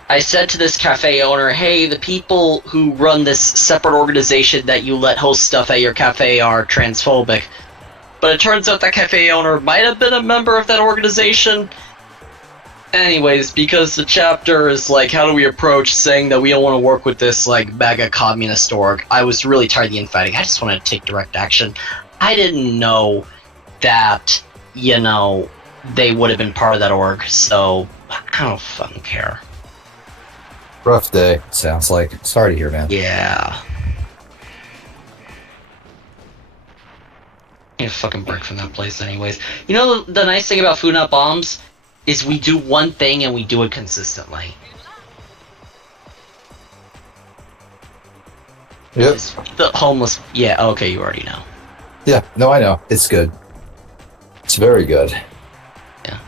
I said to this cafe owner, hey, the people who run this separate organization that you let host stuff at your cafe are transphobic. But it turns out that cafe owner might have been a member of that organization. Anyways, because the chapter is like, how do we approach saying that we don't want to work with this, like, MAGA communist org? I was really tired of the infighting. I just wanted to take direct action. I didn't know that, you know, they would have been part of that org, so I don't fucking care. Rough day, sounds like. Sorry to hear, man. Yeah. Need a fucking break from that place anyways. You know the nice thing about Food Not Bombs? Is we do one thing and we do it consistently. Yep. It's the homeless... Yeah, okay, you already know. Yeah, no, I know. It's good. It's very good. Yeah.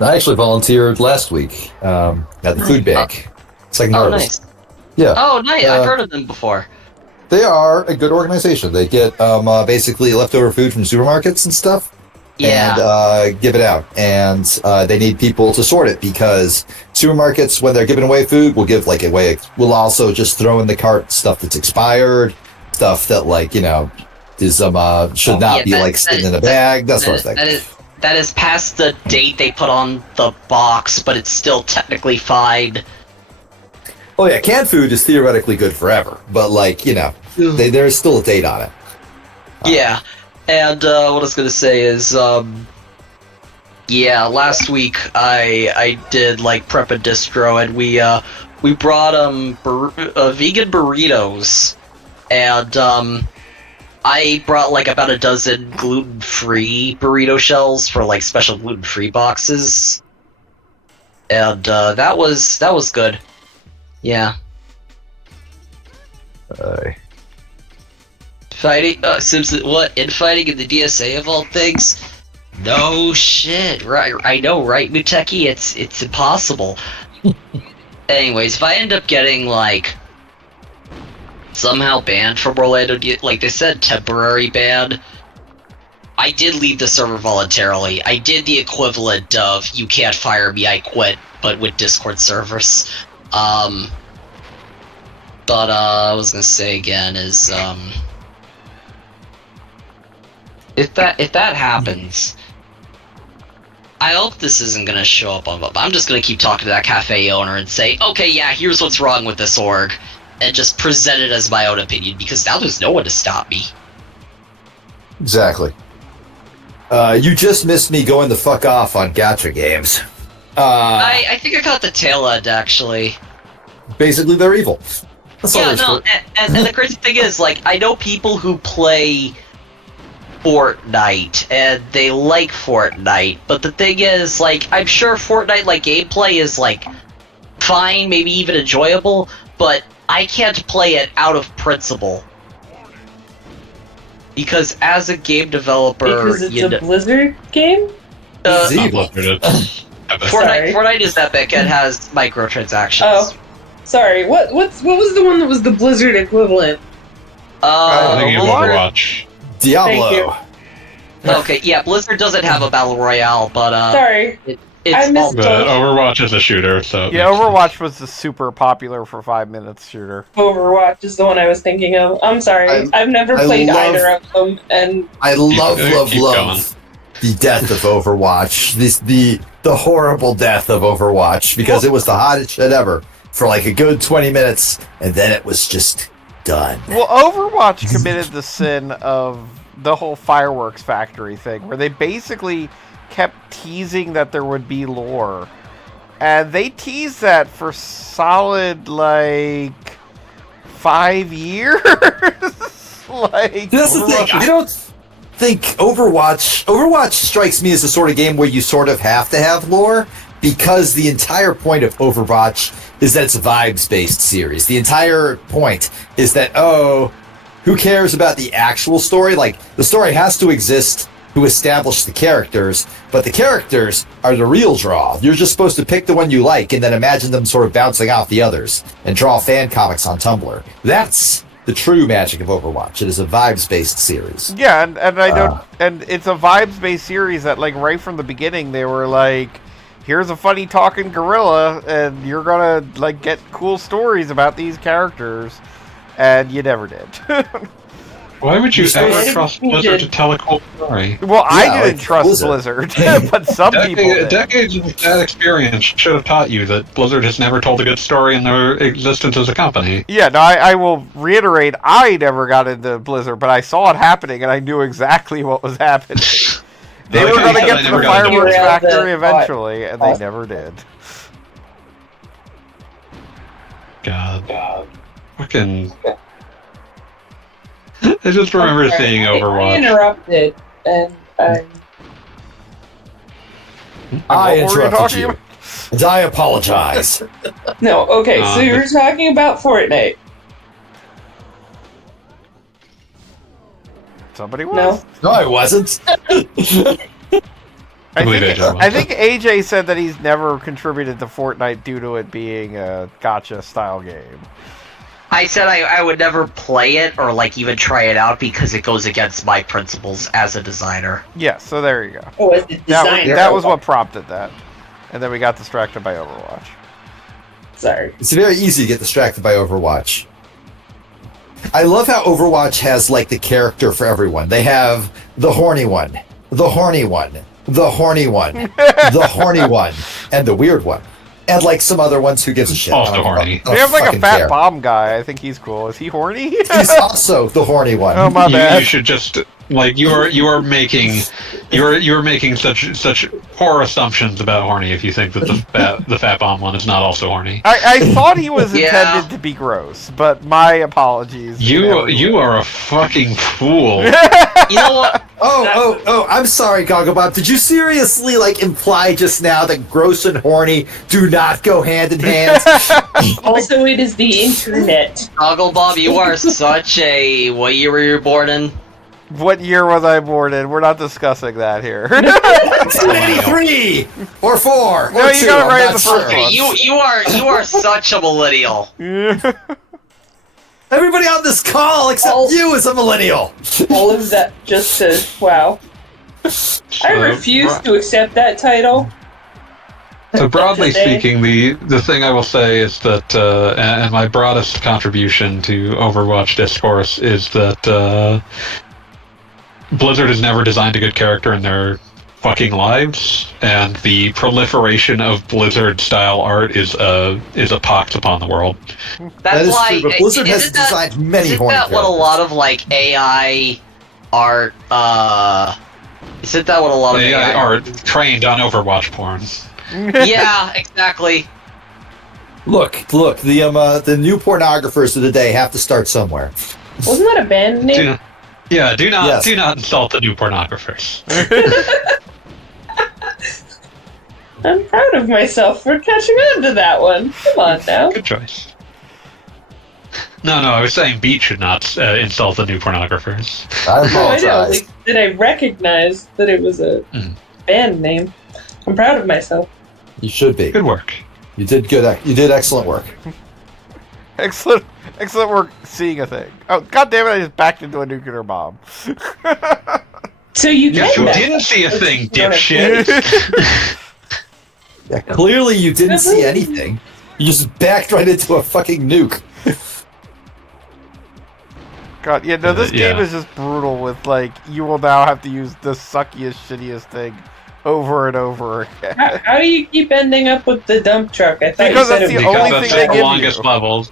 I actually volunteered last week at the food bank. It's like Oh, Nervous. nice. Yeah. Oh, nice. I've heard of them before. They are a good organization. They get basically leftover food from supermarkets and stuff. Yeah. And give it out. And they need people to sort it because supermarkets, when they're giving away food, will give like away. Will also just throw in the cart stuff that's expired, stuff that like is should not be like sitting in a bag, that sort of thing. That is past the date they put on the box, but it's still technically fine. Oh yeah, canned food is theoretically good forever, but like there's still a date on it. Yeah. And what I was gonna say is, last week I did like prep a distro, and we brought vegan burritos, and I brought like about a dozen gluten-free burrito shells for like special gluten-free boxes, and that was good. Yeah. Fighting, Simpson, what? Infighting in the DSA of all things? No shit, right? I know, right, Muteki? It's impossible. Anyways, if I end up getting, like, somehow banned from Orlando, like they said, temporary ban, I did leave the server voluntarily. I did the equivalent of, you can't fire me, I quit, but with Discord servers. But, I was gonna say again is, If that happens, I hope this isn't gonna show up on. I'm just gonna keep talking to that cafe owner and say, okay, yeah, here's what's wrong with this org, and just present it as my own opinion because now there's no one to stop me. Exactly. You just missed me going the fuck off on gacha games. I think I caught the tail end actually. Basically, they're evil. That's all Yeah, there's to no, it. and the crazy thing is, like, I know people who play Fortnite, and they like Fortnite, but the thing is, like, I'm sure Fortnite, like, gameplay is, like, fine, maybe even enjoyable, but I can't play it out of principle. Because as a game developer... Because it's a Blizzard game? Fortnite is epic and has microtransactions. Oh, sorry. What was the one that was the Blizzard equivalent? I think it's Overwatch. Diablo. Okay, yeah, Blizzard doesn't have a battle royale, but sorry, it's missed But Overwatch is a shooter, so Yeah, Overwatch was the super popular for 5 minutes shooter. Overwatch is the one I was thinking of. I'm sorry, I've never played either of them, and I love going. the death of Overwatch. The horrible death of Overwatch because it was the hottest shit ever for like a good 20 minutes, and then it was just done. Well, Overwatch committed the sin of the whole fireworks factory thing, where they basically kept teasing that there would be lore. And they teased that for solid, like, 5 years? Like, That's the thing. I don't think Overwatch strikes me as the sort of game where you sort of have to have lore, because the entire point of Overwatch is that it's a vibes-based series. The entire point is that, who cares about the actual story? Like, the story has to exist who establish the characters, but the characters are the real draw. You're just supposed to pick the one you like and then imagine them sort of bouncing off the others and draw fan comics on Tumblr. That's the true magic of Overwatch. It is a vibes-based series. Yeah, and I don't, and it's a vibes-based series that, like, right from the beginning, they were like, here's a funny talking gorilla, and you're gonna, like, get cool stories about these characters, and you never did. Why would you ever trust Blizzard to tell a cool story? Well, I didn't trust Blizzard, but some people did. Decades of that experience should have taught you that Blizzard has never told a good story in their existence as a company. Yeah, no, I will reiterate, I never got into Blizzard, but I saw it happening, and I knew exactly what was happening. They were going to get to the fireworks factory eventually, and they never did. God. Fucking... I just remember seeing Overwatch. I interrupted, and I interrupted you, and I apologize. No, okay, so you were talking about Fortnite. Somebody was. No, I wasn't. I think AJ said that he's never contributed to Fortnite due to it being a gacha style game. I said I would never play it or like even try it out because it goes against my principles as a designer. Yeah, so there you go. Oh, as a designer. That was what prompted that. And then we got distracted by Overwatch. Sorry. It's very easy to get distracted by Overwatch. I love how Overwatch has, like, the character for everyone. They have the horny one, the horny one, the horny one, the horny one, and the weird one. And, like, some other ones, who gives a shit. Also horny. They have, like, a fat bomb guy. I think he's cool. Is he horny? He's also the horny one. Oh, my bad. You should just... Like, you are making such poor assumptions about horny if you think that the fat bomb one is not also horny. I thought he was intended to be gross, but my apologies. You are a fucking fool. You know what? Oh, I'm sorry, Gogglebop. Did you seriously, like, imply just now that gross and horny do not go hand in hand? Also, it is the internet. Gogglebob, you are such a... What year were you born in? What year was I born in? We're not discussing that here. 1983 or 4 or 2. No, you got it right at the first one. You are such a millennial. Everybody on this call except you is a millennial. All of that just says, wow. I refuse to accept that title. So broadly speaking, the thing I will say is that, and my broadest contribution to Overwatch discourse is that Blizzard has never designed a good character in their fucking lives, and the proliferation of Blizzard-style art is a pox upon the world. That is true, but Blizzard has designed many horny characters. Isn't that what a lot of, like, AI art, isn't that what a lot of AI art trained on Overwatch porn? Yeah, exactly. Look, the new pornographers of the day have to start somewhere. Wasn't that a band name? Do not insult the new pornographers. I'm proud of myself for catching on to that one. Come on now. Good choice. No, I was saying Beat should not insult the new pornographers. I apologize. No, I know. Like, did I recognize that it was a band name? I'm proud of myself. You should be. Good work. You did good. You did excellent work. Excellent work seeing a thing. Oh, god damn it, I just backed into a nuclear bomb. So you didn't see a thing, dipshit. Yeah, clearly you didn't see anything. You just backed right into a fucking nuke. God, yeah, no, this game is just brutal with, like, you will now have to use the suckiest, shittiest thing over and over again. How do you keep ending up with the dump truck? I thought because you said that's it the was only that's thing they the give longest you. levels.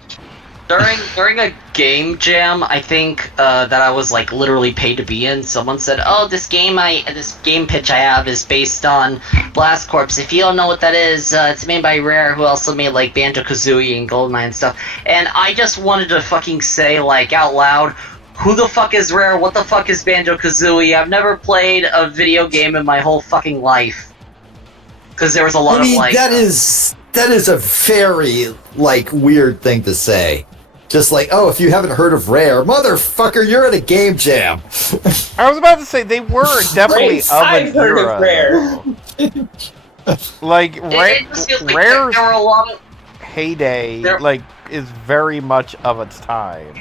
During a game jam, I think that I was like literally paid to be in. Someone said, "Oh, this game pitch I have is based on Blast Corps. If you don't know what that is, it's made by Rare, who also made like Banjo-Kazooie and GoldenEye and stuff." And I just wanted to fucking say like out loud, "Who the fuck is Rare? What the fuck is Banjo-Kazooie? I've never played a video game in my whole fucking life." Because there was a lot of like that is a very like weird thing to say. Just like, oh, if you haven't heard of Rare, motherfucker, you're in a game jam. I was about to say they were definitely Right, of an I've heard era. of Rare. Like It just feels like Rare's there were a lot of. heyday, like, is very much of its time.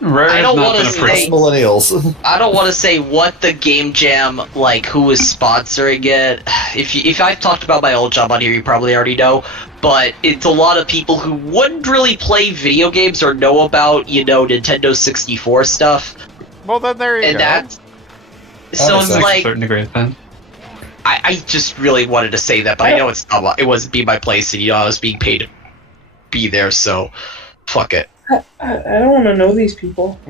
Rare I has don't not wanna been a say- Us millennials. I don't want to say what the game jam, like, who was sponsoring it. If I've talked about my old job on here, you probably already know. But it's a lot of people who wouldn't really play video games or know about, Nintendo 64 stuff. Well, then there you And go. that's... That So makes it's sense. To a like... certain degree, then. I just really wanted to say that, but I know it's not. It wasn't be my place, and I was being paid to be there, so fuck it. I don't want to know these people.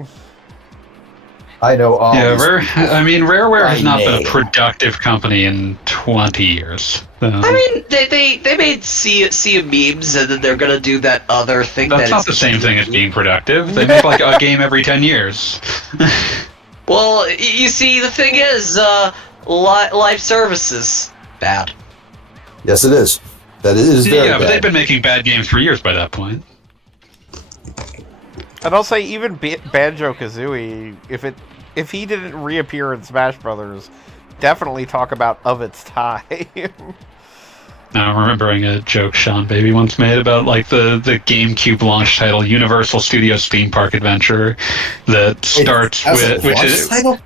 I know all. Yeah, these Rare. people. I mean, Rareware has By not been a name. productive company in 20 years. I mean, they made sea of memes, and then they're gonna do that other thing. That's that not is the same thing as being productive. They make like a game every 10 years. Well, you see, the thing is, live services bad. Yes, it is. That is very Yeah, but bad. they've been making bad games for years by that point. And I'll say even Banjo-Kazooie, if he didn't reappear in Smash Brothers, definitely talk about of its time. Now, I'm remembering a joke Sean Baby once made about like the GameCube launch title Universal Studios Theme Park Adventure that starts As a with which launch is title?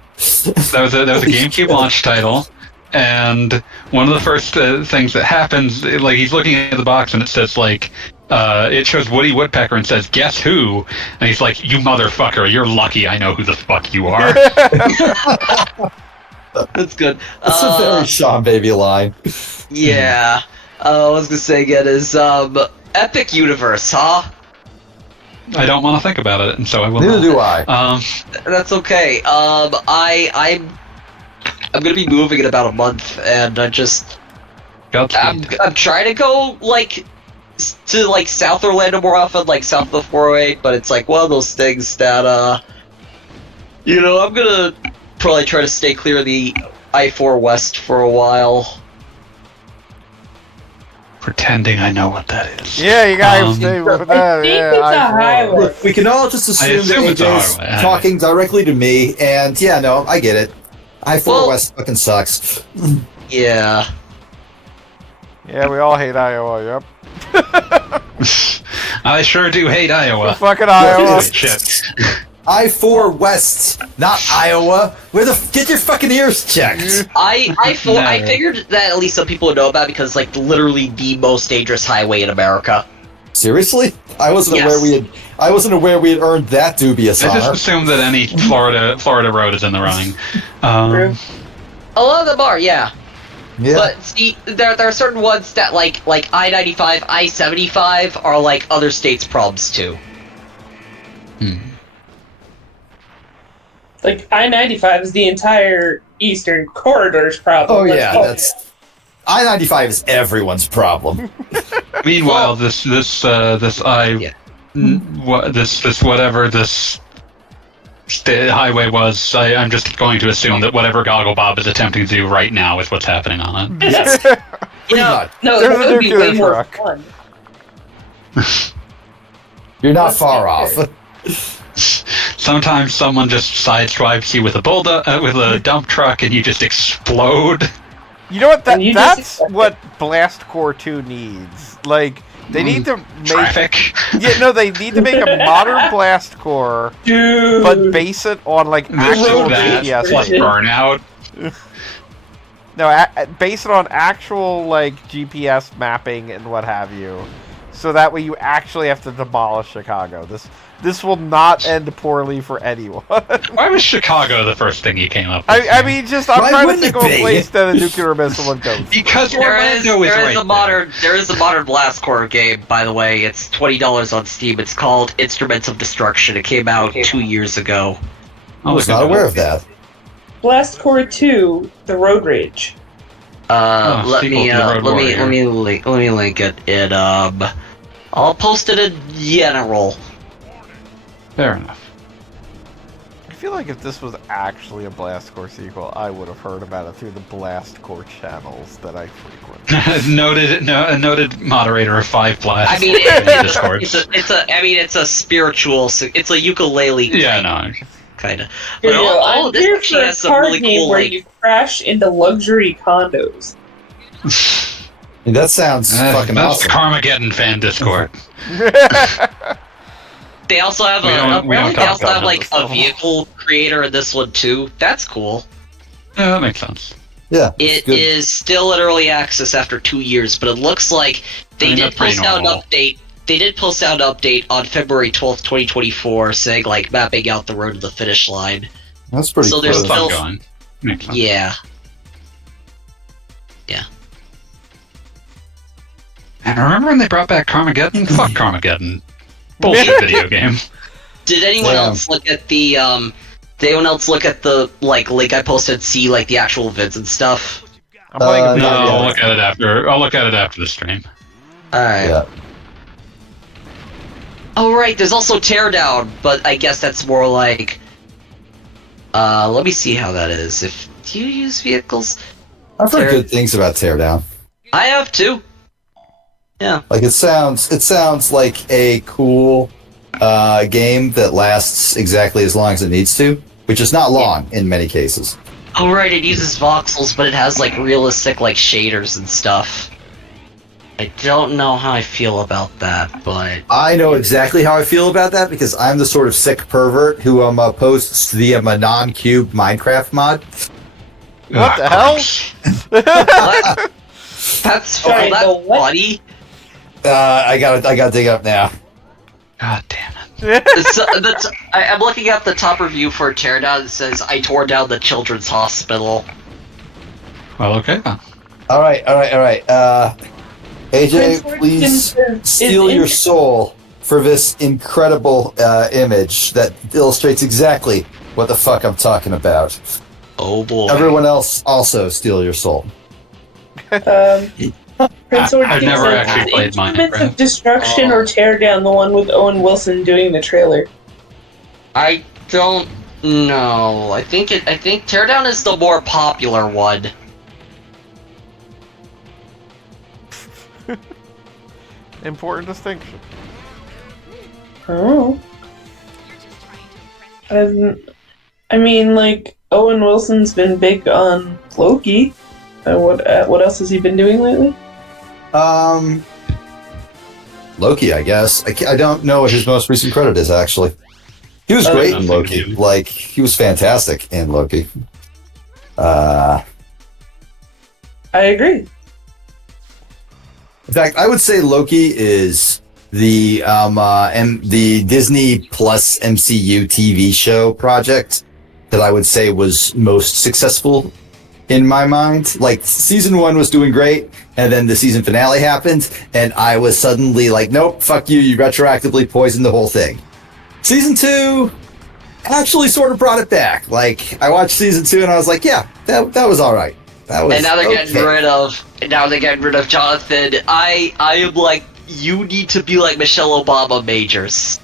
that was a GameCube launch title. And one of the first things that happens, like he's looking at the box and it says like, it shows Woody Woodpecker and says, "Guess who?" And he's like, "You motherfucker! You're lucky. I know who the fuck you are." That's good. That's a very Sean Baby line. Yeah. I was gonna say again is Epic Universe, huh? I don't want to think about it, and so I will. Neither not. do I. That's okay. I'm gonna be moving in about a month, and I'm trying to go to South Orlando more often, like south of the 408, but it's like one of those things that I'm gonna probably try to stay clear of the I-4 West for a while. Pretending I know what that is. Yeah, you gotta stay with that. I think Yeah, it's a I- highway. Look, we can all just assume assume that it's a AJ's highway. talking directly to me, and yeah, no, I get it. I-4 Well- West fucking sucks. Yeah. Yeah, we all hate Iowa, yep. I sure do hate Iowa. Fucking Iowa. Shit. I-4 West, not Iowa. Get your fucking ears checked. I figured that at least some people would know about it because like literally the most dangerous highway in America. Seriously? I wasn't Yes. aware we had earned that dubious I just honor. assume that any Florida road is in the running. True. A lot of them are, yeah. Yeah. But see, there are certain ones that like I-95, I-75 are like other states' problems too. Like I-95 is the entire Eastern Corridor's problem. Oh yeah, that's I-95 is everyone's problem. Meanwhile, this highway was, I'm just going to assume that whatever Goggle Bob is attempting to do right now is what's happening on it. Pretty much. No, There's that a would be way nuclear more truck. fun. You're not far off. Sometimes someone just sideswipes you with a dump truck and you just explode. You know what? And you That's just- what Blast Corps 2 needs. Like, they need to make... Traffic. Yeah, no, they need to make a modern Blast Corps, Dude. but base it on, like, actual that GPS plus data. burnout. No, base it on actual, like, GPS mapping and what have you. So that way you actually have to demolish Chicago. This will not end poorly for anyone. Why was Chicago the first thing you came up with? I mean, just, I'm Why trying to wouldn't think it of a be? place that a nuclear missile would go. Because There is Orlando is right there is a modern Blast Corps game, by the way. It's $20 on Steam. It's called Instruments of Destruction. It came out 2 years ago. I was not aware of that. Blast Corps 2, The Road Rage. Let sequel me to the Road Warrior. let me link it. I'll post it in general. Fair enough. feel like if this was actually a Blast Corps sequel, I would have heard about it through the Blast Corps channels that I frequent. noted moderator of 5 Blast. I mean, Discord. it's a spiritual, it's a ukulele. Yeah, no. Kind of. But But I'm here for a card game where you crash into luxury condos. That sounds fucking that's awesome. Carmageddon fan Discord. They also have a vehicle creator in this one too. That's cool. Yeah, that makes sense. Yeah, It is still in early access after 2 years, but it looks like they did post out an update. They did post out an update on February 12th, 2024, saying like mapping out the road to the finish line. That's pretty So cool. there's still going. Makes sense. Yeah. And remember when they brought back Carmageddon? Fuck Carmageddon. Bullshit video game. Did anyone else look at the Did anyone else look at the link I posted? See like the actual vids and stuff. I'm playing a No, video. I'll look at it after. I'll look at it after the stream. All right. Yeah. Oh right, there's also Teardown, but I guess that's more like. Let me see how that is. Do you use vehicles? I've heard good things about Teardown. I have too. Yeah. Like it sounds like a cool game that lasts exactly as long as it needs to, which is not long in many cases. Oh right, it uses voxels, but it has like realistic like shaders and stuff. I don't know how I feel about that, but I know exactly how I feel about that because I'm the sort of sick pervert who posts the non-cube Minecraft mod. What the hell? that's Sorry, that's funny. I gotta dig up now. God damn it. I'm looking at the top review for Teardown. It says, "I tore down the children's hospital." Well, okay then. All right. AJ, please steal your soul for this incredible image that illustrates exactly what the fuck I'm talking about. Oh boy! Everyone else also steal your soul. Prince I've never actually played Instruments Minecraft. of Destruction or Teardown, the one with Owen Wilson doing the trailer. I don't know. I think Teardown is the more popular one. Important distinction. Oh. I mean, like, Owen Wilson's been big on Loki. What else has he been doing lately? Loki, I guess. I don't know what his most recent credit is, actually. He was great in Loki. Like, he was fantastic in Loki. I agree. In fact, I would say Loki is the Disney Plus MCU TV show project that I would say was most successful in my mind. Like, season 1 was doing great, and then the season finale happened, and I was suddenly like, nope, fuck you, you retroactively poisoned the whole thing. Season 2 actually sort of brought it back. Like, I watched season 2 and I was like, yeah, that was all right. That was And now they're okay. getting rid of Jonathan. I am like, you need to be like Michelle Obama Majors.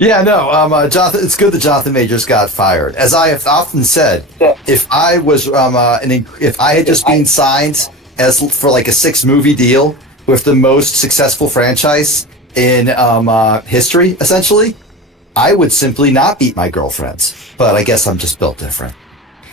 Yeah, no, Jonathan. It's good that Jonathan Majors got fired. As I have often said, if I was if I had just been signed as for like a 6-movie deal with the most successful franchise in history, essentially, I would simply not beat my girlfriends. But I guess I'm just built different.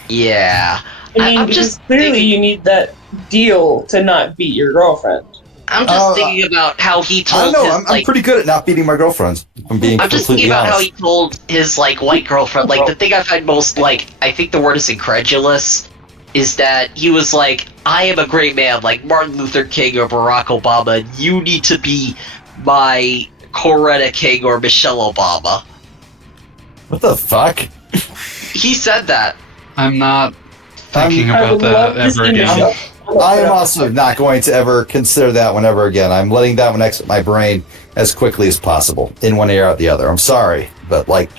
Yeah. I mean, I'm because just clearly thinking, you need that deal to not beat your girlfriend. I'm just thinking about how he I told don't know. his, I'm pretty good at not beating my girlfriends. I'm being I'm just completely thinking about how honest. he told his like white girlfriend. Like the thing I find most like, I think the word is incredulous, is that he was like, "I am a great man, like Martin Luther King or Barack Obama. You need to be my Coretta King or Michelle Obama." What the fuck? He said that. I'm not thinking I about would that love to ever see again. Michelle. I am also not going to ever consider that one ever again. I'm letting that one exit my brain as quickly as possible, in one ear out the other. I'm sorry, but like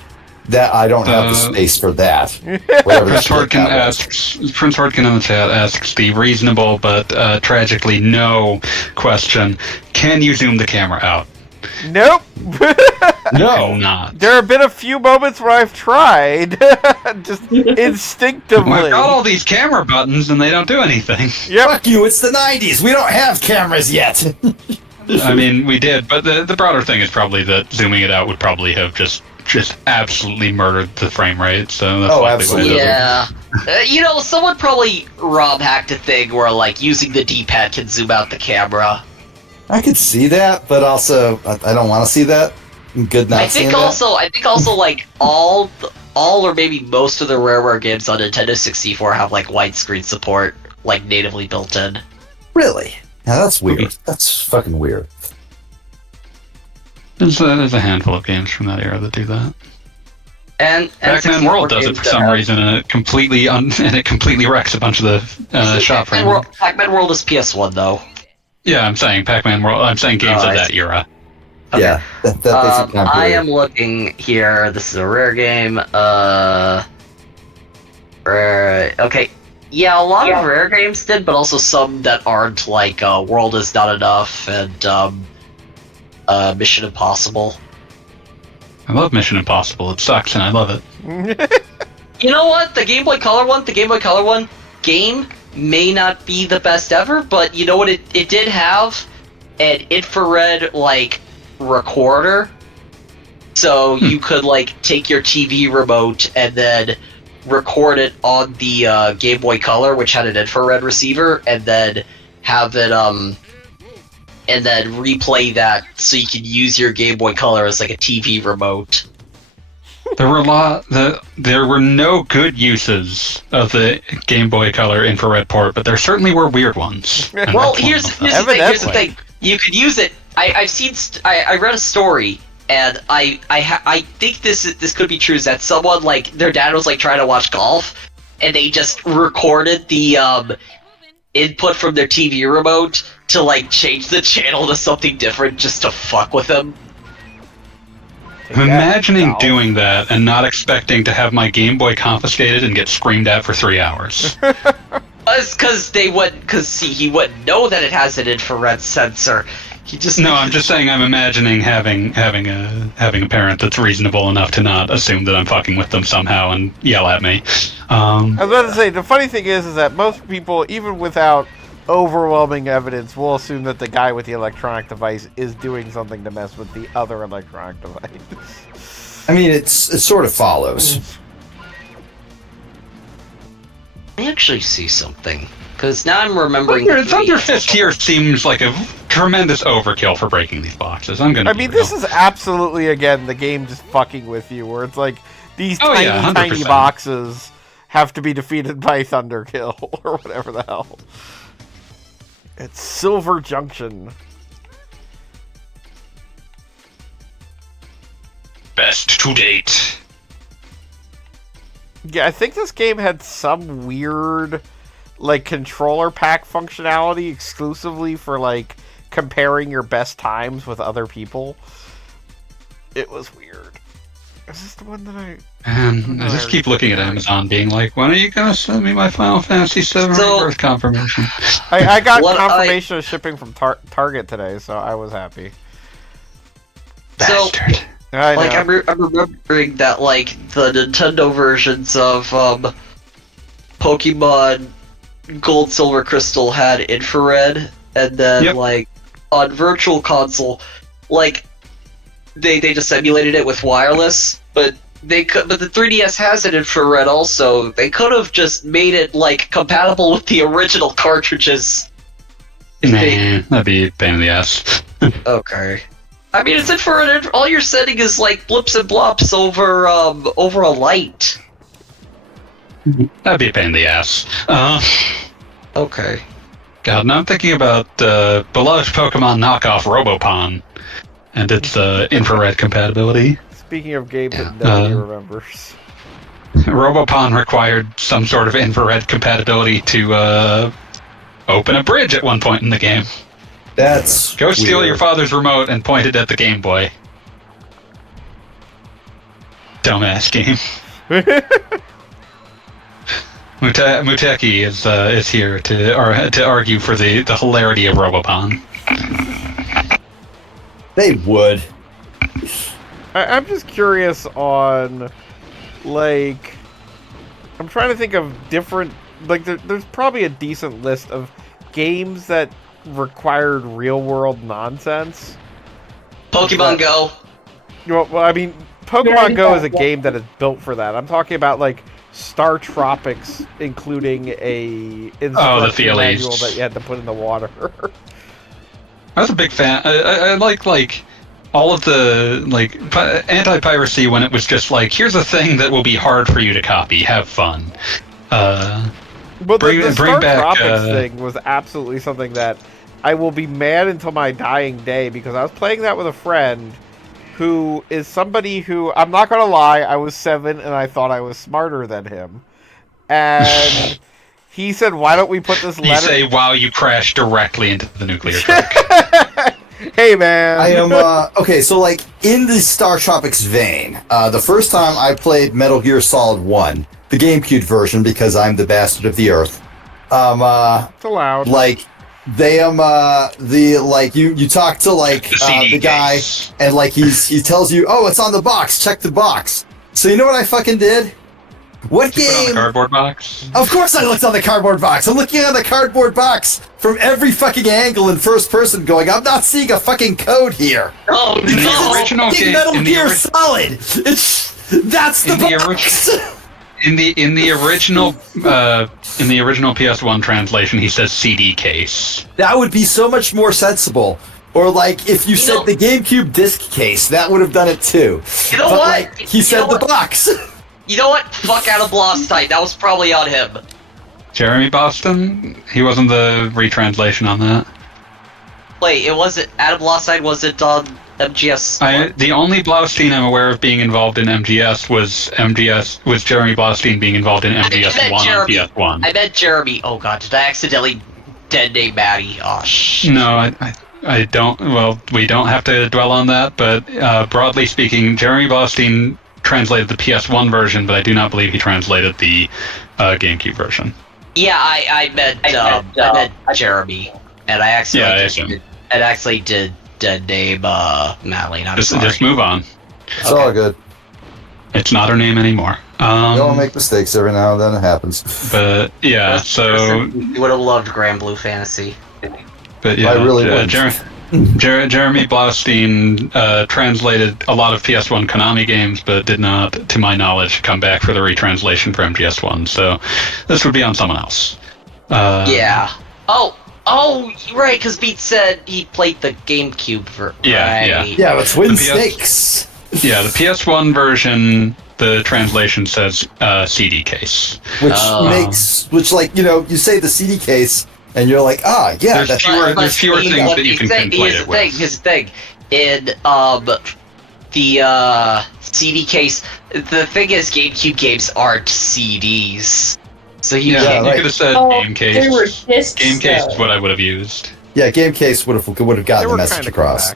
that, I don't have the space for that. Whatever Prince shit Hordkin that was. asks. Prince Hordkin in the chat asks the reasonable but tragically no question: can you zoom the camera out? Nope. No. Not. There have been a few moments where I've tried, just instinctively. I've got all these camera buttons and they don't do anything. Yep. Fuck you, it's the 90s. We don't have cameras yet. I mean, we did, but the broader thing is probably that zooming it out would probably have just absolutely murdered the frame rate. So that's likely absolutely. Yeah. Someone probably ROM hacked a thing where, like, using the D-pad can zoom out the camera. I could see that, but also I don't want to see that. I'm good not seeing that. I think also, like, all or maybe most of the Rareware games on Nintendo 64 have, like, widescreen support, like, natively built in. Really? Yeah, that's weird. That's fucking weird. There's a handful of games from that era that do that. And Pac-Man World does it for some reason, and it completely wrecks a bunch of the shot framing. Pac-Man World is PS1 though. Yeah, I'm saying Pac-Man World. I'm saying games of that era. Okay. Yeah, that basically I am looking here. This is a rare game. Rare. Okay. Yeah, a lot of rare games did, but also some that aren't, like World Is Not Enough and Mission Impossible. I love Mission Impossible. It sucks, and I love it. You know what? The Game Boy Color one, game may not be the best ever, but you know what? It did have an infrared, like, recorder. So you could, like, take your TV remote and then record it on the Game Boy Color, which had an infrared receiver, and then have it, and then replay that so you can use your Game Boy Color as, like, a TV remote. There were no good uses of the Game Boy Color infrared port, but there certainly were weird ones. Well, here's the thing. You could use it. I read a story, and I think this could be true. Is that someone, like, their dad was, like, trying to watch golf, and they just recorded the input from their TV remote to, like, change the channel to something different just to fuck with him. I'm imagining doing that and not expecting to have my Game Boy confiscated and get screamed at for 3 hours. Because he wouldn't know that it has an infrared sensor. I'm just saying I'm imagining having a parent that's reasonable enough to not assume that I'm fucking with them somehow and yell at me. I was about to say, the funny thing is that most people, even without overwhelming evidence, will assume that the guy with the electronic device is doing something to mess with the other electronic device. I mean, it sort of follows. I actually see something. Because now I'm remembering... Thunder Fist here seems like a tremendous overkill for breaking these boxes. This is absolutely, again, the game just fucking with you, where it's like, these tiny boxes have to be defeated by Thunderkill, or whatever the hell. It's Silver Junction. Best to date. Yeah, I think this game had some weird, like, controller pack functionality exclusively for, like, comparing your best times with other people. It was weird. Is this the one that I just keep looking at Amazon being like, when are you going to send me my Final Fantasy VII Rebirth confirmation? I got confirmation of shipping from Target today, so I was happy. Bastard. I'm remembering that, like, the Nintendo versions of Pokemon Gold, Silver, Crystal had infrared, and then, like, on Virtual Console, like, they just emulated it with wireless, but the 3DS has it infrared also. They could have just made it, like, compatible with the original cartridges. That'd be a pain in the ass. Okay. I mean, it's infrared. All you're sending is, like, blips and blops over a light. That'd be a pain in the ass. Okay. God, now I'm thinking about beloved Pokemon knockoff Robopon and its infrared compatibility. Speaking of games that nobody remembers. Robopon required some sort of infrared compatibility to open a bridge at one point in the game. That's Go steal your father's remote and point it at the Game Boy. Dumbass game. Muteki is here to argue for the hilarity of Robopon. They would. I'm just curious on, like, I'm trying to think of different, like, there's probably a decent list of games that required real-world nonsense. Pokemon Go. Well, I mean, Pokemon Go is a game that is built for that. I'm talking about, like, Star Tropics, including a instruction manual that you had to put in the water. I was a big fan. I like all of the like anti-piracy when it was just like, here's a thing that will be hard for you to copy. Have fun. Well, the Star Tropics thing was absolutely something that I will be mad until my dying day, because I was playing that with a friend who is somebody who, I'm not going to lie, I was 7 and I thought I was smarter than him. And he said, why don't we put this letter... You say, wow, you crashed directly into the nuclear truck. Hey, man. I am, okay, so, like, in the Star Tropics vein, the first time I played Metal Gear Solid 1, the GameCube version, because I'm the bastard of the Earth, it's allowed. Like, they, you talk to, like, the guy, and, like, he tells you, oh, it's on the box, check the box. So you know what I fucking did? What game? Put on the cardboard box? Of course I looked on the cardboard box. I'm looking on the cardboard box from every fucking angle in first person going, I'm not seeing a fucking code here. Oh, in the original game, Metal Gear Solid. That's the box. In the original PS1 translation, he says CD case. That would be so much more sensible. Or like if you said the GameCube disc case, that would have done it too. You know but what? Like, he said the box. You know what? Fuck Adam Blaustein. That was probably on him. Jeremy Boston? He wasn't the retranslation on that. Wait, it wasn't Adam Blaustein. Was it on MGS? The only Blaustein I'm aware of being involved in MGS was Jeremy Blaustein being involved in MGS1 on PS1. I meant Jeremy. Oh god, did I accidentally dead name Maddie? Oh shit. No, I don't. Well, we don't have to dwell on that, but broadly speaking, Jeremy Blaustein translated the PS1 version, but I do not believe he translated the GameCube version. Yeah, I meant Jeremy, and I actually did dead name Madeline. Just move on. It's all good. It's not her name anymore. We all make mistakes every now and then. It happens. But yeah, so you would have loved Grand Blue Fantasy. But yeah, I really would. Jeremy Blaustein translated a lot of PS1 Konami games, but did not, to my knowledge, come back for the retranslation for MGS1. So this would be on someone else. Yeah. Oh, right, because Beat said he played the GameCube version. Yeah. Yeah, but Twin Snakes. Yeah, the PS1 version, the translation says CD case. Which you say the CD case, and you're like, yeah. There's fewer things that you can play it with. Here's the thing. In the CD case, the thing is, GameCube games aren't CDs. So you can't. You could have said game case. They were discs, game case is what I would have used. Yeah, game case would have gotten the message across.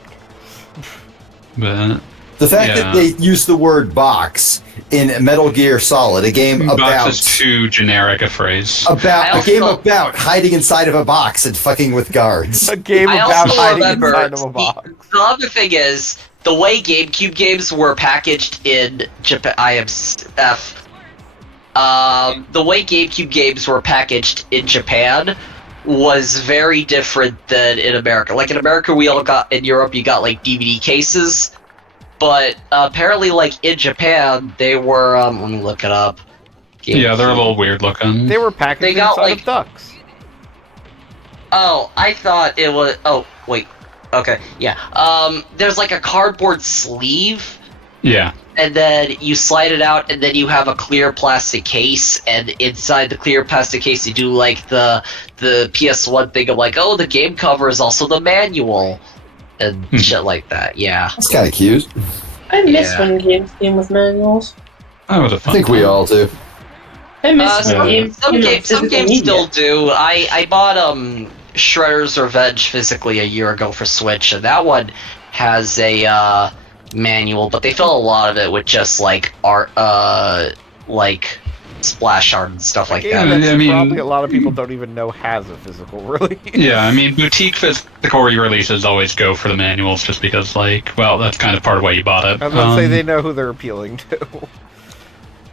But the fact that they use the word box in Metal Gear Solid, a game about... Box is too generic a phrase. A game about hiding inside of a box and fucking with guards. A game about hiding inside of a box. The other thing is, the way GameCube games were packaged in Japan... the way GameCube games were packaged in Japan was very different than in America. Like, in America, in Europe, you got, like, DVD cases. But apparently, like, in Japan, they were, let me look it up. Yeah, they're a little weird looking. They were packaged inside of ducks. Oh, I thought it was... Oh, wait. Okay, yeah. There's, like, a cardboard sleeve. Yeah. And then you slide it out, and then you have a clear plastic case, and inside the clear plastic case, you do, like, the PS1 thing of, like, oh, the game cover is also the manual. And shit like that, yeah. That's kind of cute. I miss when games came with manuals. That was a fun I think we all do. I miss games. Some games still do. I bought Shredder's Revenge physically a year ago for Switch, and that one has a manual, but they fill a lot of it with just like art, like splash art and stuff like Yeah, that. that's I mean- probably a lot of people don't even know has a physical release. Yeah, I mean, boutique physical re-releases always go for the manuals just because, like, well, that's kind of part of why you bought it. I was gonna say they know who they're appealing to.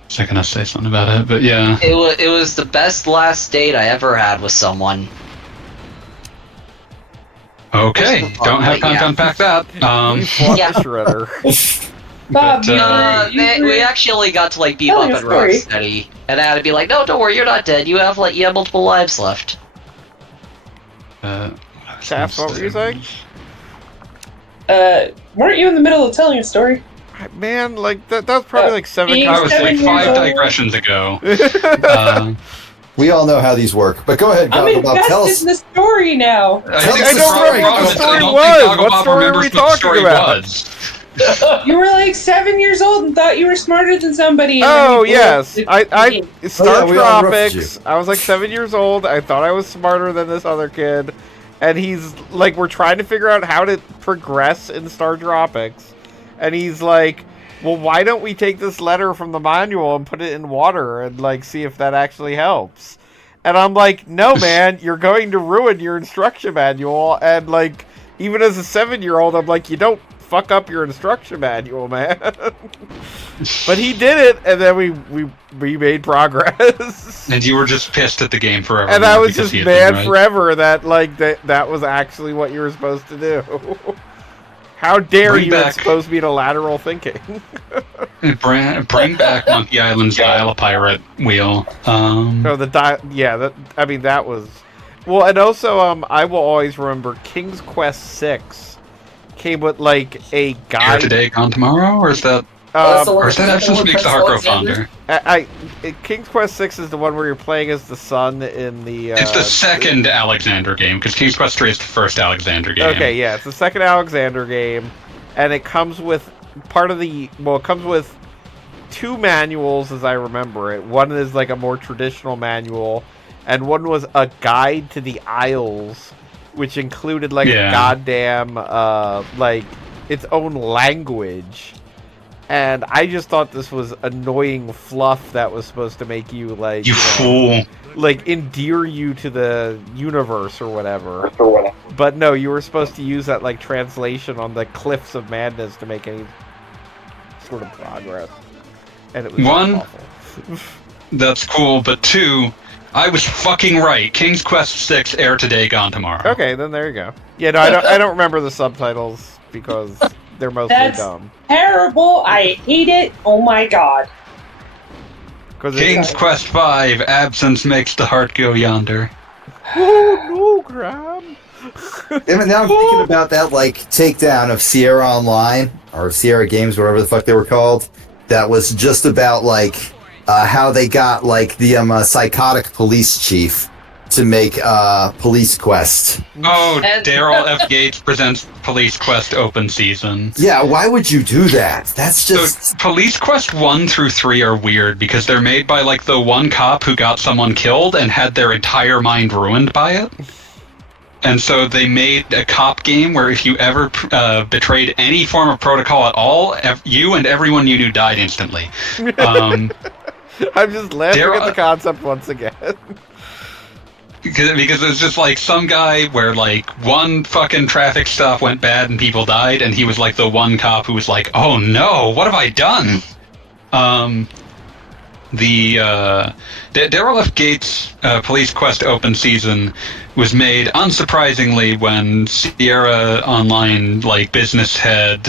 was I gonna say something about it, but yeah. It was the best last date I ever had with someone. Okay, don't have time to unpack that. Flop Yeah. the shredder. Bob, But, We actually got to like beat Tell up your at story. Rocksteady, and I had to be like, no, don't worry, you're not dead. You have multiple lives left. Cass, what were you saying? Weren't you in the middle of telling a story? Man, like that was probably like 7 being That was like 7 5 years old. digressions ago. We all know how these work, but go ahead, I'm Gogglebop. Tell invested us. in the story now. I don't remember what the story was. What story are we talking about? You were like 7 years old and thought you were smarter than somebody. and then Oh you blew up yes, the I game. Star we all roughed Tropics. I was like 7 years old. I thought I was smarter than this other kid, and he's like, we're trying to figure out how to progress in Star Tropics, and he's like, well, why don't we take this letter from the manual and put it in water and like see if that actually helps? And I'm like, no, man, you're going to ruin your instruction manual. And like, even as a 7-year-old, I'm like, you don't fuck up your instruction manual, man. But he did it, and then we made progress. And you were just pissed at the game forever. And I was because just he had been mad right. forever that like that was actually what you were supposed to do. How dare Bring you back- expose me to lateral thinking? Bring back Monkey Island's Dial-A-Pirate wheel. No, that was well, and also I will always remember King's Quest 6 came with like a Here guide. today, gone tomorrow, or is that That's the one or is that that's Absence the one makes the with Heartgrow Alexander? fonder? King's Quest 6 is the one where you're playing as the sun in the. It's the second Alexander game because King's Quest 3 is the first Alexander game. Okay, yeah, it's the second Alexander game, and it comes with it comes with 2 manuals as I remember it. One is like a more traditional manual, and one was a guide to the Isles, which included like a goddamn like its own language. And I just thought this was annoying fluff that was supposed to make you like You fool. like endear you to the universe or whatever. But no, you were supposed to use that like translation on the Cliffs of Madness to make any sort of progress. And it was One, awful. That's cool, but 2, I was fucking right. King's Quest 6 air today, gone tomorrow. Okay, then there you go. Yeah, no, I don't remember the subtitles because they're mostly That's dumb. terrible. I hate it. Oh my god. King's Quest 5, Absence makes the heart go yonder. Oh no, Graham. And now I'm thinking about that like takedown of Sierra Online or Sierra Games, whatever the fuck they were called. That was just about like how they got like the psychotic police chief to make Police Quest. Oh, Daryl F. Gates presents Police Quest Open Season. Yeah, why would you do that? That's just So, Police Quest 1 through 3 are weird because they're made by like the one cop who got someone killed and had their entire mind ruined by it. And so they made a cop game where if you ever betrayed any form of protocol at all, you and everyone you knew died instantly. I'm just laughing Daryl- at the concept once again. Because it's just like some guy where like one fucking traffic stop went bad and people died, and he was like the one cop who was like, "Oh no, what have I done?" Daryl F. Gates' Police Quest Open Season was made unsurprisingly when Sierra Online like business head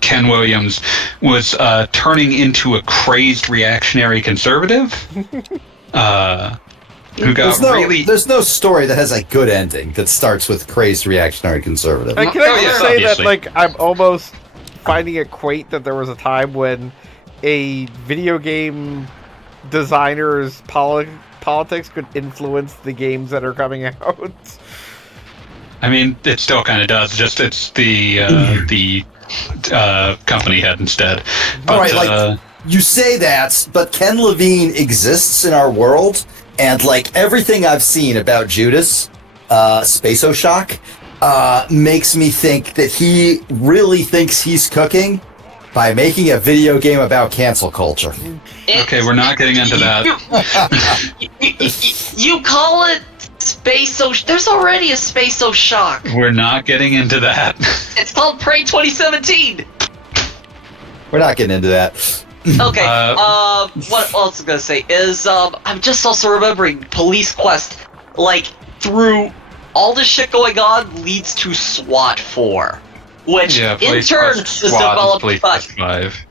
Ken Williams was turning into a crazed reactionary conservative. Who got there's no story that has a good ending that starts with crazed reactionary conservative. Can I just say obviously. that like I'm almost finding it quaint that there was a time when a video game designer's politics could influence the games that are coming out. I mean, it still kind of does. Just it's the company head instead. But, All right, like you say that, but Ken Levine exists in our world, and like everything I've seen about Judas, Space-O-Shock, makes me think that he really thinks he's cooking, by making a video game about cancel culture. Okay, we're not getting into that. You call it Space There's already a Space Shock. We're not getting into that. It's called Prey 2017. We're not getting into that. Okay. What else I was gonna say is I'm just also remembering Police Quest. Like through all this shit going on leads to SWAT 4, which in turn was developed by. 5.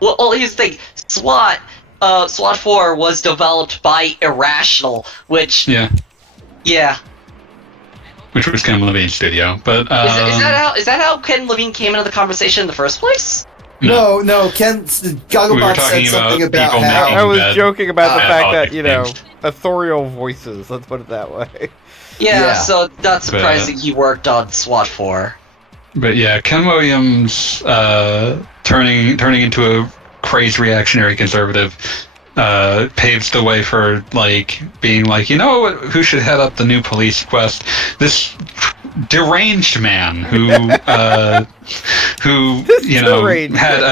Well, here's the thing. SWAT 4 was developed by Irrational, which which was Ken Levine's studio, but is that how Ken Levine came into the conversation in the first place? No, Ken Gogglebot said something about how I was joking about the fact that authorial voices. Let's put it that way. Yeah. So not surprising he worked on SWAT 4. But yeah, Ken Williams turning into a crazed reactionary conservative paves the way for being who should head up the new Police Quest? This deranged man who had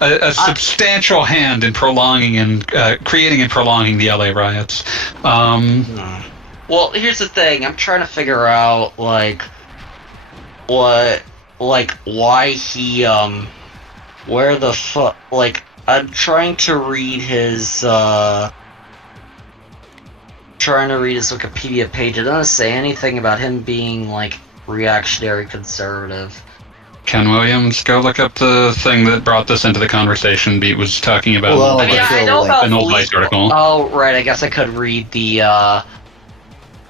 a substantial hand in prolonging and creating and prolonging the LA riots. Well, here's the thing. I'm trying to figure out why he where the fuck I'm trying to read his Wikipedia page. It doesn't say anything about him being reactionary conservative. Ken Williams, go look up the thing that brought this into the conversation. Beat was talking about I know about an old Vice article. Oh right, I guess I could read the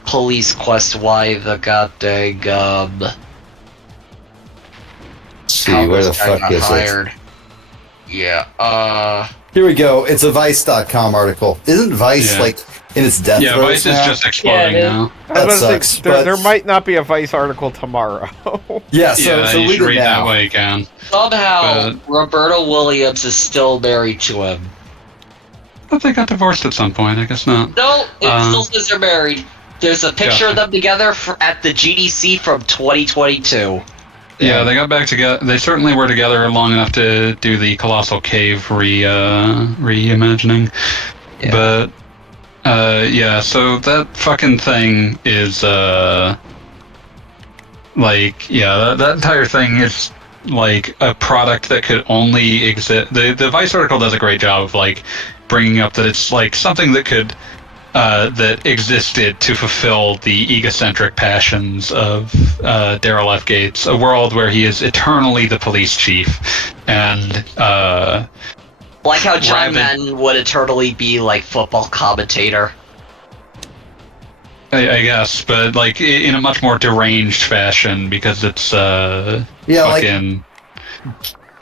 Police Quest. Why the goddamn see where the fuck is hired. it? Yeah. Here we go. It's a Vice.com article. Isn't Vice in its death throes Vice now? is just exploding now. That sucks. There might not be a Vice article tomorrow. So you read should read it now. that way, Ken. Somehow, Roberta Williams is still married to him. But they got divorced at some point. I guess not. No, it still says they're married. There's a picture of them together at the GDC from 2022. Yeah, they got back together. They certainly were together long enough to do the Colossal Cave reimagining. Yeah. But so that fucking thing is that entire thing is a product that could only exist. The Vice article does a great job of bringing up that it's something that could that existed to fulfill the egocentric passions of Daryl F. Gates, a world where he is eternally the police chief, and like how John Madden would eternally be football commentator. I guess, but in a much more deranged fashion because it's fucking.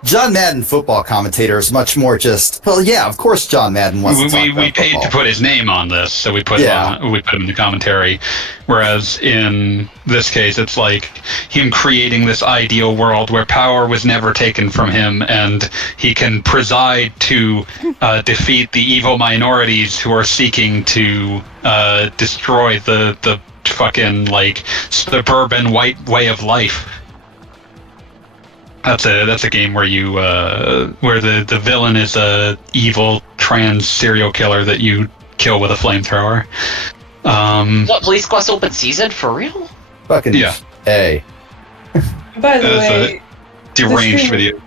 John Madden football commentator is much more just, of course John Madden wants to talk about we paid football. to put his name on this, so we put him in the commentary. Whereas in this case, it's him creating this ideal world where power was never taken from him, and he can preside to defeat the evil minorities who are seeking to destroy the fucking suburban white way of life. That's a game where you where the villain is a evil trans serial killer that you kill with a flamethrower. What, Police Quest open season for real? Fucking A. By the way, deranged video.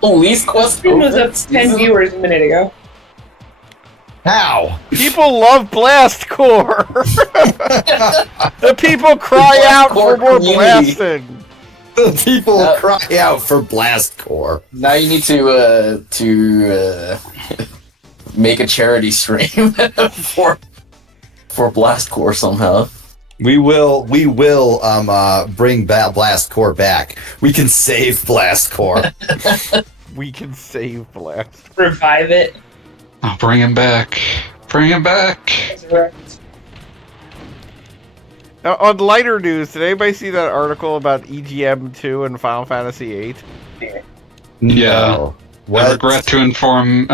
Police Quest stream was up 10 viewers a minute ago. How? People love Blast Core. The people cry out for more blasting. The people cry out for Blast Core. Now you need to make a charity stream for Blast Core somehow. We will bring Blast Core back. We can save Blast Core. We can save Blast. Revive it. Oh, bring him back. Bring him back. Now, on lighter news, did anybody see that article about EGM 2 and Final Fantasy 8? Yeah. No. What? I regret to inform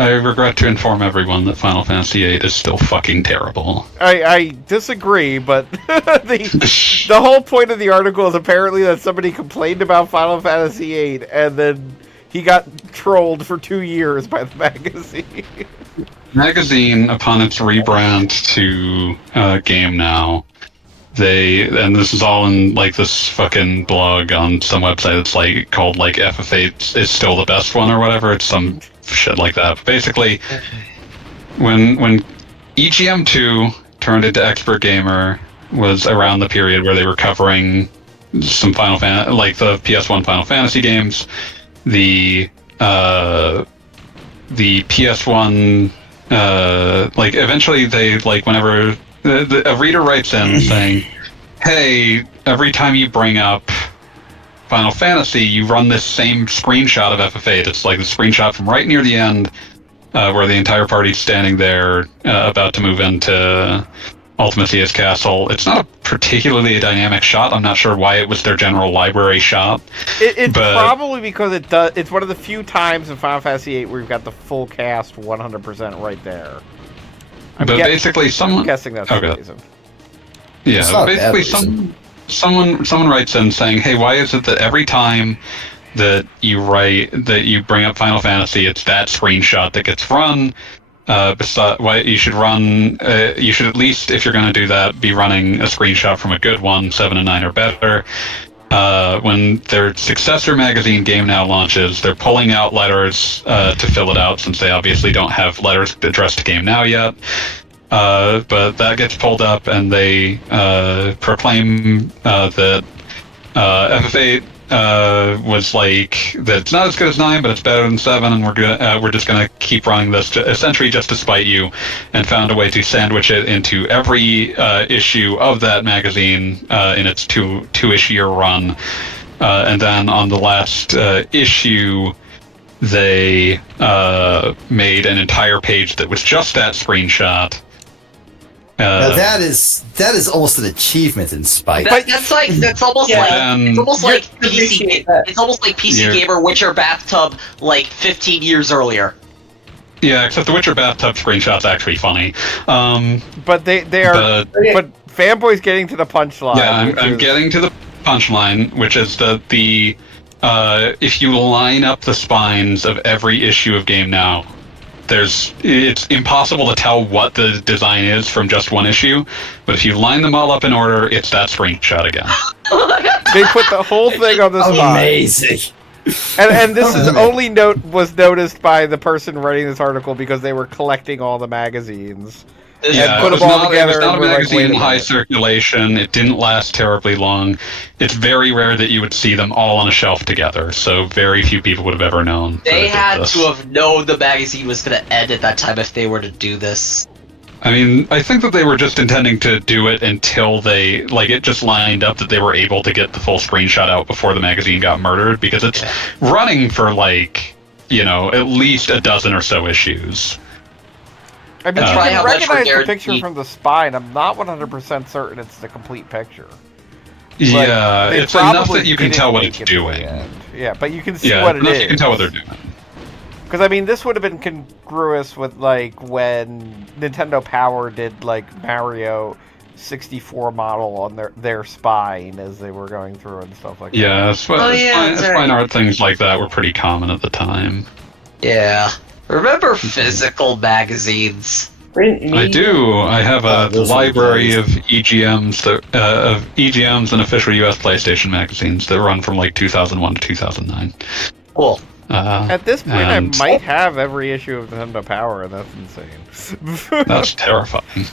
everyone that Final Fantasy VIII is still fucking terrible. I disagree, but the whole point of the article is apparently that somebody complained about Final Fantasy VIII, and then he got trolled for 2 years by the magazine. Magazine, upon its rebrand to Game Now, and this is all in like this fucking blog on some website that's like called like FF8 is still the best one or whatever. It's some shit like that. But basically, when EGM2 turned into Expert Gamer was around the period where they were covering some like the PS1 Final Fantasy games, the PS1 like eventually they like whenever a reader writes in saying, hey, every time you bring up Final Fantasy, you run this same screenshot of FF8. It's like the screenshot from right near the end, where the entire party's standing there, about to move into Ultimacia's castle. It's not a particularly dynamic shot. I'm not sure why it was their general library shot. It's probably because it's one of the few times in Final Fantasy VIII where you've got the full cast 100% right there. I'm guessing that's the reason. Yeah, basically someone writes in saying, hey, why is it that every time that you bring up Final Fantasy, it's that screenshot that gets run? Why you should at least, if you're going to do that, be running a screenshot from a good one, 7 and 9 or better. When their successor magazine Game Now launches, they're pulling out letters to fill it out, since they obviously don't have letters addressed to Game Now yet. But that gets pulled up, and they proclaim that FF8 was like that it's not as good as 9, but it's better than 7, and we're just gonna keep running this essentially just to spite you, and found a way to sandwich it into every issue of that magazine in its two issue run, and then on the last issue, they made an entire page that was just that screenshot. Now that is almost an achievement in spite. That's almost like PC Gamer Witcher bathtub like 15 years earlier. Yeah, except the Witcher bathtub screenshot's actually funny. But they are. But fanboy's getting to the punchline. Yeah, I'm getting to the punchline, which is that if you line up the spines of every issue of Game Now, it's impossible to tell what the design is from just one issue, but if you line them all up in order, it's that screenshot again. They put the whole thing on the spine. Amazing. And this is was noticed by the person writing this article because they were collecting all the magazines. Yeah, put them all together. It was not a magazine in high circulation. It didn't last terribly long. It's very rare that you would see them all on a shelf together, so very few people would have ever known. They had to have known the magazine was going to end at that time if they were to do this. I mean, I think that they were just intending to do it until it just lined up that they were able to get the full screenshot out before the magazine got murdered, because it's running for at least a dozen or so issues. I mean, you can recognize the picture from the spine. I'm not 100% certain it's the complete picture. Yeah, it's enough that you can tell what it's doing. Yeah, but you can see what it is. You can tell what they're doing. Because, I mean, this would have been congruous with, when Nintendo Power did, Mario 64 model on their spine as they were going through and stuff like that. Yeah, spine art things like that were pretty common at the time. Yeah. Remember physical magazines? I do. I have a library of EGMs and official US PlayStation magazines that run from 2001 to 2009. Cool. At this point, I might have every issue of Nintendo Power, and that's insane. That's terrifying.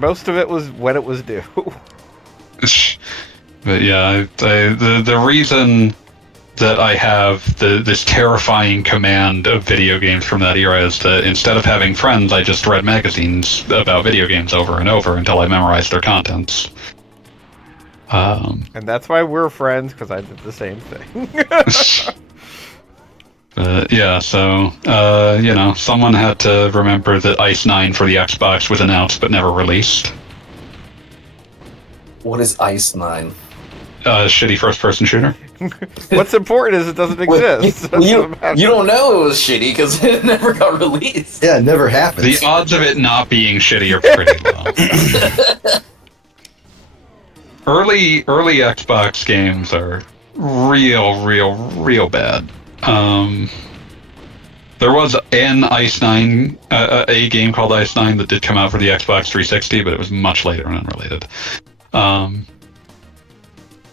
Most of it was when it was due. But yeah, the reason that I have this terrifying command of video games from that era is that instead of having friends, I just read magazines about video games over and over until I memorized their contents. And that's why we're friends, because I did the same thing. Yeah, so, someone had to remember that Ice 9 for the Xbox was announced but never released. What is Ice 9? shitty first-person shooter. What's important is it doesn't exist. You don't know it was shitty because it never got released. Yeah, it never happens. The odds of it not being shitty are pretty low. Early Xbox games are real bad. There was an Ice 9, a game called Ice 9 that did come out for the Xbox 360, but it was much later and unrelated.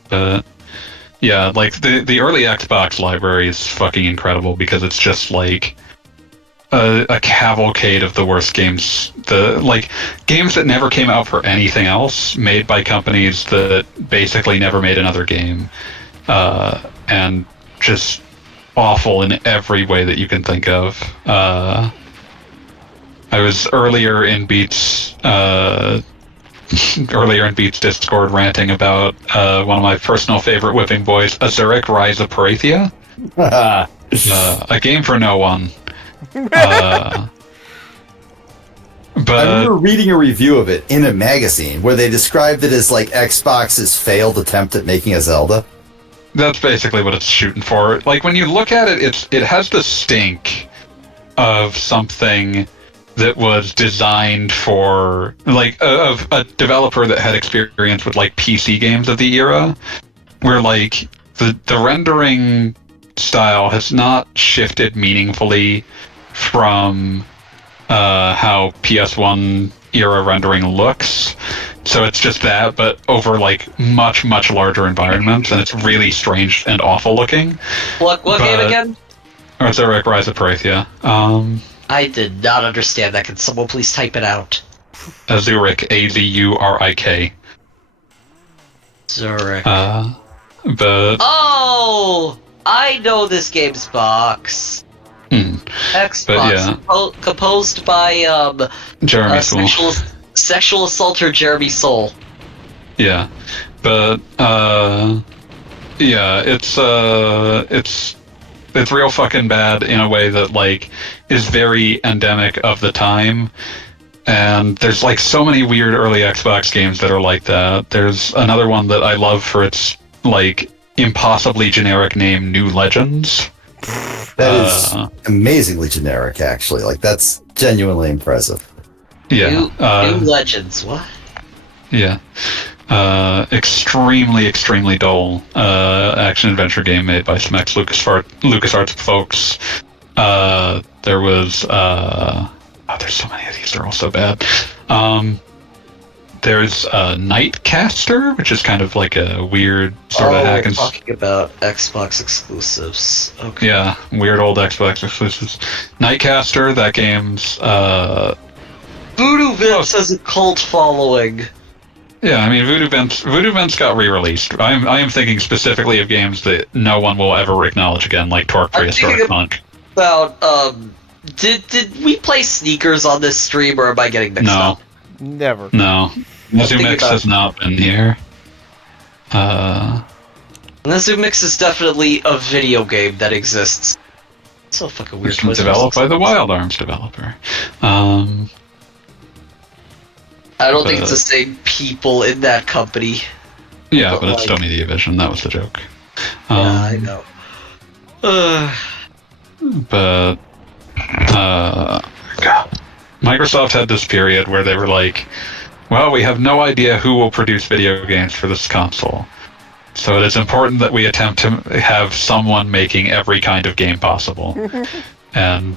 But yeah, like the early Xbox library is fucking incredible because it's just like a cavalcade of the worst games. Games that never came out for anything else, made by companies that basically never made another game, and just awful in every way that you can think of. I was earlier in Beats Discord ranting about one of my personal favorite whipping boys, Azuric Rise of Parathia. A game for no one. But I remember reading a review of it in a magazine where they described it as like Xbox's failed attempt at making a Zelda. that's basically what it's shooting for. Like, when you look at it, it has the stink of something that was designed for, like, of a developer that had experience with, like, PC games of the era, where, like, the rendering style has not shifted meaningfully from how PS1 era rendering looks. So it's just that, but over, like, much larger environments, and it's really strange and awful looking. What game again? Azuric Rise of Parathia. I did not understand that. Can someone please type it out? Azuric, Azurik. Zurich. But... Oh! I know this game's box. Xbox. But yeah. Composed by, Jeremy Soule. Sexual assaulter Jeremy Soule. Yeah. But, yeah, it's real fucking bad in a way that, like, is very endemic of the time. And there's, like, so many weird early Xbox games that are like that. There's another one that I love for its, like, impossibly generic name, New Legends. That is amazingly generic, actually. Like, that's genuinely impressive. Yeah. New Legends, what? Yeah. Extremely dull action-adventure game made by some LucasArts folks. There was... there's so many of these, they're all so bad. There's Nightcaster, which is kind of like a weird sort of hack and... talking about Xbox exclusives. Okay. Yeah, weird old Xbox exclusives. Nightcaster, that game's... Voodoo Vince has a cult following. Yeah, I mean, Voodoo Vince got re-released. I am thinking specifically of games that no one will ever acknowledge again, like Torque Prehistoric Punk. About, did we play Sneakers on this stream, or am I getting mixed up? Never. No. Zumix has not been here. Zumix is definitely a video game that exists. So fucking weird. It's developed by the Wild Arms developer. I don't think it's the same people in that company. Yeah, but it's still Media Vision. That was the joke. Yeah, I know. But Microsoft had this period where they were like, well, we have no idea who will produce video games for this console. So it is important that we attempt to have someone making every kind of game possible. And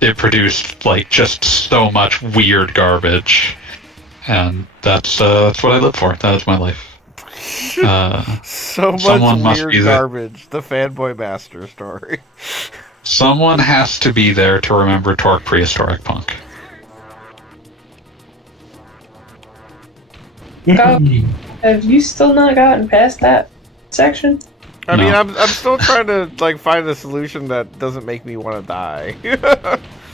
it produced, like, just so much weird garbage. And that's what I live for. That is my life. So much weird garbage. The Fanboy Master story. Someone has to be there to remember Torque Prehistoric Punk. Have you still not gotten past that section? I mean, I'm still trying to, like, find a solution that doesn't make me want to die.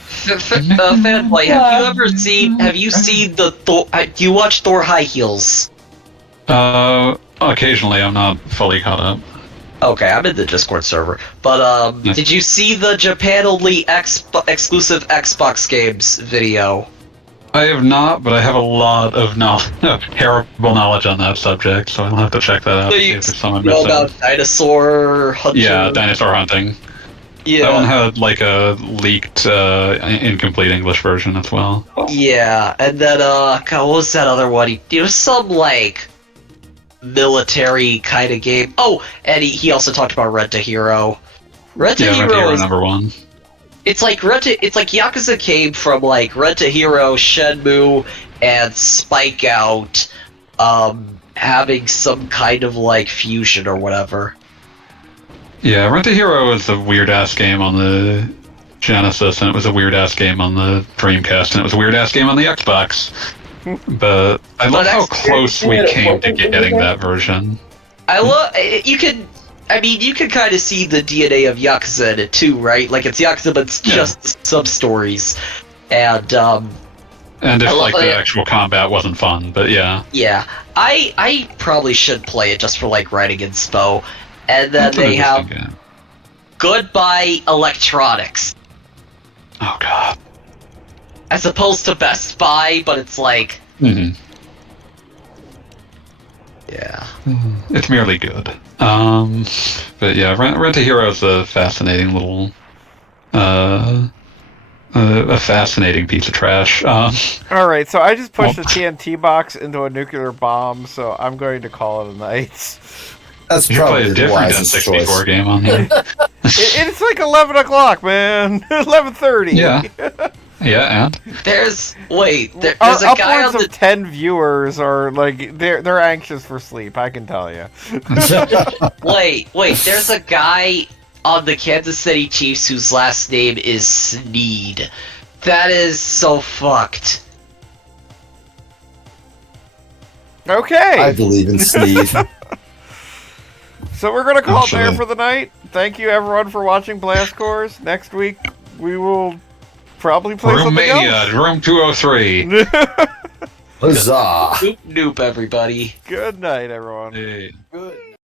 Fanboy, have you seen the Thor? Do you watch Thor High Heels? Occasionally. I'm not fully caught up. Okay, I'm in the Discord server. But did you see the Japan-only exclusive Xbox games video? I have not, but I have a lot of terrible knowledge on that subject, so I'll have to check that out. So See you if there's someone know missing. about dinosaur hunting? Yeah, dinosaur hunting. Yeah. That one had like a leaked, incomplete English version as well. Yeah, and then God, what was that other one? It was some like military kind of game. Oh, and he also talked about Rent a Hero. Rent a Hero is #1. It's like it's like Yakuza came from like Rent a Hero, Shenmue, and Spike Out, having some kind of like fusion or whatever. Yeah, Rent a Hero was a weird ass game on the Genesis, and it was a weird ass game on the Dreamcast, and it was a weird ass game on the Xbox. But I love how close we came to getting that version. You can kind of see the DNA of Yakuza in it too, right? Like it's Yakuza, but it's just sub-stories. And if like the actual combat wasn't fun, but yeah. Yeah. I probably should play it just for like writing inspo. And then they have Goodbye Electronics. Oh god. As opposed to Best Buy, but it's like Mm-hmm. Yeah. It's merely good. But yeah, Rent a Hero is a fascinating little, a fascinating piece of trash. All right, so I just pushed a TNT box into a nuclear bomb, so I'm going to call it a night. That's you probably play a the different wisest N64 choice. game on here. It's like 11 o'clock, man. 11:30. Yeah. Yeah, and there's a guy upwards on of 10 viewers are like they're anxious for sleep. I can tell you. Wait, there's a guy on the Kansas City Chiefs whose last name is Sneed. That is so fucked. Okay. I believe in Sneed. So we're gonna call it there Actually. for the night. Thank you everyone for watching Blast Course. Next week we will probably play Room something Mania, else. Room 203. Huzzah! Noop, everybody. Good night, everyone. Hey. Good